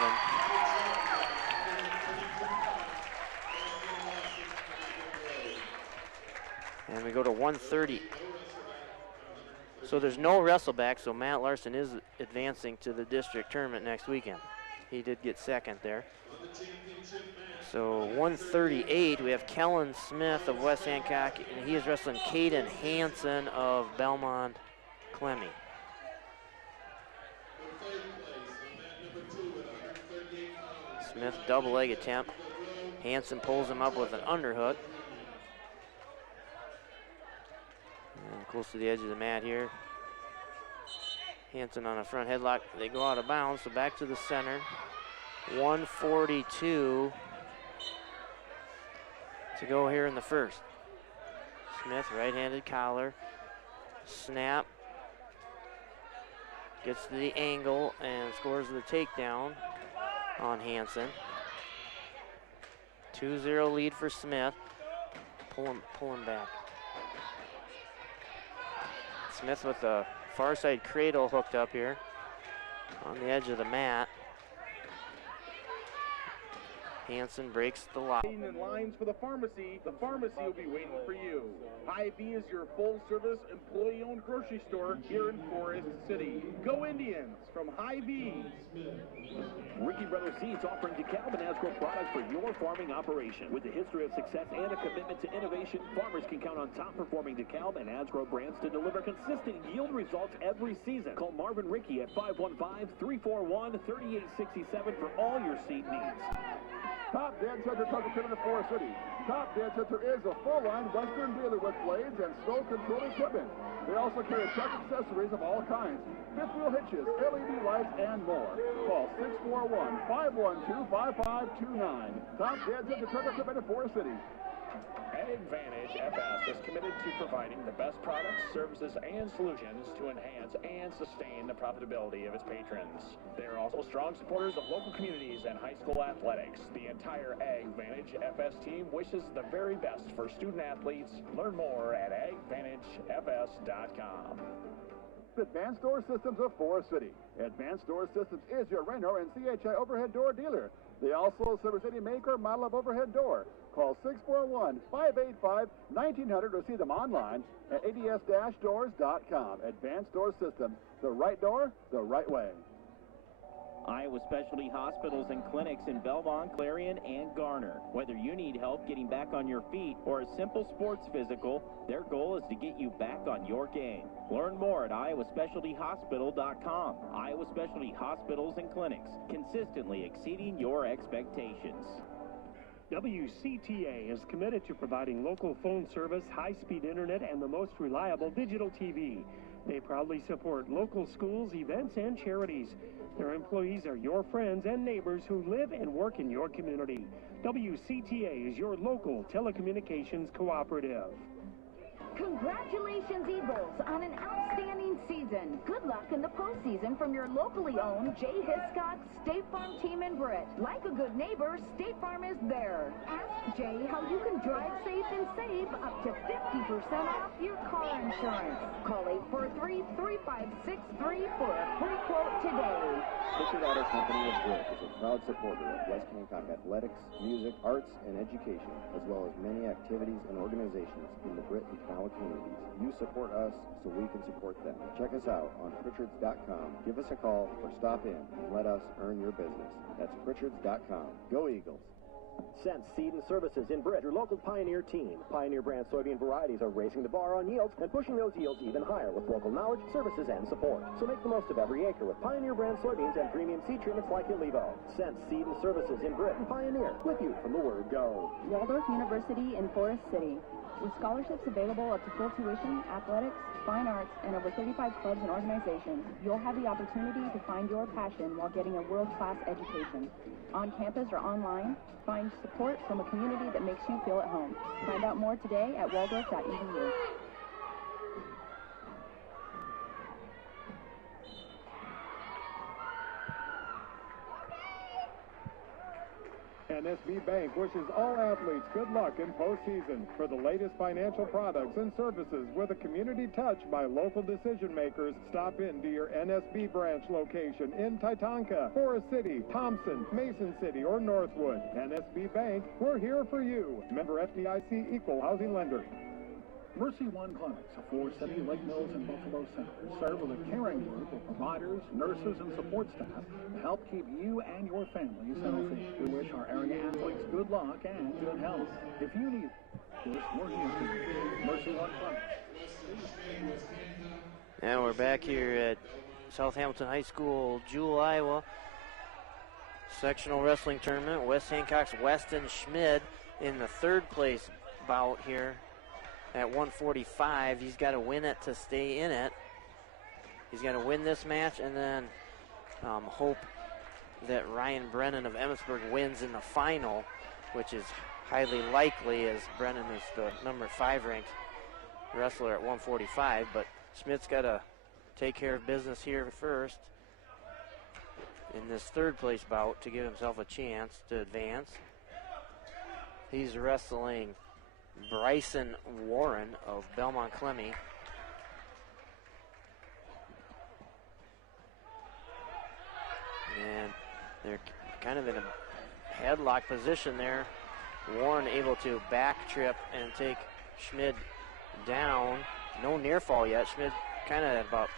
And we go to 130. So there's no wrestle back, so Matt Larson is advancing to the district tournament next weekend. He did get second there. So 138, we have Kellen Smith of West Hancock, and he is wrestling Caden Hansen of Belmond-Klemme. Smith double leg attempt. Hansen pulls him up with an underhook. And close to the edge of the mat here. Hansen on a front headlock. They go out of bounds, so back to the center. 142 to go here in the first. Smith, right-handed collar. Snap. Gets to the angle and scores the takedown on Hansen. 2-0 lead for Smith. Pull him back. Smith with the far side cradle hooked up here on the edge of the mat. Hansen breaks the lock. In lines for the pharmacy will be waiting for you. Hy-Vee is your full-service, employee-owned grocery store here in Forest City. Go Indians from Hy-Vee. Ricky Brothers Seeds offering DeKalb and Asgrow products for your farming operation. With a history of success and a commitment to innovation, farmers can count on top-performing DeKalb and Asgrow brands to deliver consistent yield results every season. Call Marvin Ricky at 515-341-3867 for all your seed needs. Top Dead Center Truck Equipment of Forest City. Top Dead Center is a full-line Western dealer with blades and snow control equipment. They also carry truck accessories of all kinds, fifth wheel hitches, LED lights, and more. Call 641-512-5529. Top Dead Center Truck Equipment of Forest City. AgVantage FS is committed to providing the best products, services, and solutions to enhance and sustain the profitability of its patrons. They are also strong supporters of local communities and high school athletics. The entire AgVantage FS team wishes the very best for student athletes. Learn more at agvantagefs.com. Advanced Door Systems of Forest City. Advanced Door Systems is your Reno and CHI overhead door dealer. They also service any make or model of overhead door. Call 641-585-1900 or see them online at ads-doors.com. Advanced Door Systems, the right door, the right way. Iowa Specialty Hospitals and Clinics in Belmond, Clarion, and Garner. Whether you need help getting back on your feet or a simple sports physical, their goal is to get you back on your game. Learn more at iowaspecialtyhospital.com. Iowa Specialty Hospitals and Clinics, consistently exceeding your expectations. WCTA is committed to providing local phone service, high-speed internet, and the most reliable digital TV. They proudly support local schools, events, and charities. Their employees are your friends and neighbors who live and work in your community. WCTA is your local telecommunications cooperative. Congratulations, Eagles, on an outstanding season. Good luck in the postseason from your locally owned IHSAA State Farm team in Britt. Like a good neighbor, State Farm is there. Ask Jay how you can drive safe and save up to 50% off your car insurance. Call 843-3563 for a free quote today. Pritchard Auto Company of Britt is a proud supporter of West Hancock athletics, music, arts, and education, as well as many activities and organizations in the Britt and Kanawha communities. You support us so we can support them. Check us out on Pritchards.com. Give us a call or stop in and let us earn your business. That's Pritchards.com. Go Eagles! Sense Seed and Services in Britt, your local Pioneer team. Pioneer brand soybean varieties are raising the bar on yields and pushing those yields even higher with local knowledge, services, and support. So make the most of every acre with Pioneer brand soybeans and premium seed treatments like Ilevo. Sense Seed and Services in Britt and Pioneer, with you from the word go. Waldorf University in Forest City. With scholarships available up to full tuition, athletics, fine arts, and over 35 clubs and organizations, you'll have the opportunity to find your passion while getting a world-class education. On campus or online, find support from a community that makes you feel at home. Find out more today at waldorf.edu. NSB Bank wishes all athletes good luck in postseason. For the latest financial products and services with a community touch by local decision makers, stop into your NSB branch location in Titanca, Forest City, Thompson, Mason City, or Northwood. NSB Bank, we're here for you. Member FDIC Equal Housing Lender. Mercy One Clinics of Forest City, Lake Mills, and Buffalo Center serve with a caring group of providers, nurses, and support staff to help keep you and your families healthy. We wish our area athletes good luck and good health. If you need this, we're here for you. Mercy One Clinics. And we're back here at South Hamilton High School, Jewell, Iowa. Sectional wrestling tournament. West Hancock's Weston Schmid in the third place bout here. At 145, he's got to win it to stay in it. He's got to win this match and then hope that Ryan Brennan of Emmetsburg wins in the final, which is highly likely as Brennan is the number 5 ranked wrestler at 145. But Schmidt's got to take care of business here first in this third place bout to give himself a chance to advance. He's wrestling Bryson Warren of Belmond-Klemme. And they're kind of in a headlock position there. Warren able to back trip and take Schmid down. No near fall yet. Schmid kind of at about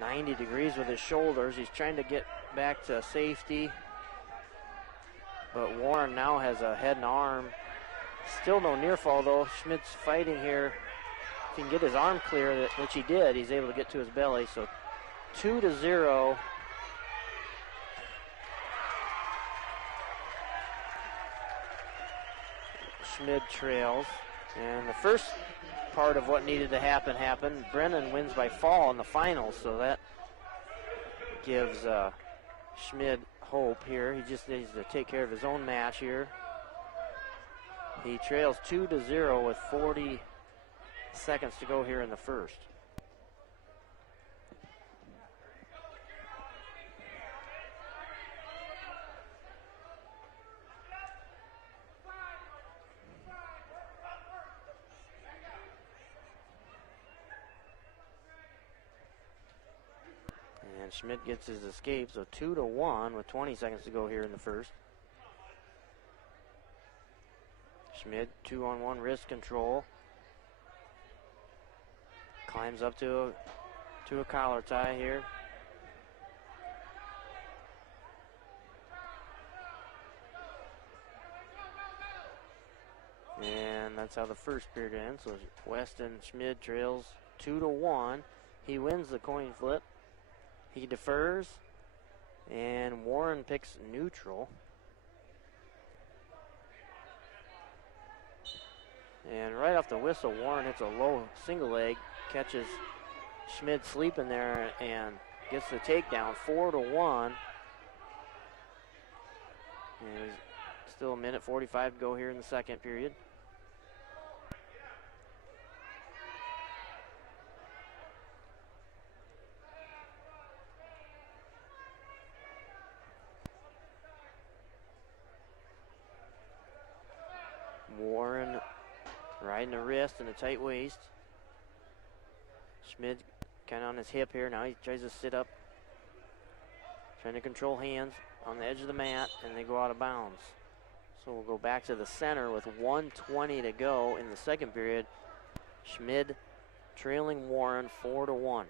90 degrees with his shoulders. He's trying to get back to safety. But Warren now has a head and arm. Still no near fall though. Schmidt's fighting here. If he can get his arm clear, which he did, he's able to get to his belly. So 2-0. Schmid trails. And the first part of what needed to happen happened. Brennan wins by fall in the finals, so that gives Schmid hope here. He just needs to take care of his own match here. He trails 2-0 with 40 seconds to go here in the first. And Schmidt gets his escape, so 2-1 with 20 seconds to go here in the first. Schmid, 2-on-1 wrist control. Climbs up to a collar tie here. And that's how the first period ends. So Weston Schmid trails 2-1. He wins the coin flip. He defers. And Warren picks neutral. And right off the whistle, Warren hits a low single leg, catches Schmid sleeping there, and gets the takedown, 4-1. And still a minute 45 to go here in the second period. Warren riding the wrist and a tight waist. Schmid kind of on his hip here. Now he tries to sit up. trying to control hands on the edge of the mat, and they go out of bounds. So we'll go back to the center with 1:20 to go in the second period. Schmid trailing Warren 4-1.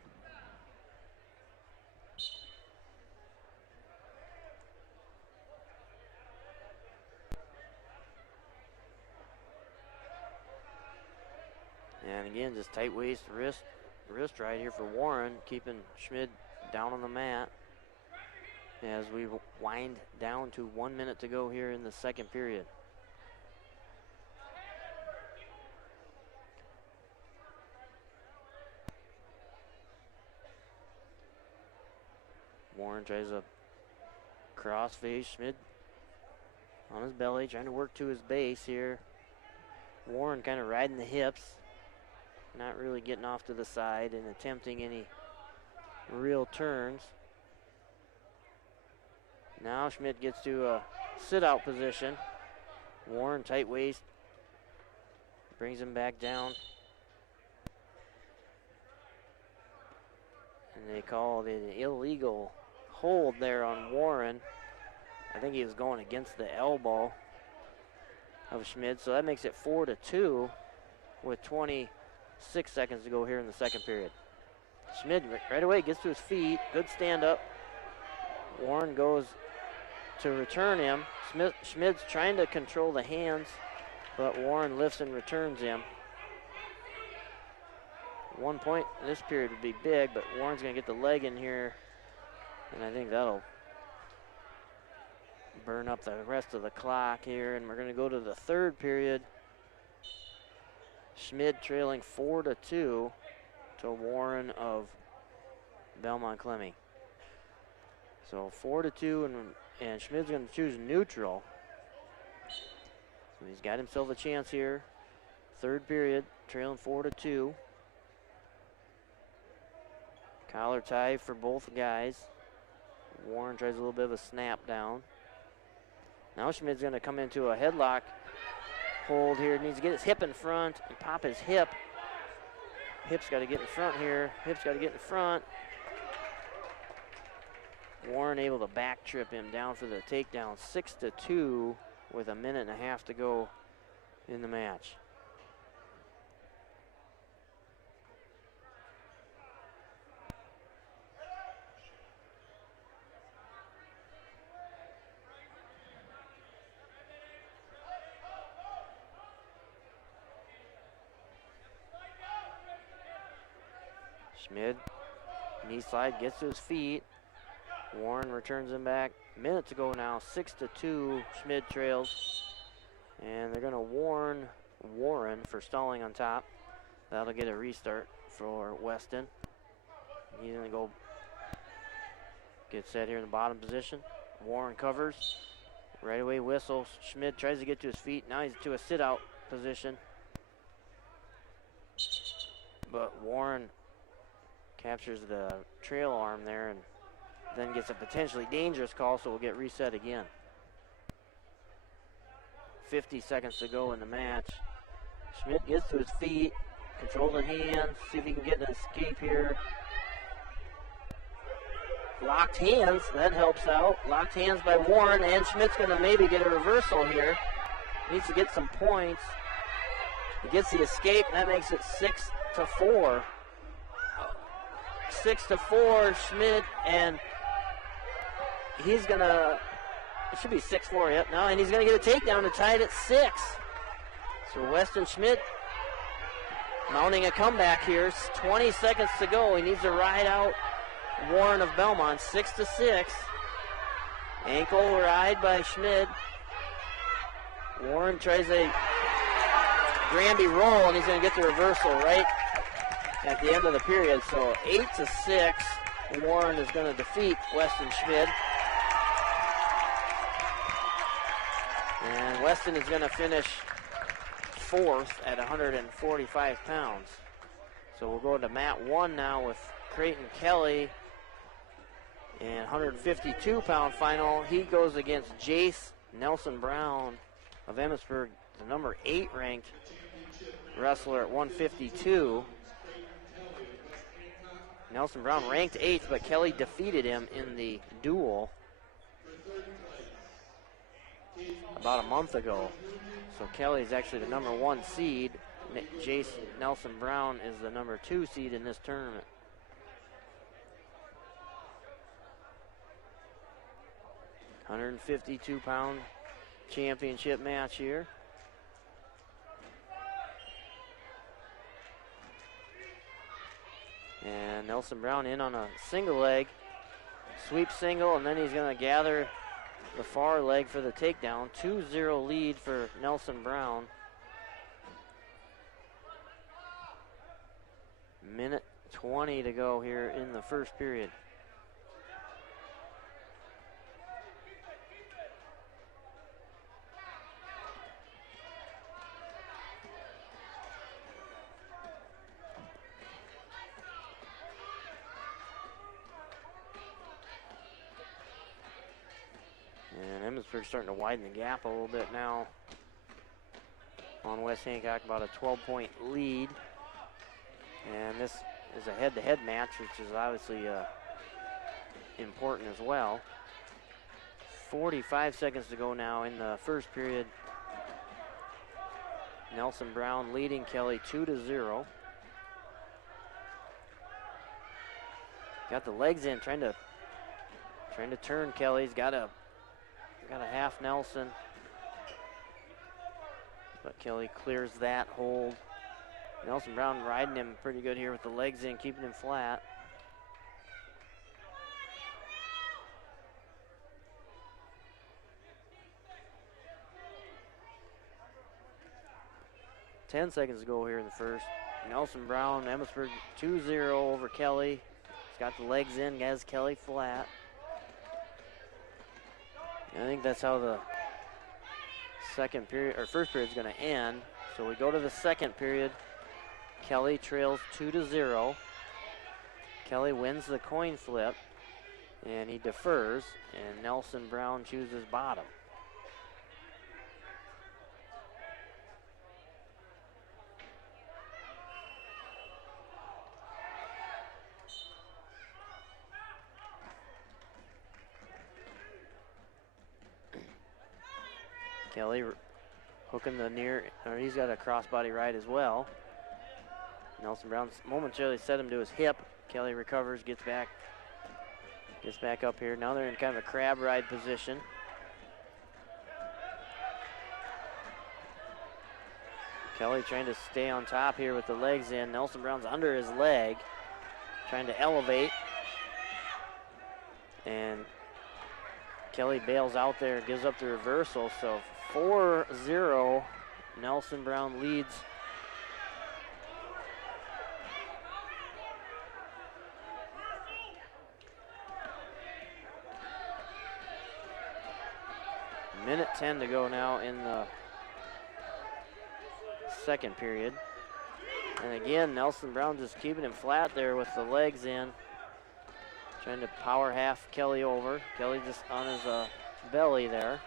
And again, just tight waist, wrist right here for Warren, keeping Schmid down on the mat as we wind down to 1 minute to go here in the second period. Warren tries a cross face. Schmid on his belly, trying to work to his base here. Warren kind of riding the hips, not really getting off to the side and attempting any real turns. Now Schmid gets to a sit-out position. Warren tight waist, brings him back down. And they called it an illegal hold there on Warren. I think he was going against the elbow of Schmid, so that makes it 4-2 with 26 seconds to go here in the second period. Schmid right away gets to his feet, good stand up. Warren goes to return him. Schmid's trying to control the hands, but Warren lifts and returns him. 1 point in this period would be big, but Warren's going to get the leg in here, and I think that'll burn up the rest of the clock here, and we're going to go to the third period. Schmid trailing 4-2 to Warren of Belmond-Klemme. So 4-2, and Schmid's going to choose neutral. So he's got himself a chance here. Third period, trailing 4-2. Collar tie for both guys. Warren tries a little bit of a snap down. Now Schmid's going to come into a headlock hold here. Needs to get his hip in front and pop his hip. Hip's got to get in front here. Hip's got to get in front. Warren able to back trip him down for the takedown. 6-2 with a minute and a half to go in the match. Schmid, knee slide, gets to his feet. Warren returns him back. Minute to go now, 6-2, Schmid trails. And they're gonna warn Warren for stalling on top. That'll get a restart for Weston. He's gonna go get set here in the bottom position. Warren covers, right away whistles. Schmid tries to get to his feet. Now he's to a sit-out position. But Warren captures the trail arm there and then gets a potentially dangerous call, so we'll get reset again. 50 seconds to go in the match. Schmid gets to his feet, control the hands, see if he can get an escape here. Locked hands, that helps out. Locked hands by Warren, and Schmid's gonna maybe get a reversal here. Needs to get some points. He gets the escape, that makes it 6-4. 6-4, Schmid, and he's gonna, it should be 6-4, yep, no, and he's gonna get a takedown to tie it at 6. So Weston Schmid mounting a comeback here. 20 seconds to go. He needs to ride out Warren of Belmont, 6-6. Ankle ride by Schmid. Warren tries a Granby roll, and he's gonna get the reversal right at the end of the period. So 8-6, Warren is going to defeat Weston Schmid. And Weston is going to finish fourth at 145 pounds. So we'll go to mat 1 now with Creighton Kelly. And 152-pound final. He goes against Jace Nelson Brown of Emmetsburg, the number 8 ranked wrestler at 152. Nelson Brown ranked 8th, but Kelly defeated him in the duel about a month ago. So Kelly's actually the number 1 seed. Nelson Brown is the number 2 seed in this tournament. $152-pound championship match here. And Nelson Brown in on a single leg, sweep single, and then he's going to gather the far leg for the takedown. 2-0 lead for Nelson Brown. Minute 20 to go here in the first period. And Emmetsburg starting to widen the gap a little bit now on West Hancock, about a 12-point lead. And this is a head-to-head match, which is obviously important as well. 45 seconds to go now in the first period. Nelson Brown leading Kelly 2-0. Got the legs in, trying to turn Kelly. He's got a half Nelson, but Kelly clears that hold. Nelson Brown riding him pretty good here with the legs in, keeping him flat. Ten seconds to go here in the first. Nelson Brown, Emmetsburg 2-0 over Kelly. He's got the legs in, has Kelly flat. I think that's how the second period or first period is going to end. So we go to the second period. Kelly trails 2-0. Kelly wins the coin flip, and he defers, and Nelson Brown chooses bottom. Kelly hooking the near, or he's got a crossbody right as well. Nelson Brown momentarily set him to his hip. Kelly recovers, gets back up here. Now they're in kind of a crab ride position. Kelly trying to stay on top here with the legs in. Nelson Brown's under his leg, trying to elevate. And Kelly bails out there, gives up the reversal. So 4-0, Nelson Brown leads. Minute 10 to go now in the second period. And again, Nelson Brown just keeping him flat there with the legs in. Trying to power half Kelly over. Kelly just on his belly there.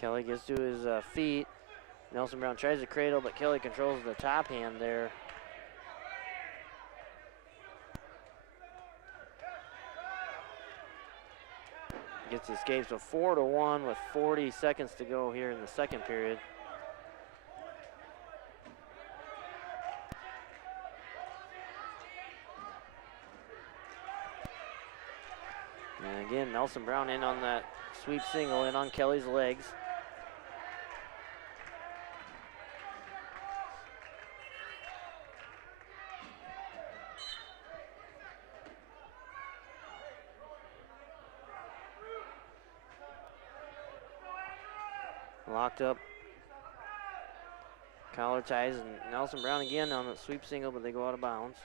Kelly gets to his feet. Nelson Brown tries to cradle, but Kelly controls the top hand there. Gets escaped, so 4-1 with 40 seconds to go here in the second period. And again, Nelson Brown in on that sweep single, in on Kelly's legs. Locked up. Collar ties, and Nelson Brown again on the sweep single, but they go out of bounds.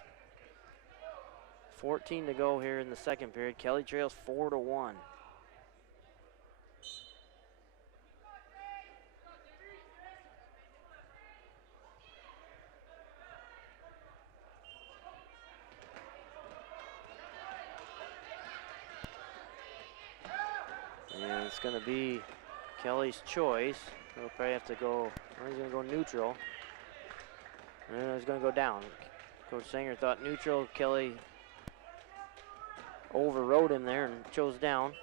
14 to go here in the second period. Kelly trails 4-1. That's going to be Kelly's choice. He'll probably have to go, well, he's going to go neutral. And he's going to go down. Coach Sanger thought neutral. Kelly overrode him there and chose down.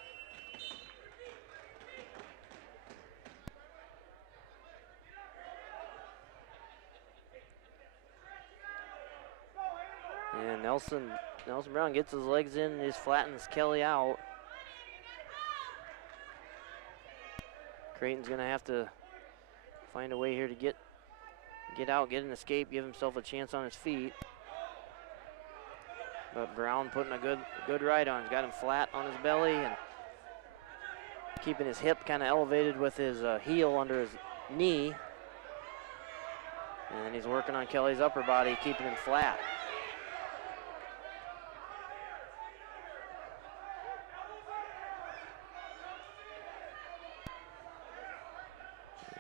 And Nelson Brown gets his legs in and just flattens Kelly out. Creighton's gonna have to find a way here to get out, get an escape, give himself a chance on his feet. But Brown putting a good right on. He's got him flat on his belly and keeping his hip kind of elevated with his heel under his knee. And he's working on Kelly's upper body, keeping him flat.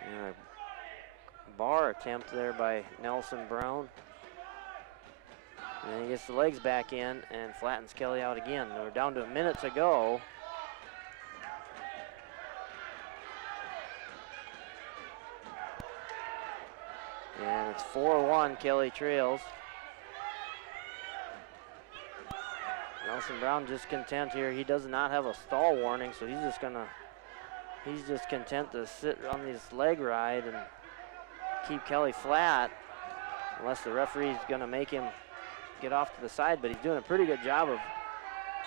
And a bar attempt there by Nelson Brown. And he gets the legs back in and flattens Kelly out again. We're down to a minute to go. And it's 4-1, Kelly trails. Nelson Brown just content here. He does not have a stall warning, so he's just content to sit on this leg ride and keep Kelly flat, unless the referee's gonna make him get off to the side, but he's doing a pretty good job of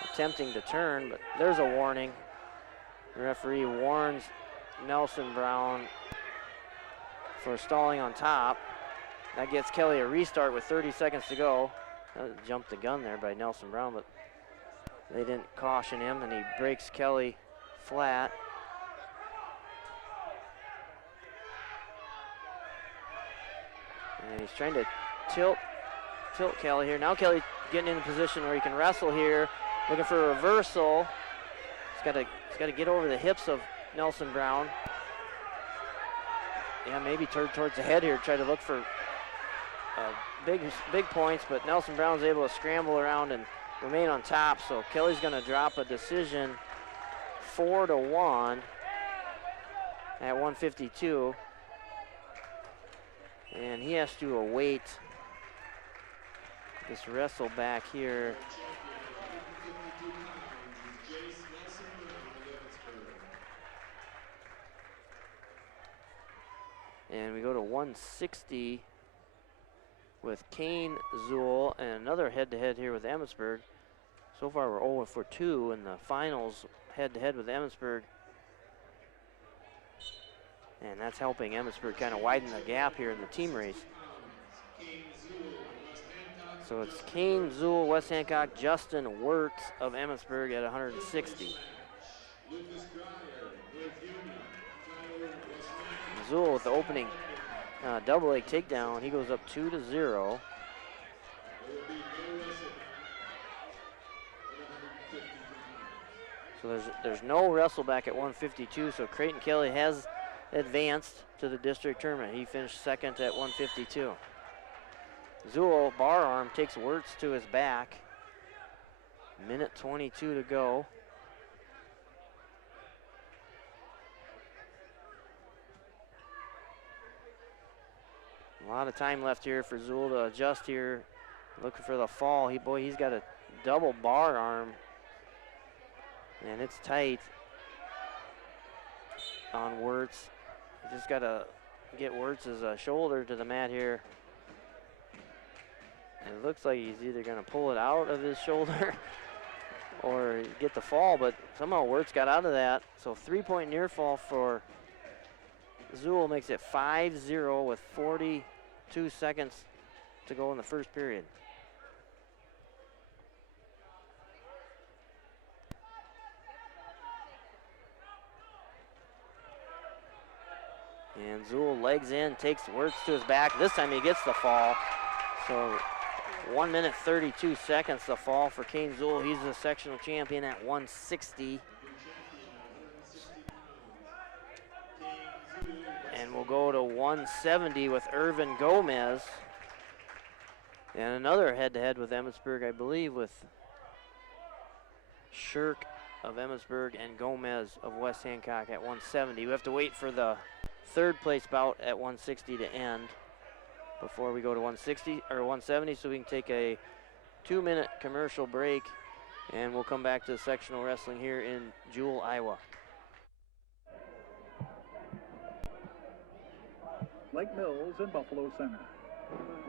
attempting to turn, but there's a warning. The referee warns Nelson Brown for stalling on top. That gets Kelly a restart with 30 seconds to go. Jumped the gun there by Nelson Brown, but they didn't caution him, and he breaks Kelly flat. And he's trying to tilt Kelly here. Now Kelly getting in a position where he can wrestle here, looking for a reversal. He's got to get over the hips of Nelson Brown. Yeah, maybe turn towards the head here, try to look for big points, but Nelson Brown's able to scramble around and remain on top, so Kelly's going to drop a decision 4-1 at 152. And he has to await this wrestle back here. And we go to 160 with Kane Zool and another head-to-head here with Emmetsburg. So far we're 0-2 in the finals head-to-head with Emmetsburg. And that's helping Emmetsburg kind of widen the gap here in the team race. So it's Kane Zool, West Hancock, Justin Wirtz of Emmetsburg at 160. Zool with the opening double leg takedown. He goes up 2-0. So there's no wrestle back at 152. So Creighton Kelly has advanced to the district tournament. He finished second at 152. Zool, bar arm, takes Wirtz to his back. Minute 22 to go. A lot of time left here for Zool to adjust here. Looking for the fall. He's got a double bar arm. And it's tight on Wirtz. You just got to get Wirtz's shoulder to the mat here. And it looks like he's either going to pull it out of his shoulder or get the fall, but somehow Wirtz got out of that. So 3-point near fall for Zool makes it 5-0 with 42 seconds to go in the first period. And Zool legs in, takes Wirtz to his back. This time he gets the fall. So 1 minute 32 seconds the fall for Kane Zool. He's the sectional champion at 160. And we'll go to 170 with Irvin Gomez. And another head-to-head with Emmetsburg, I believe, with Shirk of Emmetsburg and Gomez of West Hancock at 170. We have to wait for the third place bout at 160 to end before we go to 160 or 170, so we can take a 2-minute commercial break, and we'll come back to the sectional wrestling here in Jewell, Iowa. Lake Mills and Buffalo Center.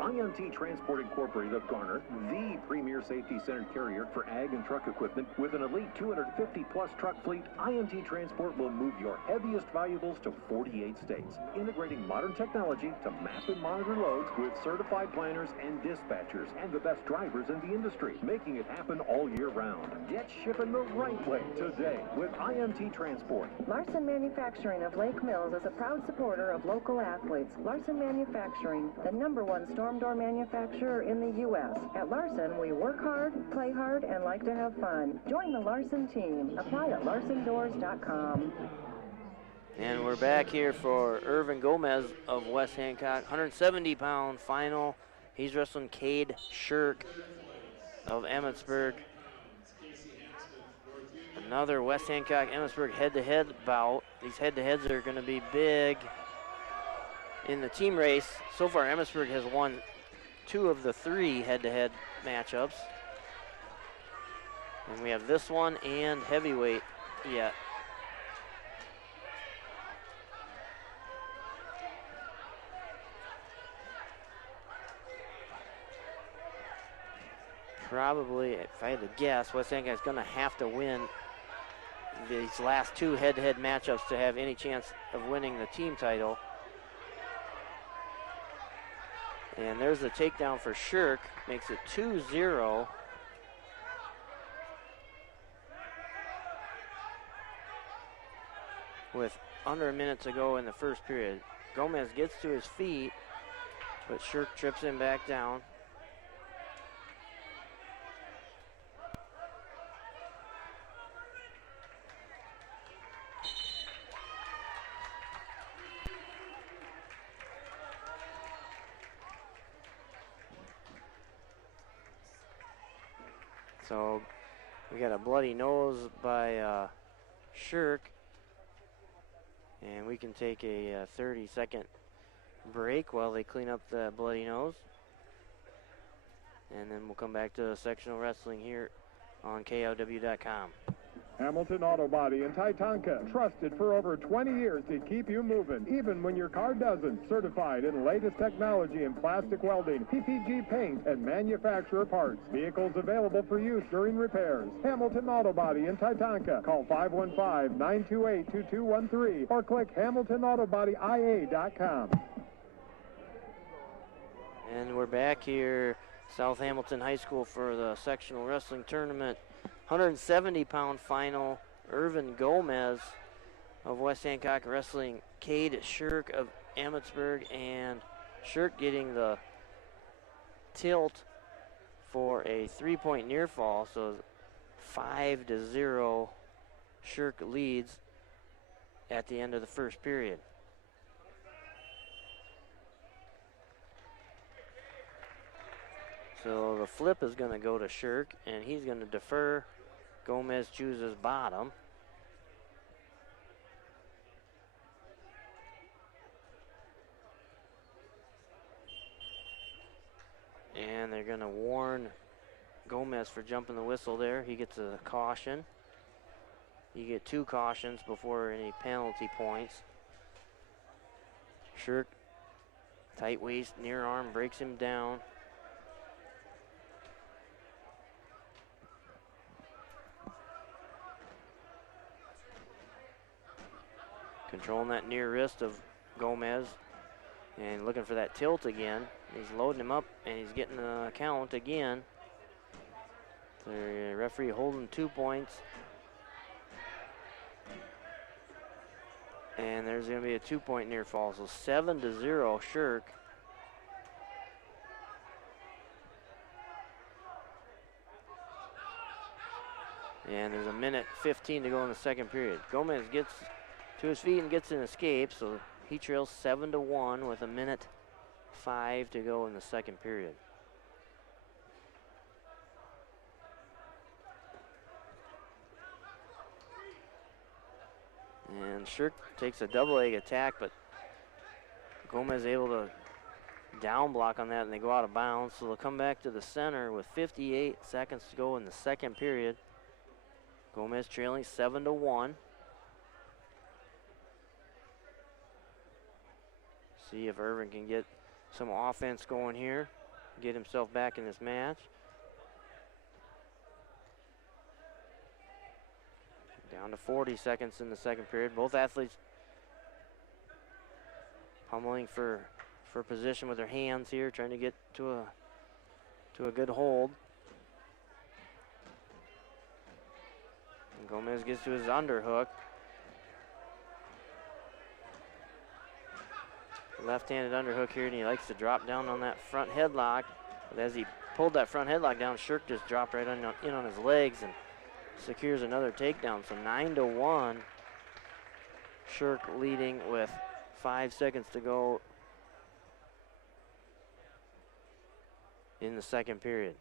IMT Transport Incorporated of Garner, the premier safety-centered carrier for ag and truck equipment. With an elite 250-plus truck fleet, IMT Transport will move your heaviest valuables to 48 states, integrating modern technology to map and monitor loads with certified planners and dispatchers and the best drivers in the industry, making it happen all year round. Get shipping the right way today with IMT Transport. Larson Manufacturing of Lake Mills is a proud supporter of local athletes. Larson Manufacturing, the #1 storm door manufacturer in the U.S. At Larson, we work hard, play hard, and like to have fun. Join the Larson team. Apply at larsondoors.com. And we're back here for Irvin Gomez of West Hancock, 170-pound final. He's wrestling Cade Shirk of Emmetsburg. Another West Hancock Emmetsburg head-to-head bout. These head-to-heads are going to be big in the team race. So far, Emmetsburg has won 2 of the 3 head-to-head matchups. And we have this one and heavyweight yet. Probably, if I had to guess, West Hancock is going to have to win these last 2 head-to-head matchups to have any chance of winning the team title. And there's the takedown for Shirk, makes it 2-0. With under a minute to go in the first period. Gomez gets to his feet, but Shirk trips him back down. So we got a bloody nose by Shirk, and we can take a 30-second break while they clean up the bloody nose, and then we'll come back to sectional wrestling here on KOW.com. Hamilton Auto Body in Titanca, trusted for over 20 years to keep you moving, even when your car doesn't. Certified in latest technology in plastic welding, PPG paint, and manufacturer parts. Vehicles available for use during repairs. Hamilton Auto Body in Titanca. Call 515-928-2213 or click HamiltonAutoBodyIA.com. And we're back here, South Hamilton High School, for the sectional wrestling tournament. 170-pound final. Irvin Gomez of West Hancock wrestling Cade Shirk of Emmetsburg, and Shirk getting the tilt for a 3-point near fall, so 5-0 Shirk leads at the end of the first period. So the flip is going to go to Shirk, and he's going to defer. Gomez chooses bottom. And they're going to warn Gomez for jumping the whistle there. He gets a caution. You get 2 cautions before any penalty points. Shirk, tight waist, near arm, breaks him down. Controlling that near wrist of Gomez and looking for that tilt again. He's loading him up and he's getting the count again. The referee holding 2 points. And there's going to be a 2-point near fall. So 7-0 Shirk. And there's a minute 15 to go in the second period. Gomez gets to his feet and gets an escape, so he trails 7-1 with a minute 5 to go in the second period. And Shirk takes a double leg attack, but Gomez able to down block on that, and they go out of bounds. So they'll come back to the center with 58 seconds to go in the second period. Gomez trailing 7-1. See if Irvin can get some offense going here, get himself back in this match. Down to 40 seconds in the second period. Both athletes pummeling for position with their hands here, trying to get to a good hold. And Gomez gets to his underhook. Left-handed underhook here, and he likes to drop down on that front headlock. But as he pulled that front headlock down, Shirk just dropped right in on his legs and secures another takedown. So 9-1. Shirk leading with 5 seconds to go in the second period.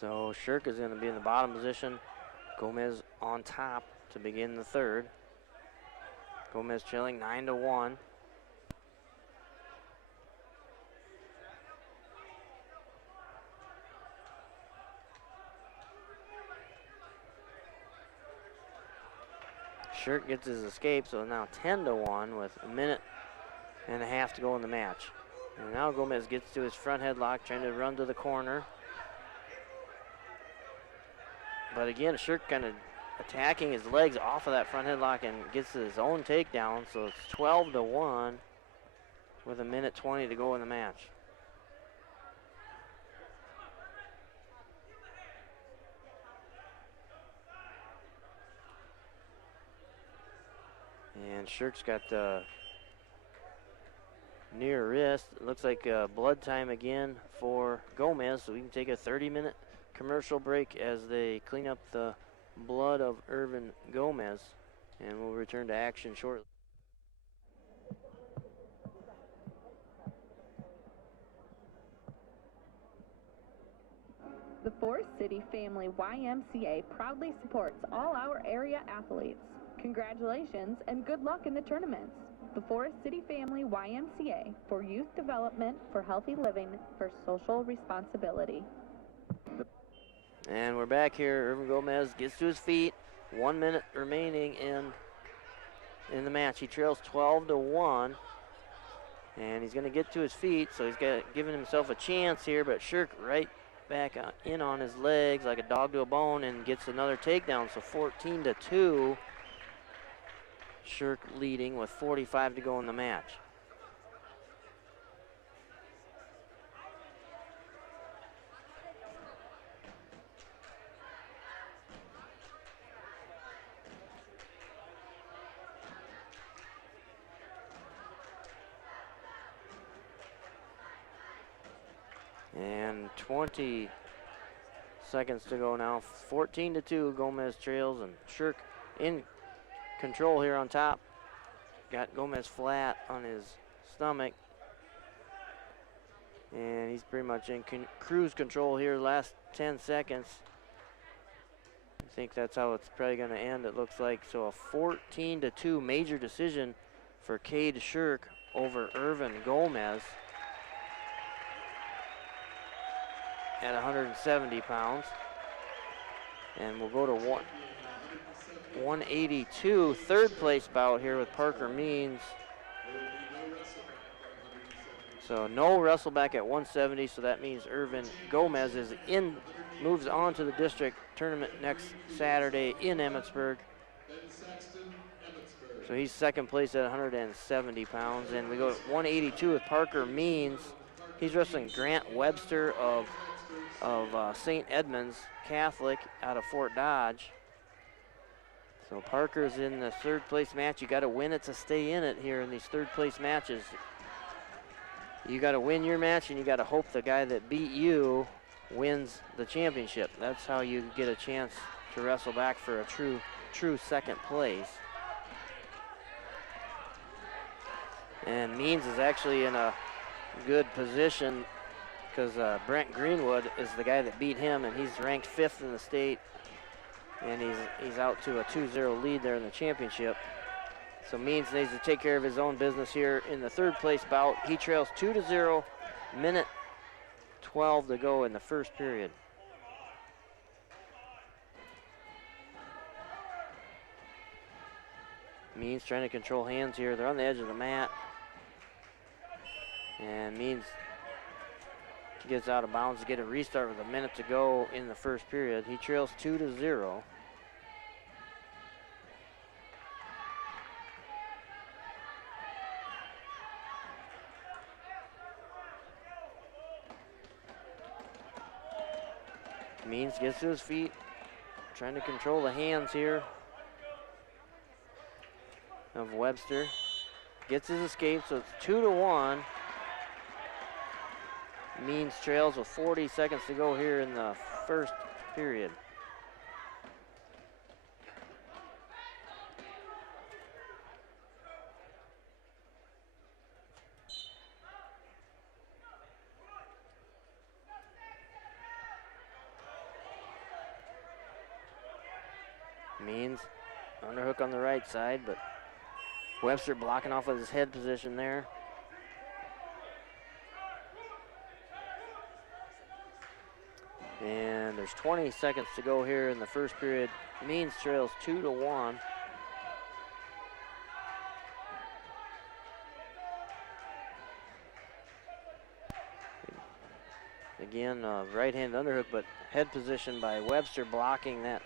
So Shirk is going to be in the bottom position. Gomez on top to begin the third. Gomez trailing 9-1. Shirk gets his escape, so now 10-1 with a minute and a half to go in the match. And now Gomez gets to his front headlock, trying to run to the corner. But again, Shirk kind of attacking his legs off of that front headlock and gets his own takedown. So it's 12-1 with a minute 20 to go in the match. And Shirk's got the near wrist. It looks like blood time again for Gomez, so we can take a 30-minute commercial break as they clean up the blood of Irvin Gomez, and we'll return to action shortly. The Forest City Family YMCA proudly supports all our area athletes. Congratulations and good luck in the tournaments. The Forest City Family YMCA for youth development, for healthy living, for social responsibility. And we're back here. Irvin Gomez gets to his feet. 1 minute remaining in the match. He trails 12-1. And he's going to get to his feet, so he's giving himself a chance here, but Shirk right back in on his legs like a dog to a bone and gets another takedown. So 14-2. Shirk leading with 45 to go in the match. And 20 seconds to go now. 14-2, Gomez trails, and Shirk in control here on top. Got Gomez flat on his stomach. And he's pretty much in cruise control here last 10 seconds. I think that's how it's probably going to end, it looks like. So a 14-2 major decision for Cade Shirk over Irvin Gomez at 170 pounds. And we'll go to 182, third place bout here with Parker Means. So no wrestle back at 170, so that means Irvin Gomez moves on to the district tournament next Saturday in Emmetsburg. So he's second place at 170 pounds. And we go to 182 with Parker Means. He's wrestling Grant Webster of St. Edmond's Catholic out of Fort Dodge. So Parker's in the third place match. You got to win it to stay in it here in these third place matches. You got to win your match, and you got to hope the guy that beat you wins the championship. That's how you get a chance to wrestle back for a true second place. And Means is actually in a good position because Brent Greenwood is the guy that beat him, and he's ranked 5th in the state. And he's out to a 2-0 lead there in the championship. So Means needs to take care of his own business here in the 3rd place bout. He trails 2-0, minute 12 to go in the 1st period. Means trying to control hands here. They're on the edge of the mat. And Means gets out of bounds to get a restart with a minute to go in the 1st period. He trails 2-0. Means gets to his feet, trying to control the hands here of Webster. Gets his escape, so it's 2-1. Means trails with 40 seconds to go here in the 1st period. Means underhook on the right side, but Webster blocking off with his head position there. And there's 20 seconds to go here in the 1st period. Means trails 2-1. Again, right-hand underhook, but head position by Webster blocking that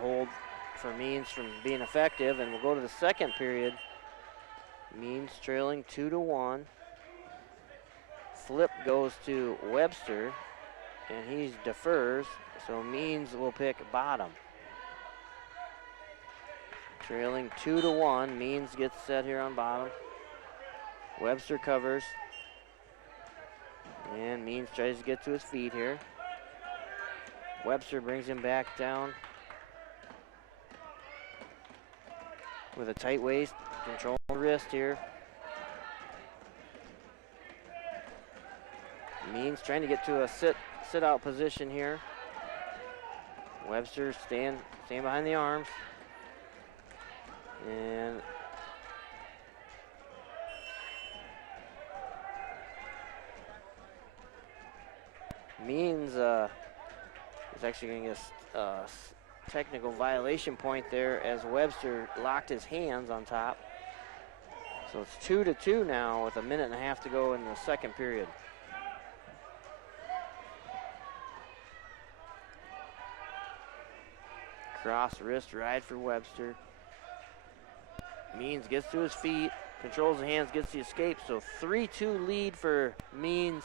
hold for Means from being effective. And we'll go to the 2nd period. Means trailing 2-1. Flip goes to Webster, and he defers, so Means will pick bottom. Trailing 2-1, Means gets set here on bottom. Webster covers, and Means tries to get to his feet here. Webster brings him back down with a tight waist, control the wrist here. Means trying to get to a sit out position here. Webster stand behind the arms. And Means is actually going to get a technical violation point there as Webster locked his hands on top. So it's 2-2 now with a minute and a half to go in the 2nd period. Cross wrist ride for Webster. Means gets to his feet, controls the hands, gets the escape. So 3-2 lead for Means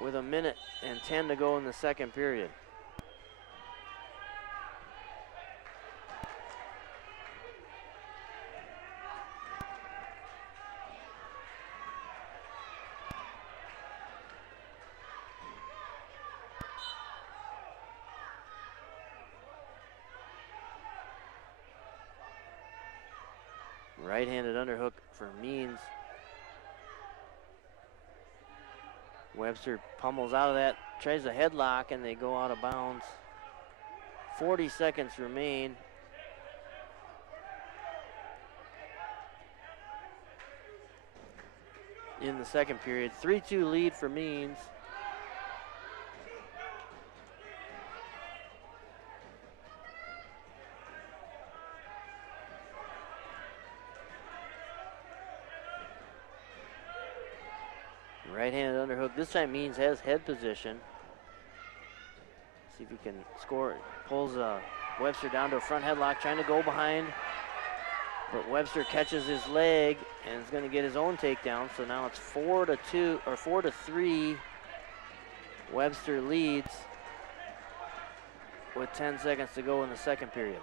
with a minute and 10 to go in the 2nd period. Right-handed underhook for Means. Webster pummels out of that, tries a headlock, and they go out of bounds. 40 seconds remain. In the 2nd period, 3-2 lead for Means. Right-handed underhook. This time Means has head position. See if he can score. Pulls Webster down to a front headlock, trying to go behind. But Webster catches his leg and is going to get his own takedown. So now it's 4-2 or 4-3. Webster leads with 10 seconds to go in the 2nd period.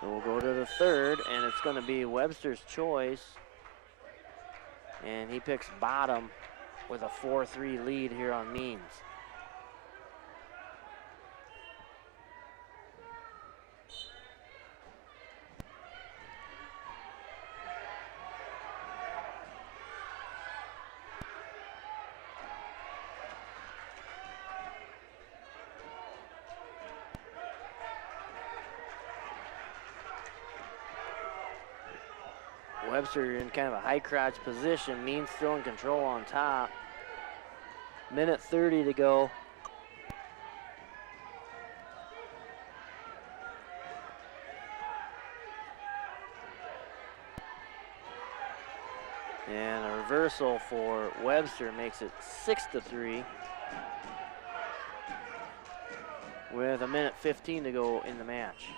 So we'll go to the 3rd, and it's going to be Webster's choice. And he picks bottom. with a 4-3 lead here on Means. Webster in kind of a high crotch position. Means still in control on top. Minute 30 to go. And a reversal for Webster makes it 6-3. With a minute 15 to go in the match.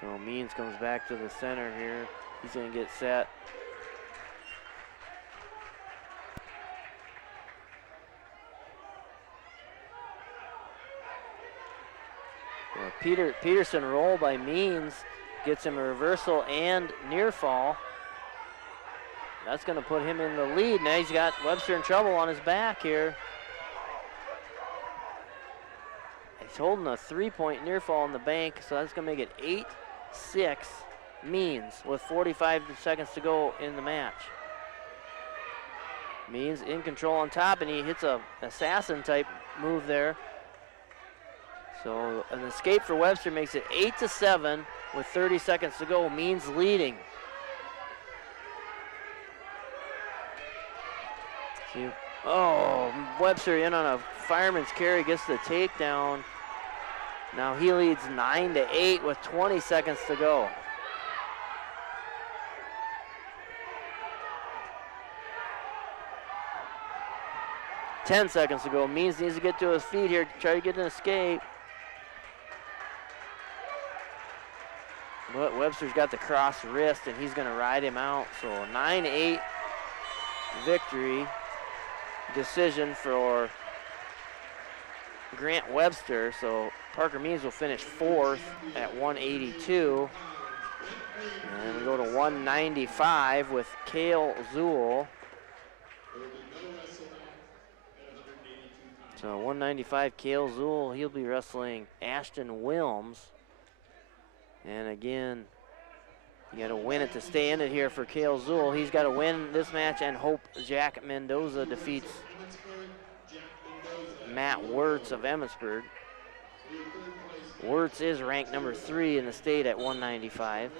So Means comes back to the center here. He's going to get set. Peterson roll by Means gets him a reversal and near fall. That's going to put him in the lead. Now he's got Webster in trouble on his back here. He's holding a 3-point near fall in the bank, so that's going to make it 8-6 Means with 45 seconds to go in the match. Means in control on top, and he hits a assassin type move there. So an escape for Webster makes it 8-7 with 30 seconds to go. Means leading. See, oh, Webster in on a fireman's carry, gets the takedown. Now he leads 9-8 with 20 seconds to go. Ten seconds to go. Means needs to get to his feet here, try to get an escape. But Webster's got the cross wrist, and he's going to ride him out. So 9-8 victory. Decision for Grant Webster. So Parker Means will finish fourth at 182. And we go to 195 with Cale Zool. So 195, Cale Zool, he'll be wrestling Ashton Wilms. And again, you got to win it to stay in it here for Cale Zool. He's got to win this match and hope Jack Mendoza defeats Matt Wirtz of Emmetsburg. Wirtz is ranked number 3 in the state at 195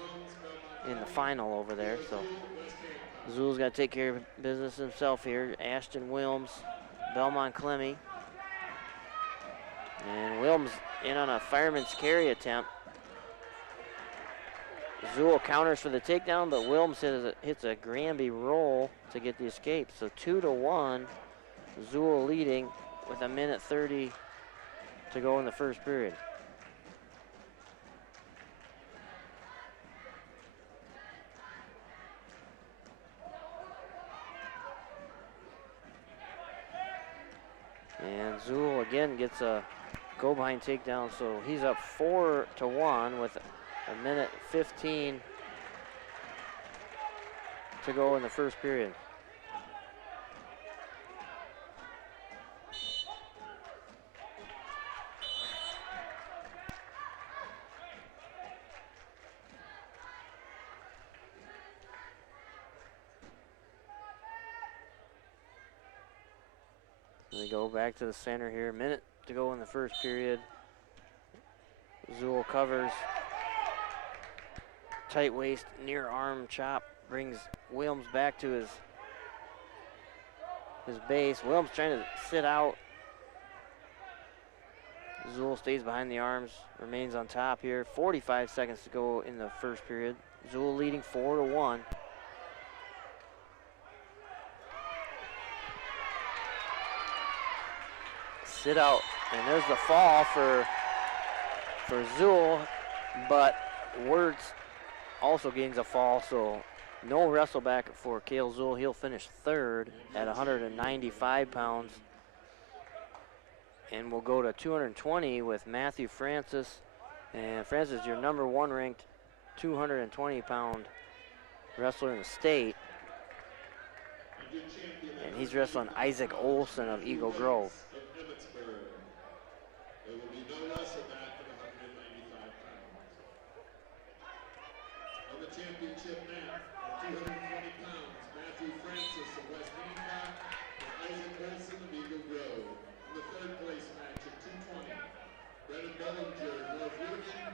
in the final over there. So Zool's got to take care of business himself here. Ashton Wilms, Belmond-Klemme. And Wilms in on a fireman's carry attempt. Zool counters for the takedown, but Wilms hits a Granby roll to get the escape. So 2-1, Zool leading with a minute 30 to go in the first period. And Zool again gets a go behind takedown, so he's up 4-1 with a minute 15 to go in the first period. We go back to the center here. A minute to go in the first period. Zool covers. Tight waist, near arm chop brings Wilms back to his base. Wilms trying to sit out. Zool stays behind the arms, remains on top here. 45 seconds to go in the first period. Zool leading 4-1. Sit out, and there's the fall for Zool, but Wirtz also gains a fall, so no wrestle back for Cale Zool. He'll finish third at 195 pounds. And we'll go to 220 with Matthew Francis. And Francis, your number 1 ranked 220-pound wrestler in the state. And he's wrestling Isaac Olson of Eagle Grove. Of Emmetsburg. There will be no less than that for the 195 pounds. On the championship mat, at 220 pounds, Matthew Francis of West Hancock and Isaac Olson of Eagle Grove. In the third place match at 220, Brennan Bellinger, North Utica.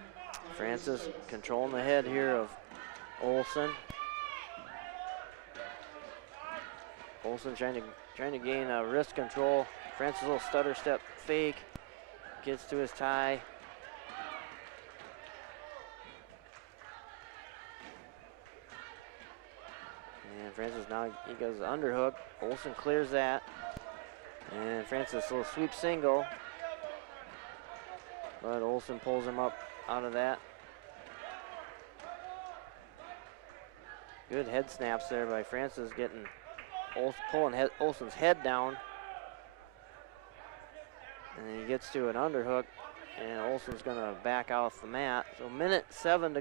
Francis controlling the head here of Olson. Olson trying to gain wrist control. Francis, a little stutter step fake. Gets to his tie. And Francis now, he goes underhook. Olson clears that. And Francis, a little sweep single. But Olson pulls him up out of that. Good head snaps there by Francis, getting pulling Olson's head down. And he gets to an underhook, and Olson's going to back off the mat. So minute 5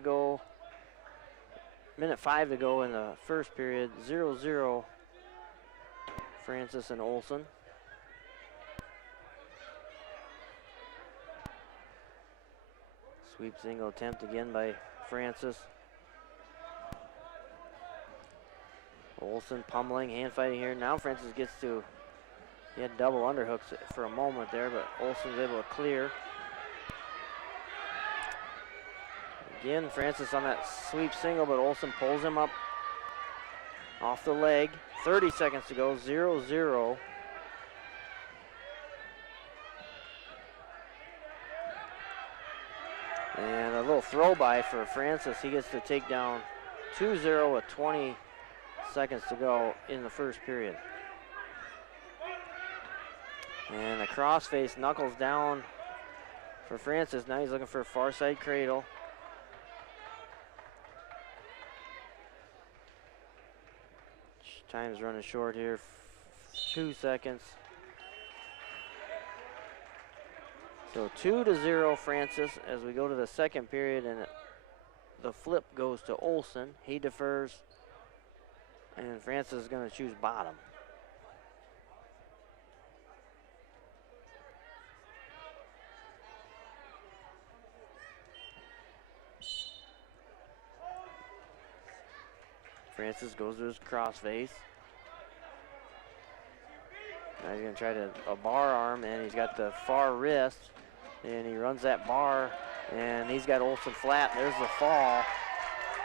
to go in the first period, 0-0 Francis and Olson. Sweep single attempt again by Francis. Olson pummeling, hand fighting here. Now Francis gets to, he had double underhooks for a moment there, but Olson's able to clear. Again, Francis on that sweep single, but Olson pulls him up off the leg. 30 seconds to go, 0-0. And a little throw by for Francis. He gets to take down 2-0 with 20 seconds to go in the first period. And the crossface knuckles down for Francis. Now he's looking for a far side cradle. Time's running short here. 2 seconds. So 2-0 Francis as we go to the second period, and the flip goes to Olson. He defers, and Francis is going to choose bottom. Francis goes to his crossface. Now he's going to try a bar arm, and he's got the far wrist, and he runs that bar, and he's got Olson flat. There's the fall.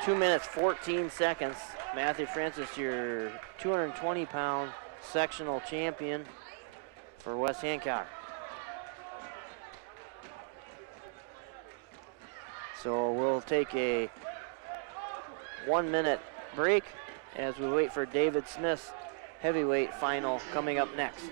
2 minutes, 14 seconds. Matthew Francis, your 220-pound sectional champion for West Hancock. So we'll take a 1-minute break as we wait for David Smith's heavyweight final coming up next.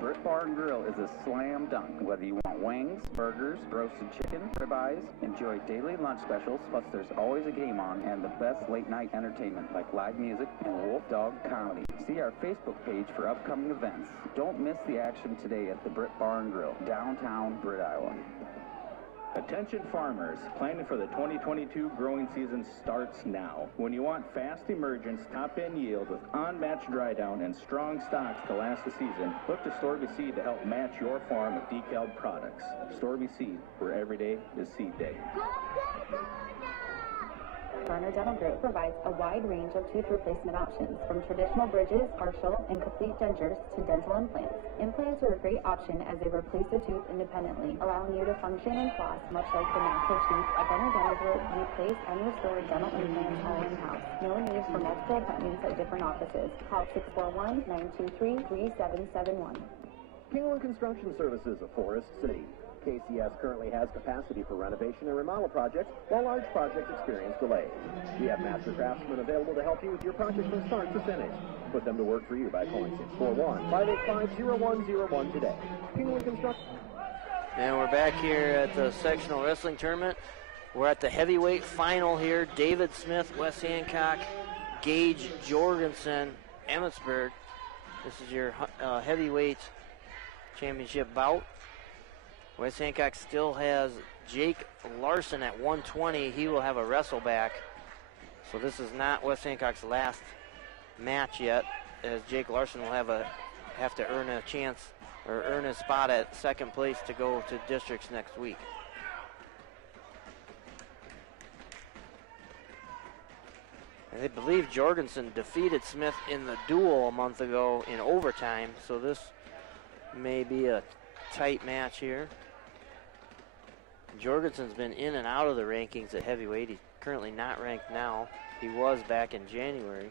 Britt Bar and Grill is a slam dunk. Whether you want wings, burgers, roasted chicken, ribeyes, enjoy daily lunch specials, plus there's always a game on and the best late night entertainment like live music and Wolf Dog comedy. See our Facebook page for upcoming events. Don't miss the action today at the Britt Bar and Grill, downtown Britt, Iowa. Attention farmers, planning for the 2022 growing season starts now. When you want fast emergence, top-end yield with unmatched dry down and strong stocks to last the season, look to Storby Seed to help match your farm with decaled products. Storby Seed, where every day is seed day. Garner Dental Group provides a wide range of tooth replacement options, from traditional bridges, partial, and complete dentures to dental implants. Implants are a great option as they replace a tooth independently, allowing you to function and floss much like the natural tooth. At Garner Dental Group, we place and restore dental implants all in-house. No need for multiple appointments at different offices. Call 641-923-3771. Kingland Construction Services of Forest City. KCS currently has capacity for renovation and remodel projects, while large projects experience delays. We have master craftsmen available to help you with your project from start to finish. Put them to work for you by calling 641-585-0101 today. Kingland Construction. And we're back here at the sectional wrestling tournament. We're at the heavyweight final here. David Smith, West Hancock, Gage Jorgensen, Emmetsburg. This is your heavyweight championship bout. West Hancock still has Jake Larson at 120. He will have a wrestle back. So this is not West Hancock's last match yet, as Jake Larson will have to earn a chance or earn a spot at second place to go to districts next week. And I believe Jorgensen defeated Smith in the duel a month ago in overtime, so this may be a tight match here. Jorgensen's been in and out of the rankings at heavyweight. He's currently not ranked now. He was back in January.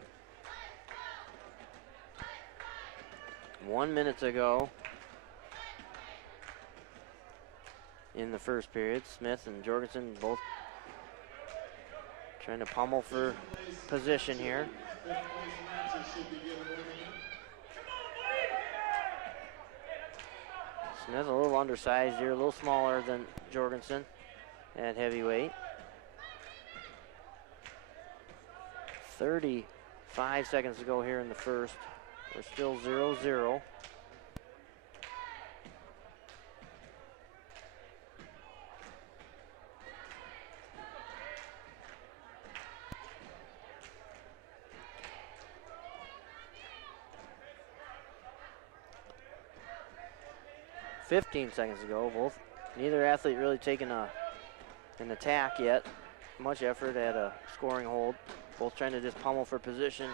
1 minute to go in the first period. Smith and Jorgensen both trying to pummel for position here. Smith a little undersized here, a little smaller than Jorgensen at heavyweight. 35 seconds to go here in the first. We're still 0-0. Seconds to go. Neither athlete really taking an attack yet. Much effort at a scoring hold. Both trying to just pummel for position.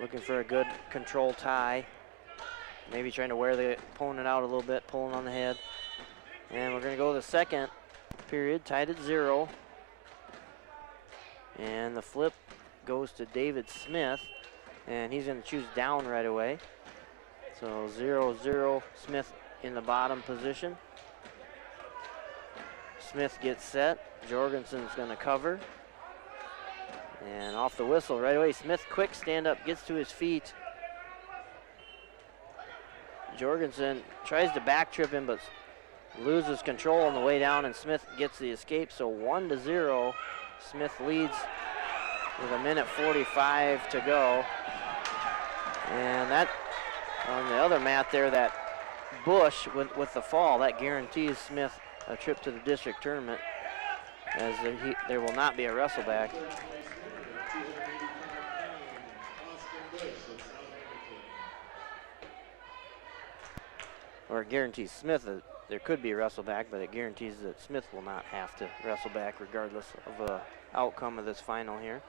Looking for a good control tie. Maybe trying to wear the opponent out a little bit, pulling on the head. And we're going to go to the second period, tied at 0. And the flip goes to David Smith. And he's going to choose down right away. So 0-0, Smith in the bottom position. Smith gets set. Jorgensen's going to cover. And off the whistle right away. Smith, quick stand up, gets to his feet. Jorgensen tries to back trip him, but loses control on the way down, and Smith gets the escape. So 1-0. Smith leads with 1:45 to go. And that, on the other mat there, that bush with the fall, that guarantees Smith a trip to the district tournament, as there will not be a wrestle back. Or it guarantees Smith that there could be a wrestle back, but it guarantees that Smith will not have to wrestle back regardless of the outcome of this final here.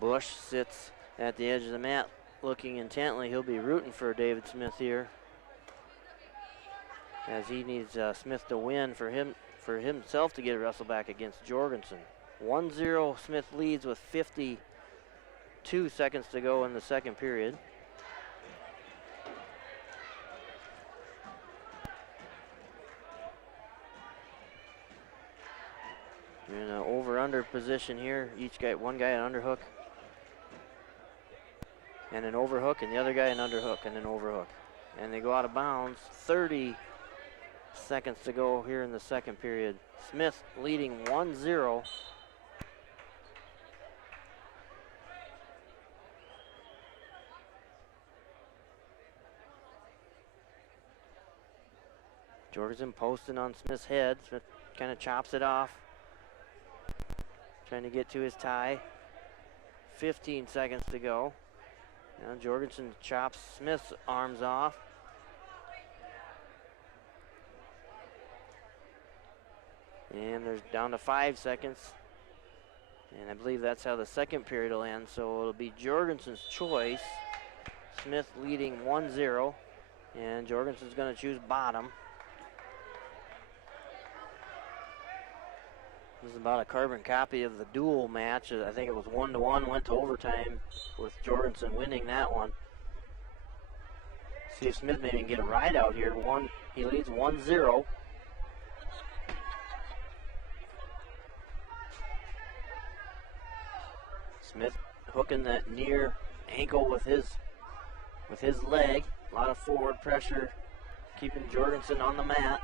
Bush sits at the edge of the mat looking intently. He'll be rooting for David Smith here, as he needs Smith to win for himself to get a wrestle back against Jorgensen. 1-0, Smith leads with 52 seconds to go in the second period. We're in an over-under position here. One guy an underhook and an overhook, and the other guy an underhook and an overhook. And they go out of bounds. 30 seconds to go here in the second period. Smith leading 1-0. Jorgensen posting on Smith's head. Smith kind of chops it off, trying to get to his tie. 15 seconds to go. Now Jorgensen chops Smith's arms off. And there's down to 5 seconds. And I believe that's how the second period will end. So it'll be Jorgensen's choice. Smith leading 1-0. And Jorgensen's going to choose bottom. This is about a carbon copy of the duel match. I think it was 1-1, went to overtime with Jorgensen winning that one. See if Smith maybe can get a ride out here. He leads 1-0. Smith hooking that near ankle with his leg. A lot of forward pressure, keeping Jorgensen on the mat.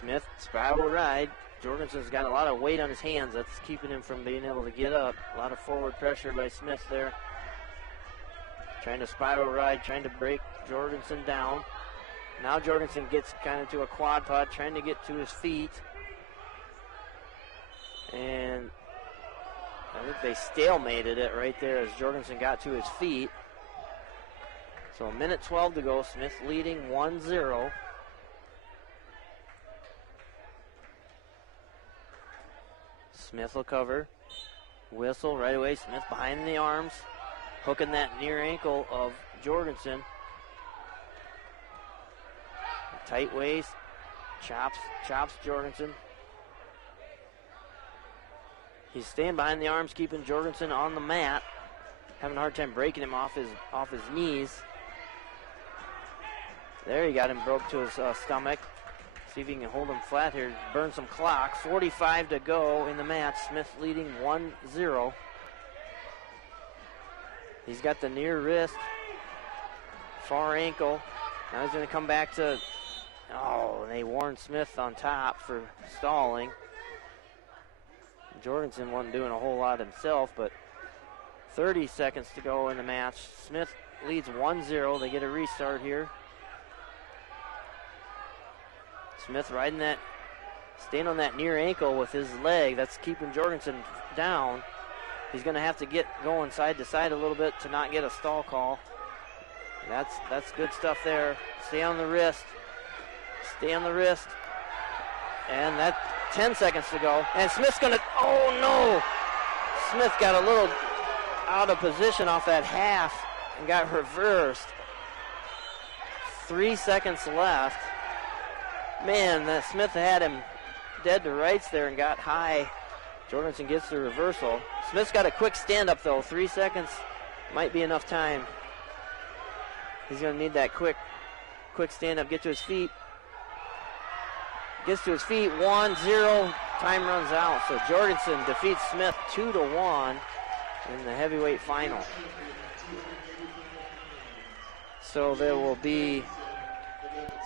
Smith, spiral ride. Jorgensen's got a lot of weight on his hands. That's keeping him from being able to get up. A lot of forward pressure by Smith there. Trying to spiral ride, trying to break Jorgensen down. Now Jorgensen gets kind of to a quad pod, trying to get to his feet. And I think they stalemated it right there as Jorgensen got to his feet. So a minute 12 to go. Smith leading 1-0. Smith will cover. Whistle right away. Smith behind the arms. Hooking that near ankle of Jorgensen. Tight waist. Chops Jorgensen. He's staying behind the arms, keeping Jorgensen on the mat. Having a hard time breaking him off his knees. There, he got him broke to his stomach. See if he can hold him flat here. Burn some clock. 45 to go in the match. Smith leading 1-0. He's got the near wrist, far ankle. Now he's going to come back to, and they warned Smith on top for stalling. Jorgensen wasn't doing a whole lot himself, but 30 seconds to go in the match. Smith leads 1-0. They get a restart here. Smith riding that, staying on that near ankle with his leg. That's keeping Jorgensen down. He's going to have to get going side to side a little bit to not get a stall call. That's good stuff there. Stay on the wrist. Stay on the wrist. And that 10 seconds to go. And Smith's going to, oh no! Smith got a little out of position off that half and got reversed. 3 seconds left. Man, that Smith had him dead to rights there and got high. Jorgensen gets the reversal. Smith's got a quick stand-up, though. 3 seconds might be enough time. He's going to need that quick stand-up. Get to his feet. Gets to his feet. 1-0. Time runs out. So Jorgensen defeats Smith 2-1 in the heavyweight final. So there will be,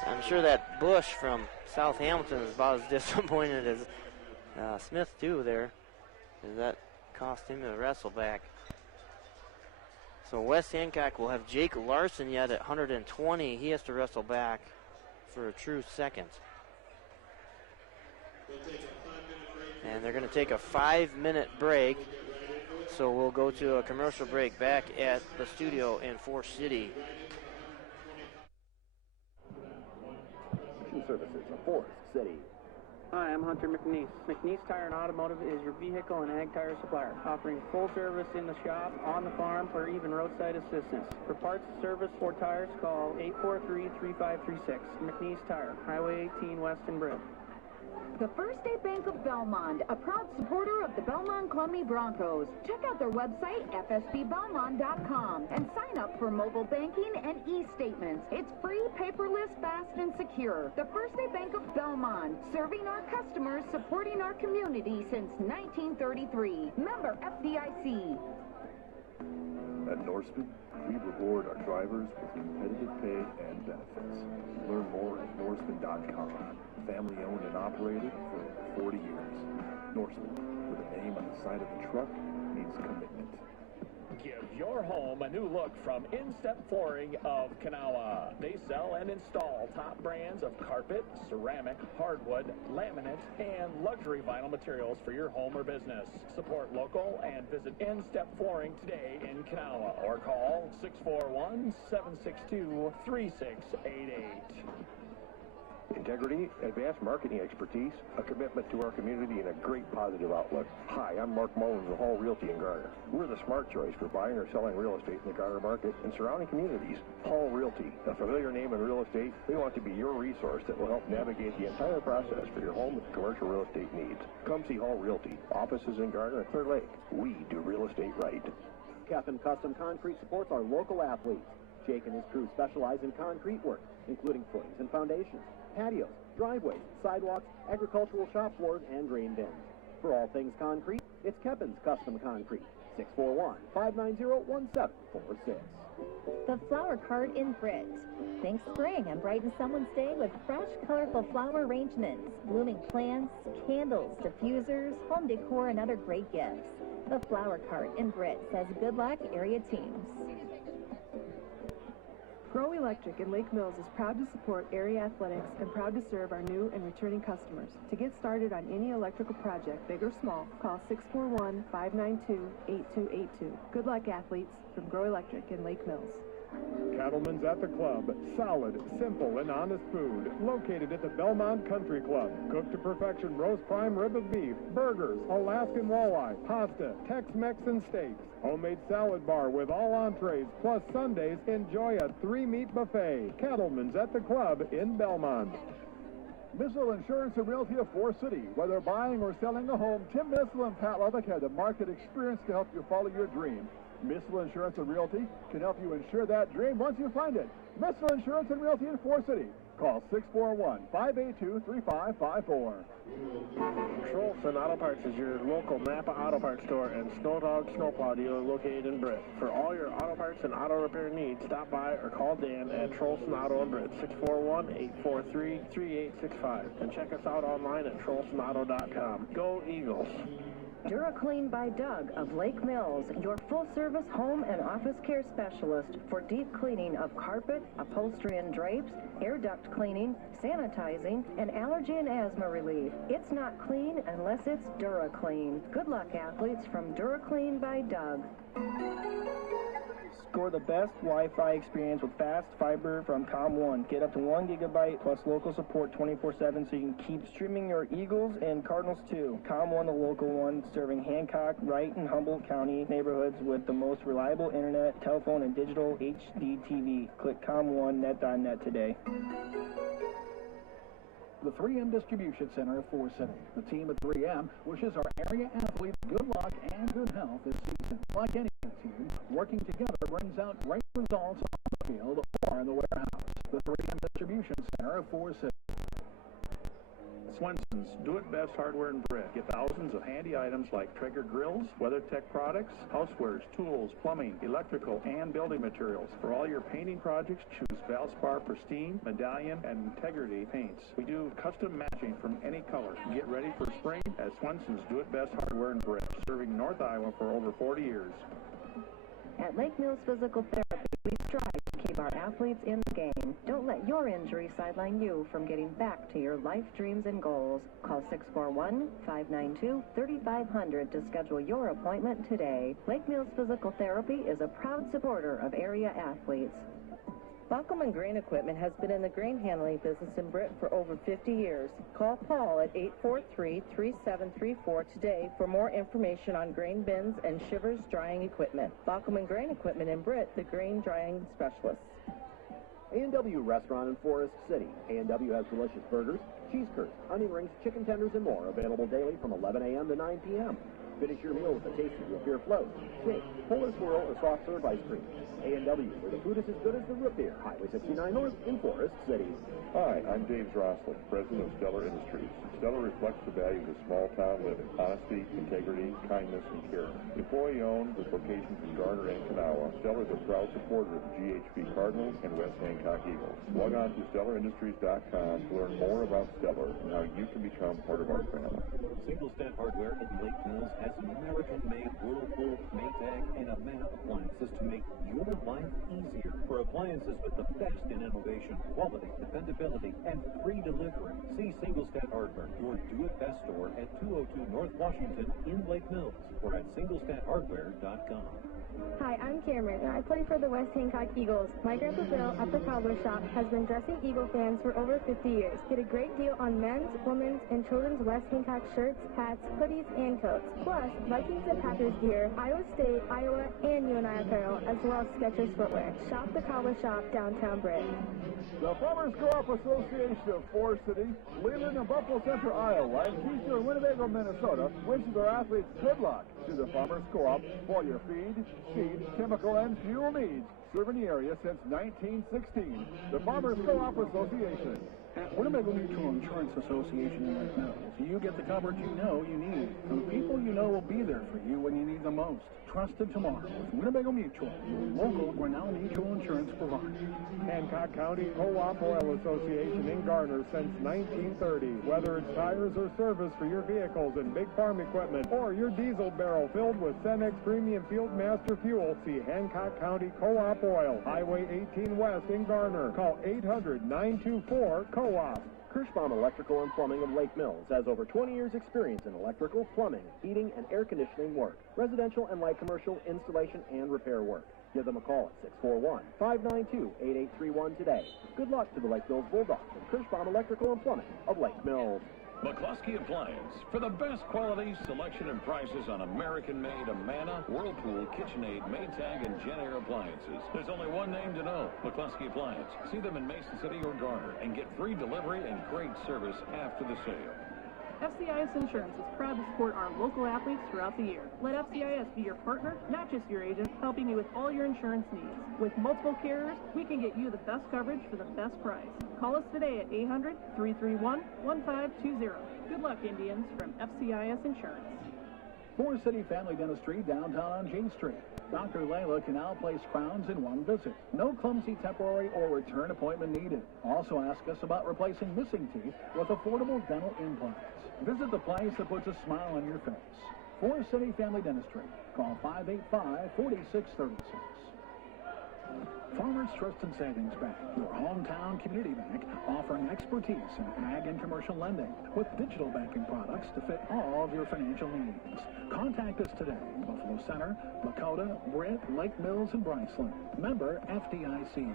I'm sure that Bush from South Hamilton is about as disappointed as Smith too there, as that cost him a wrestle back. So West Hancock will have Jake Larson yet at 120. He has to wrestle back for a true second. And they're going to take a 5-minute break. So we'll go to a commercial break back at the studio in Forest City. Services of Forest City. Hi, I'm Hunter McNeese. McNeese Tire and Automotive is your vehicle and ag tire supplier, offering full service in the shop, on the farm, or even roadside assistance. For parts, service, or tires, call 843-3536. McNeese Tire, Highway 18 West in Britt. The First State Bank of Belmond, a proud supporter of the Belmond-Klemme Broncos. Check out their website, fsbbelmond.com, and sign up for mobile banking and e-statements. It's free, paperless, fast, and secure. The First State Bank of Belmond, serving our customers, supporting our community since 1933. Member FDIC. At Norseman, we reward our drivers with competitive pay and benefits. Learn more at Norseman.com. Family owned and operated for over 40 years. Norseman, with a name on the side of the truck, means commitment. Give your home a new look from Instep Flooring of Kanawha. They sell and install top brands of carpet, ceramic, hardwood, laminate, and luxury vinyl materials for your home or business. Support local and visit Instep Flooring today in Kanawha or call 641-762-3688. Integrity, advanced marketing expertise, a commitment to our community, and a great positive outlook. Hi, I'm Mark Mullins of Hall Realty in Garner. We're the smart choice for buying or selling real estate in the Garner market and surrounding communities. Hall Realty, a familiar name in real estate, we want to be your resource that will help navigate the entire process for your home and commercial real estate needs. Come see Hall Realty. Offices in Garner and Clear Lake. We do real estate right. Captain Custom Concrete supports our local athletes. Jake and his crew specialize in concrete work, including footings and foundations, patios, driveways, sidewalks, agricultural shop floors, and grain bins. For all things concrete, it's Kevin's Custom Concrete, 641-590-1746. The Flower Cart in Britt. Think spring and brighten someone's day with fresh, colorful flower arrangements, blooming plants, candles, diffusers, home decor, and other great gifts. The Flower Cart in Britt says good luck, area teams. Pro Electric in Lake Mills is proud to support area athletics and proud to serve our new and returning customers. To get started on any electrical project, big or small, call 641-592-8282. Good luck, athletes, from Pro Electric in Lake Mills. Cattlemen's at the Club. Solid, simple, and honest food. Located at the Belmond Country Club. Cooked to perfection roast prime rib of beef, burgers, Alaskan walleye, pasta, Tex-Mex, and steaks. Homemade salad bar with all entrees, plus Sundays, enjoy a 3-meat buffet. Cattlemen's at the Club in Belmond. Missile Insurance and Realty of Forest City. Whether buying or selling a home, Tim Missile and Pat Levick have the market experience to help you follow your dream. Missile Insurance and Realty can help you insure that dream once you find it. Missile Insurance and Realty in Forest City. Call 641-582-3554. Trolson Auto Parts is your local Napa Auto Parts store and Snow Dog Snowplow dealer located in Britt. For all your auto parts and auto repair needs, stop by or call Dan at Trolson Auto in Britt, 641-843-3865. And check us out online at TrolsonAuto.com. Go Eagles! DuraClean by Doug of Lake Mills, your full-service home and office care specialist for deep cleaning of carpet, upholstery and drapes, air duct cleaning, sanitizing, and allergy and asthma relief. It's not clean unless it's DuraClean. Good luck, athletes, from DuraClean by Doug. Score the best Wi-Fi experience with fast fiber from ComOne. Get up to 1 gigabyte plus local support 24/7 so you can keep streaming your Eagles and Cardinals too. ComOne, the local one, serving Hancock, Wright, and Humboldt County neighborhoods with the most reliable internet, telephone, and digital HD TV. Click ComOneNet.net today. The 3M Distribution Center of Forest City. The team at 3M wishes our area athletes good luck and good health this season. Like any team, working together brings out great results on the field or in the warehouse. The 3M Distribution Center of Forest City. Swenson's Do-It-Best Hardware and Britt. Get thousands of handy items like Traeger grills, WeatherTech products, housewares, tools, plumbing, electrical, and building materials. For all your painting projects, choose Valspar Pristine, Medallion, and Integrity paints. We do custom matching from any color. Get ready for spring at Swenson's Do-It-Best Hardware and Britt, serving North Iowa for over 40 years. At Lake Mills Physical Therapy, we strive to keep our athletes in the game. Don't let your injury sideline you from getting back to your life dreams and goals. Call 641-592-3500 to schedule your appointment today. Lake Mills Physical Therapy is a proud supporter of area athletes. Baukelman Grain Equipment has been in the grain handling business in Britt for over 50 years. Call Paul at 843-3734 today for more information on grain bins and shivers drying equipment. Baukelman Grain Equipment in Britt, the grain drying specialists. A&W Restaurant in Forest City. A&W has delicious burgers, cheese curds, onion rings, chicken tenders, and more available daily from 11 a.m. to 9 p.m. Finish your meal with a tasty root beer float, shake, polar swirl, or soft serve ice cream. A&W, where the food is as good as the root beer. Highway 69 North in Forest City. Hi, I'm Dave Drosslin, president of Stellar Industries. Stellar reflects the values of small-town living: honesty, integrity, kindness, and care. Employee-owned, with locations in Garner and Kanawha, Stellar is a proud supporter of the GHB Cardinals and West Hancock Eagles. Log on to StellarIndustries.com to learn more about Stellar and how you can become part of our family. Single Step Hardware in Lake Mills has some American-made Whirlpool, Maytag, and Amana appliances to make your life easier. For appliances with the best in innovation, quality, dependability, and free delivery, see Single Step Hardware, your do-it-best store at 202 North Washington in Lake Mills, or at singlestephardware.com. Hi, I'm Cameron, and I play for the West Hancock Eagles. My Grandpa Bill at the Cobbler Shop has been dressing Eagle fans for over 50 years. Get a great deal on men's, women's, and children's West Hancock shirts, hats, hoodies, and coats. Plus, Vikings and Packers gear, Iowa State, Iowa, and UNI apparel, as well as Skechers footwear. Shop the Cobbler Shop, downtown Britt. The Farmers Co-op Association of Forest City, Leland and Buffalo Center, Iowa, and Keystone and Winnebago, Minnesota, wishes their athletes good luck. To the Farmers Co-op for your feed, seed, chemical, and fuel needs. Serving the area since 1916. The Farmers Co-op Association. At Winnebago Mutual Insurance Association in Lake Mills, you get the coverage you know you need from the people you know will be there for you when you need the most. Trusted tomorrow with Winnebago Mutual, your local Grinnell Mutual Insurance provider. Hancock County Co-op Oil Association in Garner since 1930. Whether it's tires or service for your vehicles and big farm equipment, or your diesel barrel filled with Cenex Premium Field Master Fuel, see Hancock County Co-op Oil, Highway 18 West in Garner. Call 800-924-COOP. Kirschbaum Electrical and Plumbing of Lake Mills has over 20 years experience in electrical, plumbing, heating, and air conditioning work, residential and light commercial installation and repair work. Give them a call at 641-592-8831 today. Good luck to the Lake Mills Bulldogs and Kirschbaum Electrical and Plumbing of Lake Mills. McCluskey Appliance, for the best quality, selection, and prices on American-made Amana, Whirlpool, KitchenAid, Maytag, and Genair appliances. There's only one name to know, McCluskey Appliance. See them in Mason City or Garner and get free delivery and great service after the sale. FCIS Insurance is proud to support our local athletes throughout the year. Let FCIS be your partner, not just your agent, helping you with all your insurance needs. With multiple carriers, we can get you the best coverage for the best price. Call us today at 800-331-1520. Good luck, Indians, from FCIS Insurance. Forest City Family Dentistry downtown on G Street. Dr. Layla can now place crowns in one visit. No clumsy temporary or return appointment needed. Also ask us about replacing missing teeth with affordable dental implants. Visit the place that puts a smile on your face. Forest City Family Dentistry. Call 585-4636. Farmers Trust and Savings Bank, your hometown community bank, offering expertise in ag and commercial lending with digital banking products to fit all of your financial needs. Contact us today in Buffalo Center, Lakota, Britt, Lake Mills, and Bryceland. Member FDIC.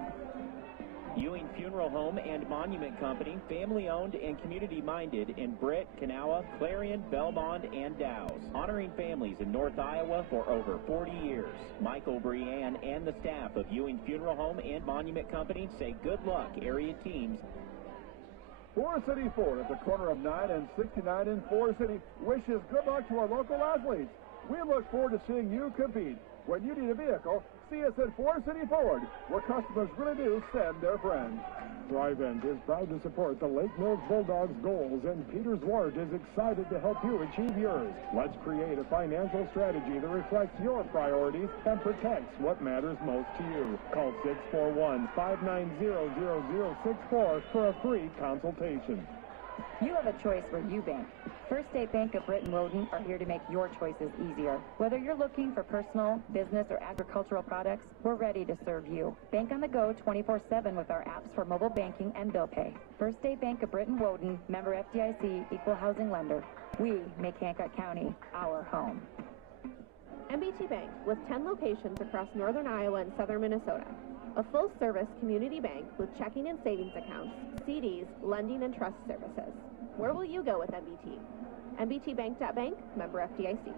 Ewing Funeral Home and Monument Company, family-owned and community-minded in Britt, Kanawha, Clarion, Belmond, and Dow's. Honoring families in North Iowa for over 40 years. Michael, Brianne, and the staff of Ewing Funeral Home and Monument Company say good luck, area teams. Forest City Ford at the corner of 9 and 69 in Forest City wishes good luck to our local athletes. We look forward to seeing you compete. When you need a vehicle, see us at Forest City Ford, where customers really do send their friends. Thrive-End is proud to support the Lake Mills Bulldogs' goals, and Peter Zwart is excited to help you achieve yours. Let's create a financial strategy that reflects your priorities and protects what matters most to you. Call 641-590-0064 for a free consultation. You have a choice where you bank. First State Bank of Britt and Woden are here to make your choices easier. Whether you're looking for personal, business, or agricultural products, we're ready to serve you. Bank on the go 24/7 with our apps for mobile banking and bill pay. First State Bank of Britt and Woden, member FDIC, equal housing lender. We make Hancock County our home. MBT Bank, with 10 locations across northern Iowa and southern Minnesota. A full-service community bank with checking and savings accounts, CDs, lending, and trust services. Where will you go with MBT? MBTbank.bank, member FDIC.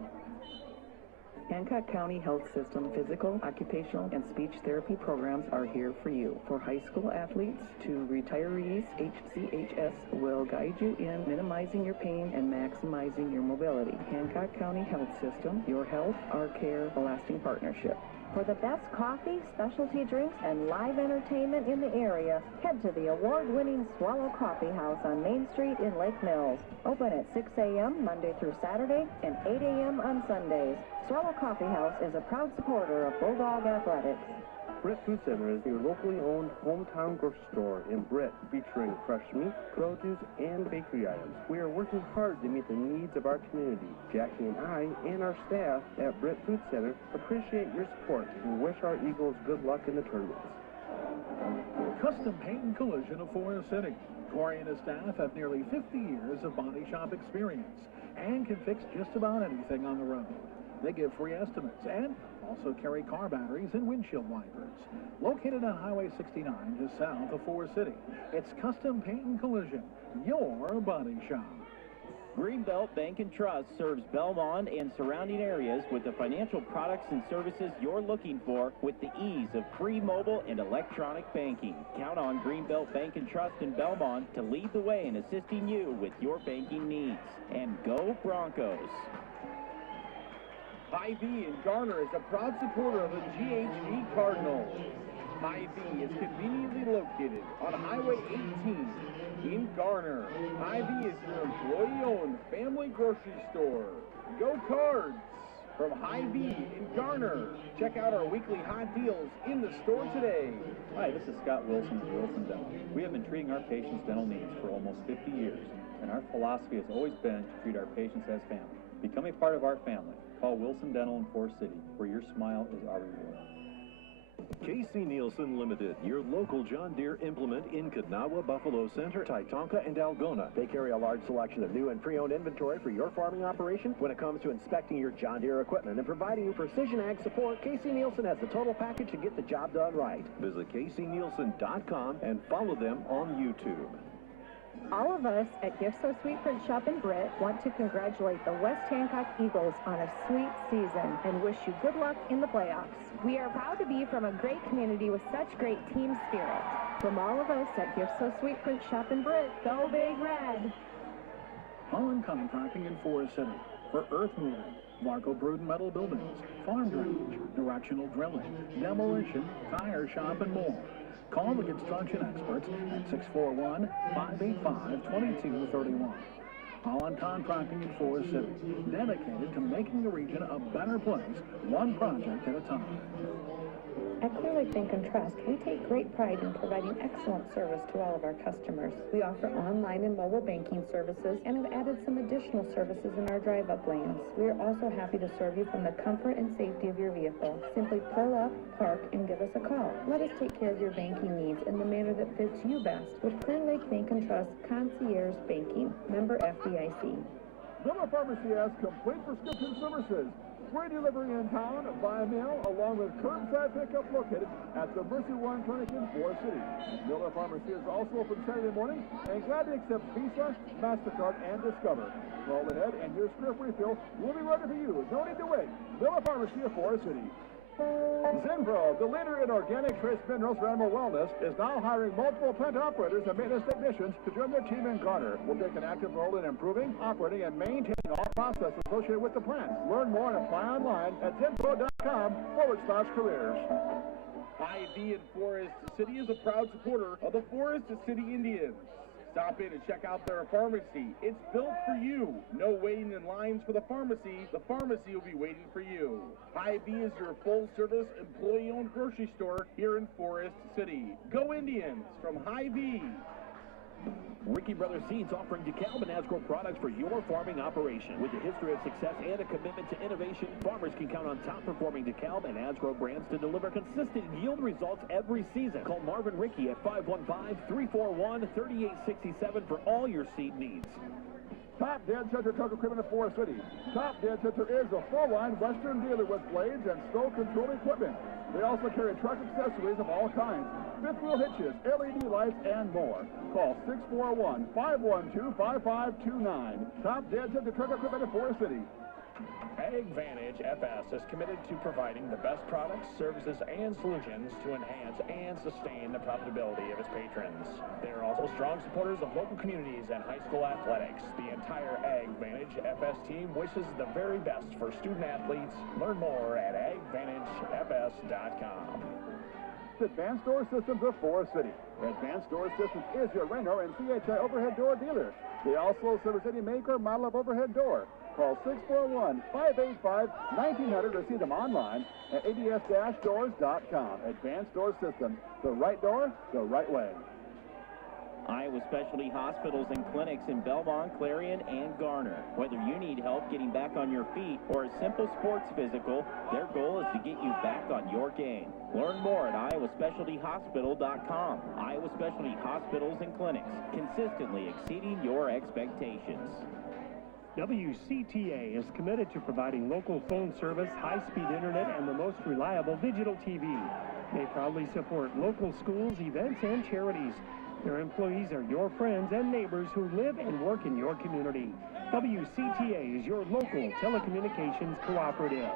Hancock County Health System physical, occupational, and speech therapy programs are here for you. For high school athletes to retirees, HCHS will guide you in minimizing your pain and maximizing your mobility. Hancock County Health System, your health, our care, a lasting partnership. For the best coffee, specialty drinks, and live entertainment in the area, head to the award-winning Swallow Coffee House on Main Street in Lake Mills. Open at 6 a.m. Monday through Saturday and 8 a.m. on Sundays. Swallow Coffee House is a proud supporter of Bulldog Athletics. Britt Food Center is your locally owned hometown grocery store in Britt, featuring fresh meat, produce, and bakery items. We are working hard to meet the needs of our community. Jackie and I and our staff at Britt Food Center appreciate your support and wish our Eagles good luck in the tournaments. Custom Paint and Collision of Forest City. Corey and his staff have nearly 50 years of body shop experience and can fix just about anything on the road. They give free estimates and also carry car batteries and windshield wipers. Located on Highway 69 just south of Forest City, it's Custom Paint and Collision, your body shop. Greenbelt Bank and Trust serves Belmond and surrounding areas with the financial products and services you're looking for with the ease of free mobile and electronic banking. Count on Greenbelt Bank and Trust in Belmond to lead the way in assisting you with your banking needs. And go Broncos! Hy-Vee in Garner is a proud supporter of the GHG Cardinals. Hy-Vee is conveniently located on Highway 18 in Garner. Hy-Vee is your employee-owned family grocery store. Go Cards from Hy-Vee in Garner. Check out our weekly hot deals in the store today. Hi, this is Scott Wilson with Wilson Dental. We have been treating our patients' dental needs for almost 50 years, and our philosophy has always been to treat our patients as family. Become a part of our family. Call Wilson Dental in Forest City, where your smile is our reward. K.C. Nielsen Limited, your local John Deere implement in Kanawha, Buffalo Center, Titonka, and Algona. They carry a large selection of new and pre-owned inventory for your farming operation. When it comes to inspecting your John Deere equipment and providing you precision ag support, K.C. Nielsen has the total package to get the job done right. Visit kcnielsen.com and follow them on YouTube. All of us at Gift So Sweet Print Shop in Britt want to congratulate the West Hancock Eagles on a sweet season and wish you good luck in the playoffs. We are proud to be from a great community with such great team spirit. From all of us at Gift So Sweet Print Shop in Britt, go Big Red! Holland Contracting in Forest City for earth moving, Varco Brood Metal Buildings, farm drainage, directional drilling, demolition, tire shop, and more. Call the construction experts at 641-585-2231. Holland Contracting in Forest City, dedicated to making the region a better place, one project at a time. At Clear Lake Bank and Trust, we take great pride in providing excellent service to all of our customers. We offer online and mobile banking services and have added some additional services in our drive-up lanes. We are also happy to serve you from the comfort and safety of your vehicle. Simply pull up, park, and give us a call. Let us take care of your banking needs in the manner that fits you best with Clear Lake Bank and Trust Concierge Banking. Member FDIC. Miller Pharmacy has complete prescription services. Free delivery in town, by mail, along with curbside pickup located at the Mercy One Clinic in Forest City. Miller Pharmacy is also open Saturday morning and glad to accept Visa, MasterCard, and Discover. Call ahead and your script refill will be ready for you. No need to wait. Miller Pharmacy of Forest City. Zinpro, the leader in organic trace minerals for animal wellness, is now hiring multiple plant operators and maintenance technicians to join their team in Garner. Will take an active role in improving, operating, and maintaining all processes associated with the plant. Learn more and apply online at zinpro.com/careers. Hy-Vee in Forest City is a proud supporter of the Forest City Indians. Stop in and check out their pharmacy. It's built for you. No waiting in lines for the pharmacy. The pharmacy will be waiting for you. Hy-Vee is your full-service, employee-owned grocery store here in Forest City. Go Indians from Hy-Vee. Ricky Brothers Seeds offering DeKalb and Asgrow products for your farming operation. With a history of success and a commitment to innovation, farmers can count on top-performing DeKalb and Asgrow brands to deliver consistent yield results every season. Call Marvin Ricky at 515-341-3867 for all your seed needs. Top Dead Center Truck Equipment of Forest City. Top Dead Center is a full-line Western dealer with blades and snow control equipment. They also carry truck accessories of all kinds, fifth wheel hitches, LED lights, and more. Call 641-512-5529. Top Dead Center Truck Equipment of Forest City. AgVantage FS is committed to providing the best products, services, and solutions to enhance and sustain the profitability of its patrons. They are also strong supporters of local communities and high school athletics. The entire AgVantage FS team wishes the very best for student athletes. Learn more at agvantagefs.com. Advanced Door Systems of Forest City. Advanced Door Systems is your Reno and CHI overhead door dealer. They also service any make or model of overhead door. Call 641-585-1900 or see them online at ads-doors.com. Advanced Door Systems. The right door, the right way. Iowa Specialty Hospitals and Clinics in Belmond, Clarion, and Garner. Whether you need help getting back on your feet or a simple sports physical, their goal is to get you back on your game. Learn more at iowaspecialtyhospital.com. Iowa Specialty Hospitals and Clinics, consistently exceeding your expectations. WCTA is committed to providing local phone service, high-speed internet, and the most reliable digital TV. They proudly support local schools, events, and charities. Their employees are your friends and neighbors who live and work in your community. WCTA is your local telecommunications cooperative.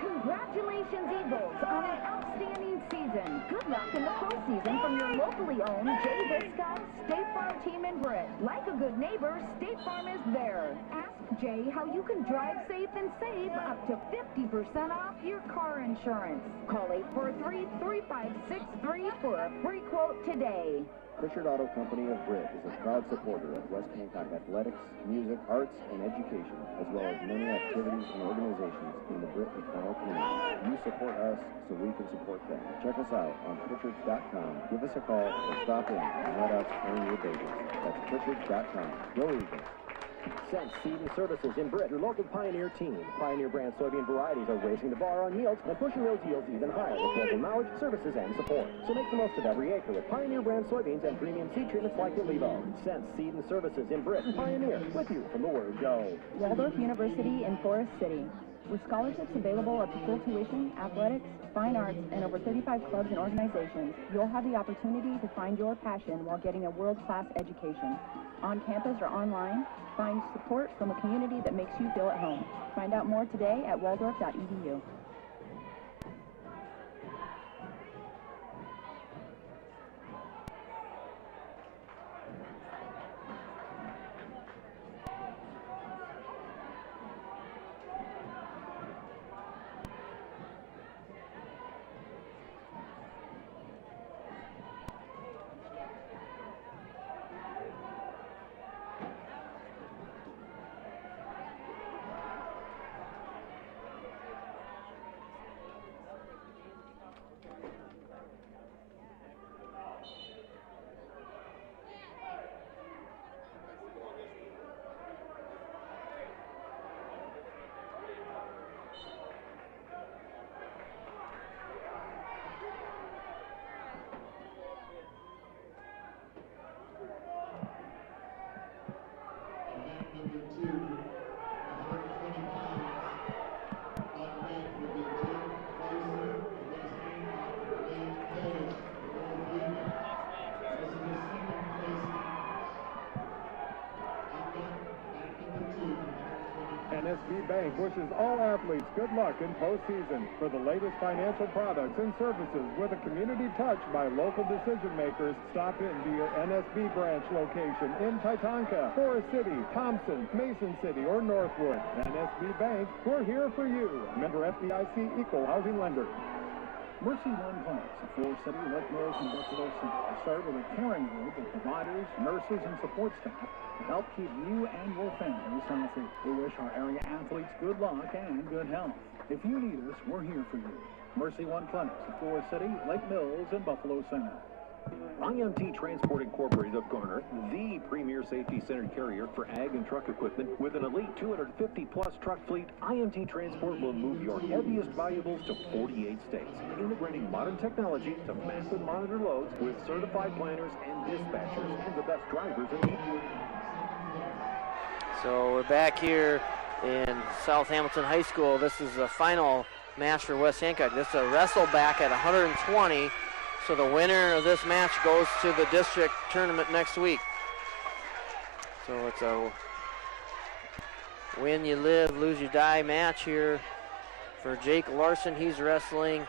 Congratulations, Eagles, on an outstanding season. season. Good luck in the postseason from your locally owned Jay Viscott State Farm team in Britt. Like a good neighbor, State Farm is there. Ask Jay how you can drive safe and save up to 50% off your car insurance. Call 843-356-3 for a free quote today. Pritchard Auto Company of Britt is a proud supporter of West Hancock athletics, music, arts, and education, as well as many activities and organizations in the Britt and Canal community. You support us so we can support them. Check us out on Pritchards.com. Give us a call or stop in and let us earn your business. That's Pritchards.com. Go Eagles! Sense Seed and Services in Britt, your local Pioneer team. Pioneer brand soybean varieties are raising the bar on yields and pushing those yields even higher with local knowledge, services, and support. So make the most of every acre with Pioneer brand soybeans and premium seed treatments like the Levo. Sense Seed and Services in Britt and Pioneer, with you from the word go. Waldorf University in Forest City. With scholarships available up to full tuition, athletics, fine arts, and over 35 clubs and organizations, you'll have the opportunity to find your passion while getting a world-class education. On campus or online, find support from a community that makes you feel at home. Find out more today at waldorf.edu. NSB Bank wishes all athletes good luck in postseason. For the latest financial products and services with a community touch by local decision makers, stop into your NSB branch location in Titanca, Forest City, Thompson, Mason City, or Northwood. NSB Bank, we're here for you. Member FDIC Equal Housing Lender. Mercy One Clinics of Forest City, Lake Mills, and Buffalo Center serve with a caring group of providers, nurses, and support staff to help keep you and your families healthy. We wish our area athletes good luck and good health. If you need us, we're here for you. Mercy One Clinics of Forest City, Lake Mills, and Buffalo Center. IMT Transport Incorporated of Garner, the premier safety-centered carrier for ag and truck equipment. With an elite 250-plus truck fleet, IMT Transport will move your heaviest valuables to 48 states, integrating modern technology to map and monitor loads with certified planners and dispatchers and the best drivers in the So we're back here in South Hamilton High School. This is the final match for West Hancock. This is a wrestle back at 120. So the winner of this match goes to the district tournament next week. So it's a win you live, lose you die match here for Jake Larson. He's wrestling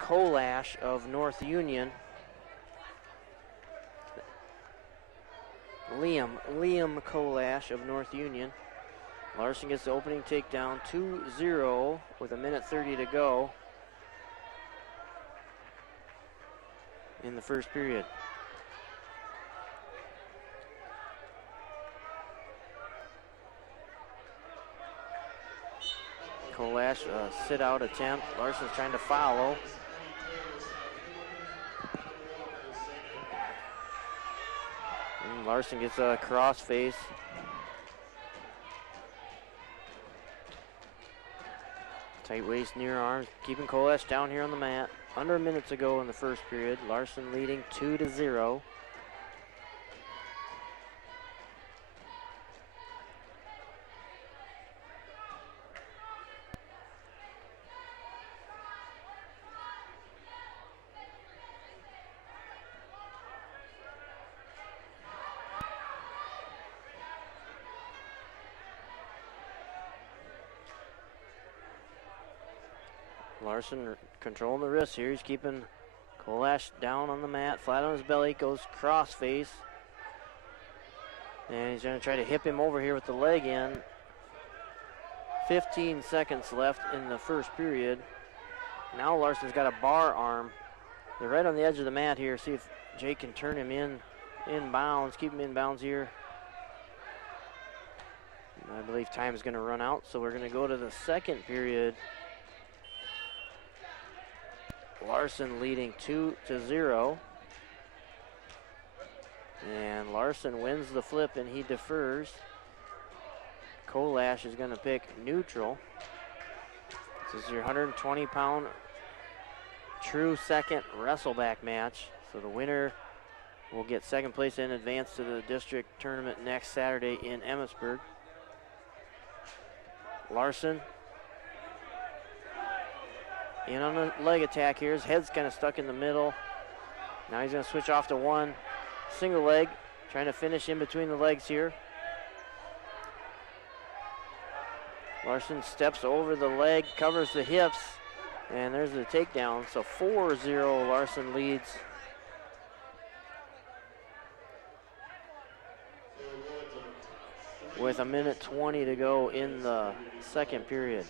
Kolash of North Union. Liam Kolash of North Union. Larson gets the opening takedown, 2-0 with 1:30 to go in the first period. Kolash, sit-out attempt. Larson's trying to follow. And Larson gets a crossface. Tight waist, near arms, keeping Kolash down here on the mat. Under a minute to go in the first period. Larson leading 2-0. Larson controlling the wrist here. He's keeping Kolash down on the mat, flat on his belly, goes cross face. And he's going to try to hip him over here with the leg in. 15 seconds left in the first period. Now Larson's got a bar arm. They're right on the edge of the mat here. See if Jake can turn him in bounds, keep him in bounds here. I believe time is going to run out, so we're going to go to the second period. Larson leading 2-0. And Larson wins the flip and he defers. Kolash is going to pick neutral. This is your 120-pound true second wrestleback match. So the winner will get second place and advance to the district tournament next Saturday in Emmetsburg. Larson in on the leg attack here. His head's kind of stuck in the middle. Now he's going to switch off to one single leg, trying to finish in between the legs here. Larson steps over the leg, covers the hips, and there's the takedown. So 4-0, Larson leads. With 1:20 to go in the second period.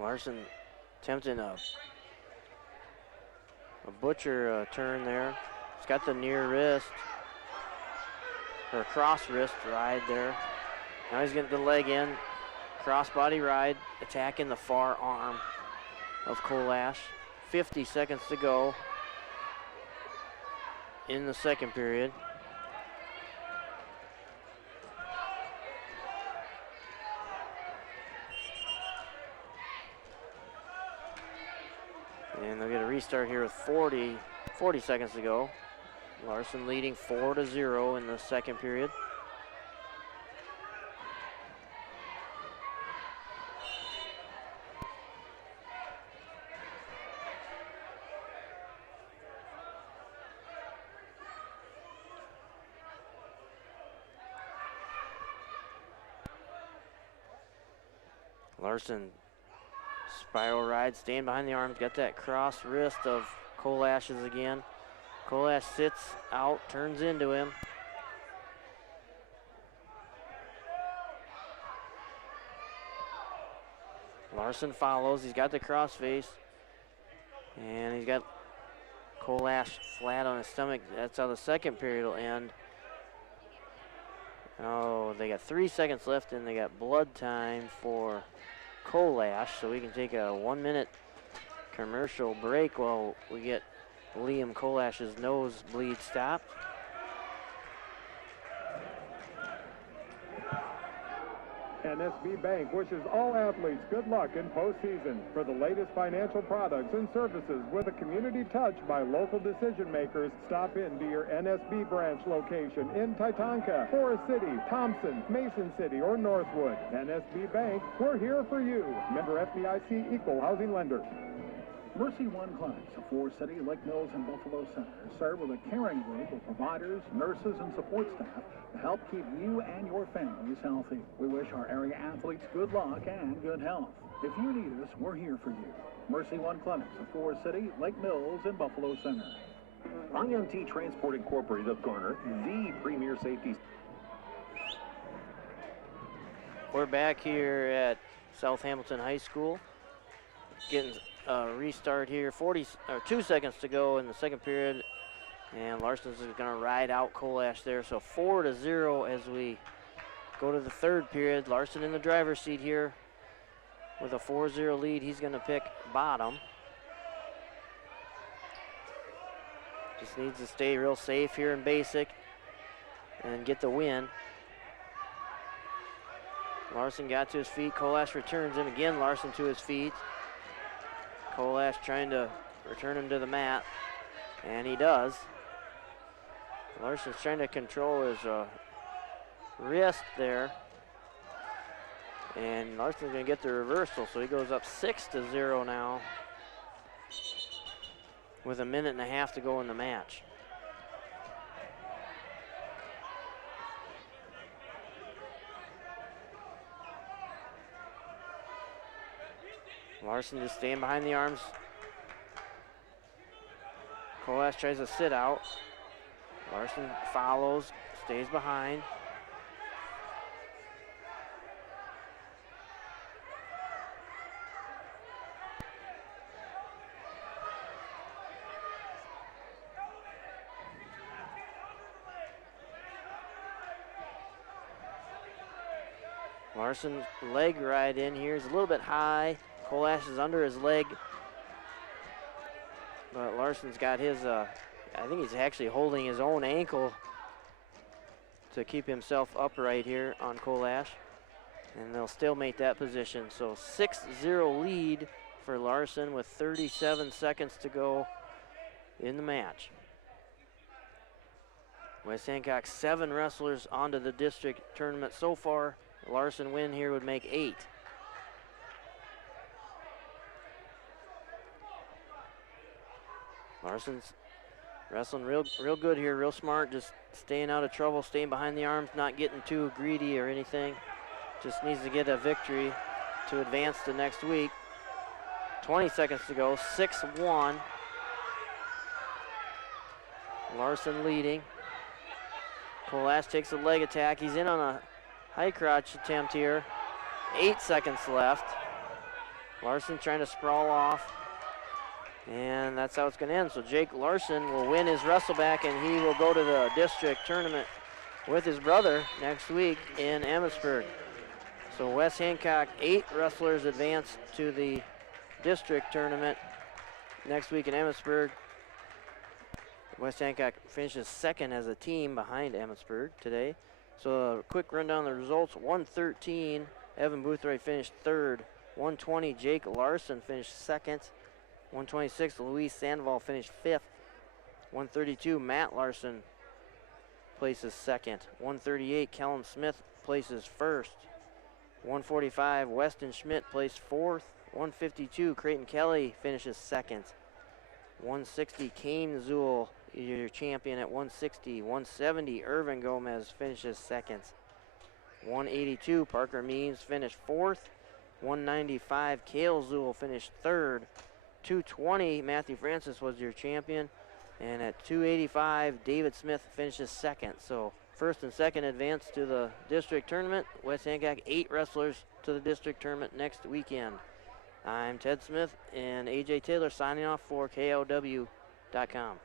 Larson attempting a butcher turn there. He's got the near wrist, or cross wrist ride there. Now he's getting the leg in, cross body ride, attacking the far arm of Kolash. 50 seconds to go in the second period. And they'll get a restart here with 40 seconds to go. Larson leading 4-0 in the second period. Larson spiral ride, staying behind the arms, got that cross wrist of Kolash's again. Kolash sits out, turns into him. Larson follows, he's got the cross face, and he's got Kolash flat on his stomach. That's how the second period will end. Oh, they got 3 seconds left, and they got blood time for Kolash, so we can take a 1-minute commercial break while we get Liam Kolash's nosebleed stopped. NSB Bank wishes all athletes good luck in postseason. For the latest financial products and services with a community touch by local decision makers, stop into your NSB branch location in Titanca, Forest City, Thompson, Mason City, or Northwood. NSB Bank, we're here for you. Member FDIC Equal Housing Lender. Mercy One clinics of Forest City, Lake Mills, and Buffalo Center serve with a caring group of providers, nurses, and support staff to help keep you and your families healthy. We wish our area athletes good luck and good health. If you need us, we're here for you. Mercy One clinics of Forest City, Lake Mills, and Buffalo Center. IMT Transport Incorporated of Garner, the premier safety. We're back here at South Hamilton High School, getting restart here. 2 seconds to go in the second period, and Larson's is going to ride out Kolash there. So 4-0 as we go to the third period. Larson in the driver's seat here with a 4-0 lead. He's going to pick bottom. Just needs to stay real safe here in basic and get the win. Larson got to his feet. Kolash returns him again. Larson to his feet. Kolash trying to return him to the mat, and he does. Larson's trying to control his wrist there, and Larson's going to get the reversal, so he goes up 6-0 now with 1.5 minutes to go in the match. Larson just staying behind the arms. Colash tries to sit out. Larson follows, stays behind. Larson's leg right in here is a little bit high. Colash is under his leg. But Larson's got his, I think he's actually holding his own ankle to keep himself upright here on Colash. And they'll stalemate that position. So 6-0 lead for Larson with 37 seconds to go in the match. West Hancock 7 wrestlers onto the district tournament so far. Larson win here would make 8. Larson's wrestling real good here, real smart, just staying out of trouble, staying behind the arms, not getting too greedy or anything. Just needs to get a victory to advance to next week. 20 seconds to go, 6-1. Larson leading. Colash takes a leg attack. He's in on a high crotch attempt here. 8 seconds left. Larson trying to sprawl off. And that's how it's going to end. So Jake Larson will win his wrestleback, and he will go to the district tournament with his brother next week in Emmetsburg. So West Hancock, 8 wrestlers advance to the district tournament next week in Emmetsburg. West Hancock finishes second as a team behind Emmetsburg today. So a quick rundown of the results. 113, Evan Boothroyd finished third. 120, Jake Larson finished second. 126, Luis Sandoval finished fifth. 132, Matt Larson places second. 138, Kellen Smith places first. 145, Weston Schmidt placed fourth. 152, Creighton Kelly finishes second. 160, Kane Zool, your champion at 160. 170, Irvin Gomez finishes second. 182, Parker Means finished fourth. 195, Cale Zool finished third. 220, Matthew Francis was your champion. And at 285, David Smith finishes second. So first and second advance to the district tournament. West Hancock, 8 wrestlers to the district tournament next weekend. I'm Ted Smith and AJ Taylor signing off for KOW.com.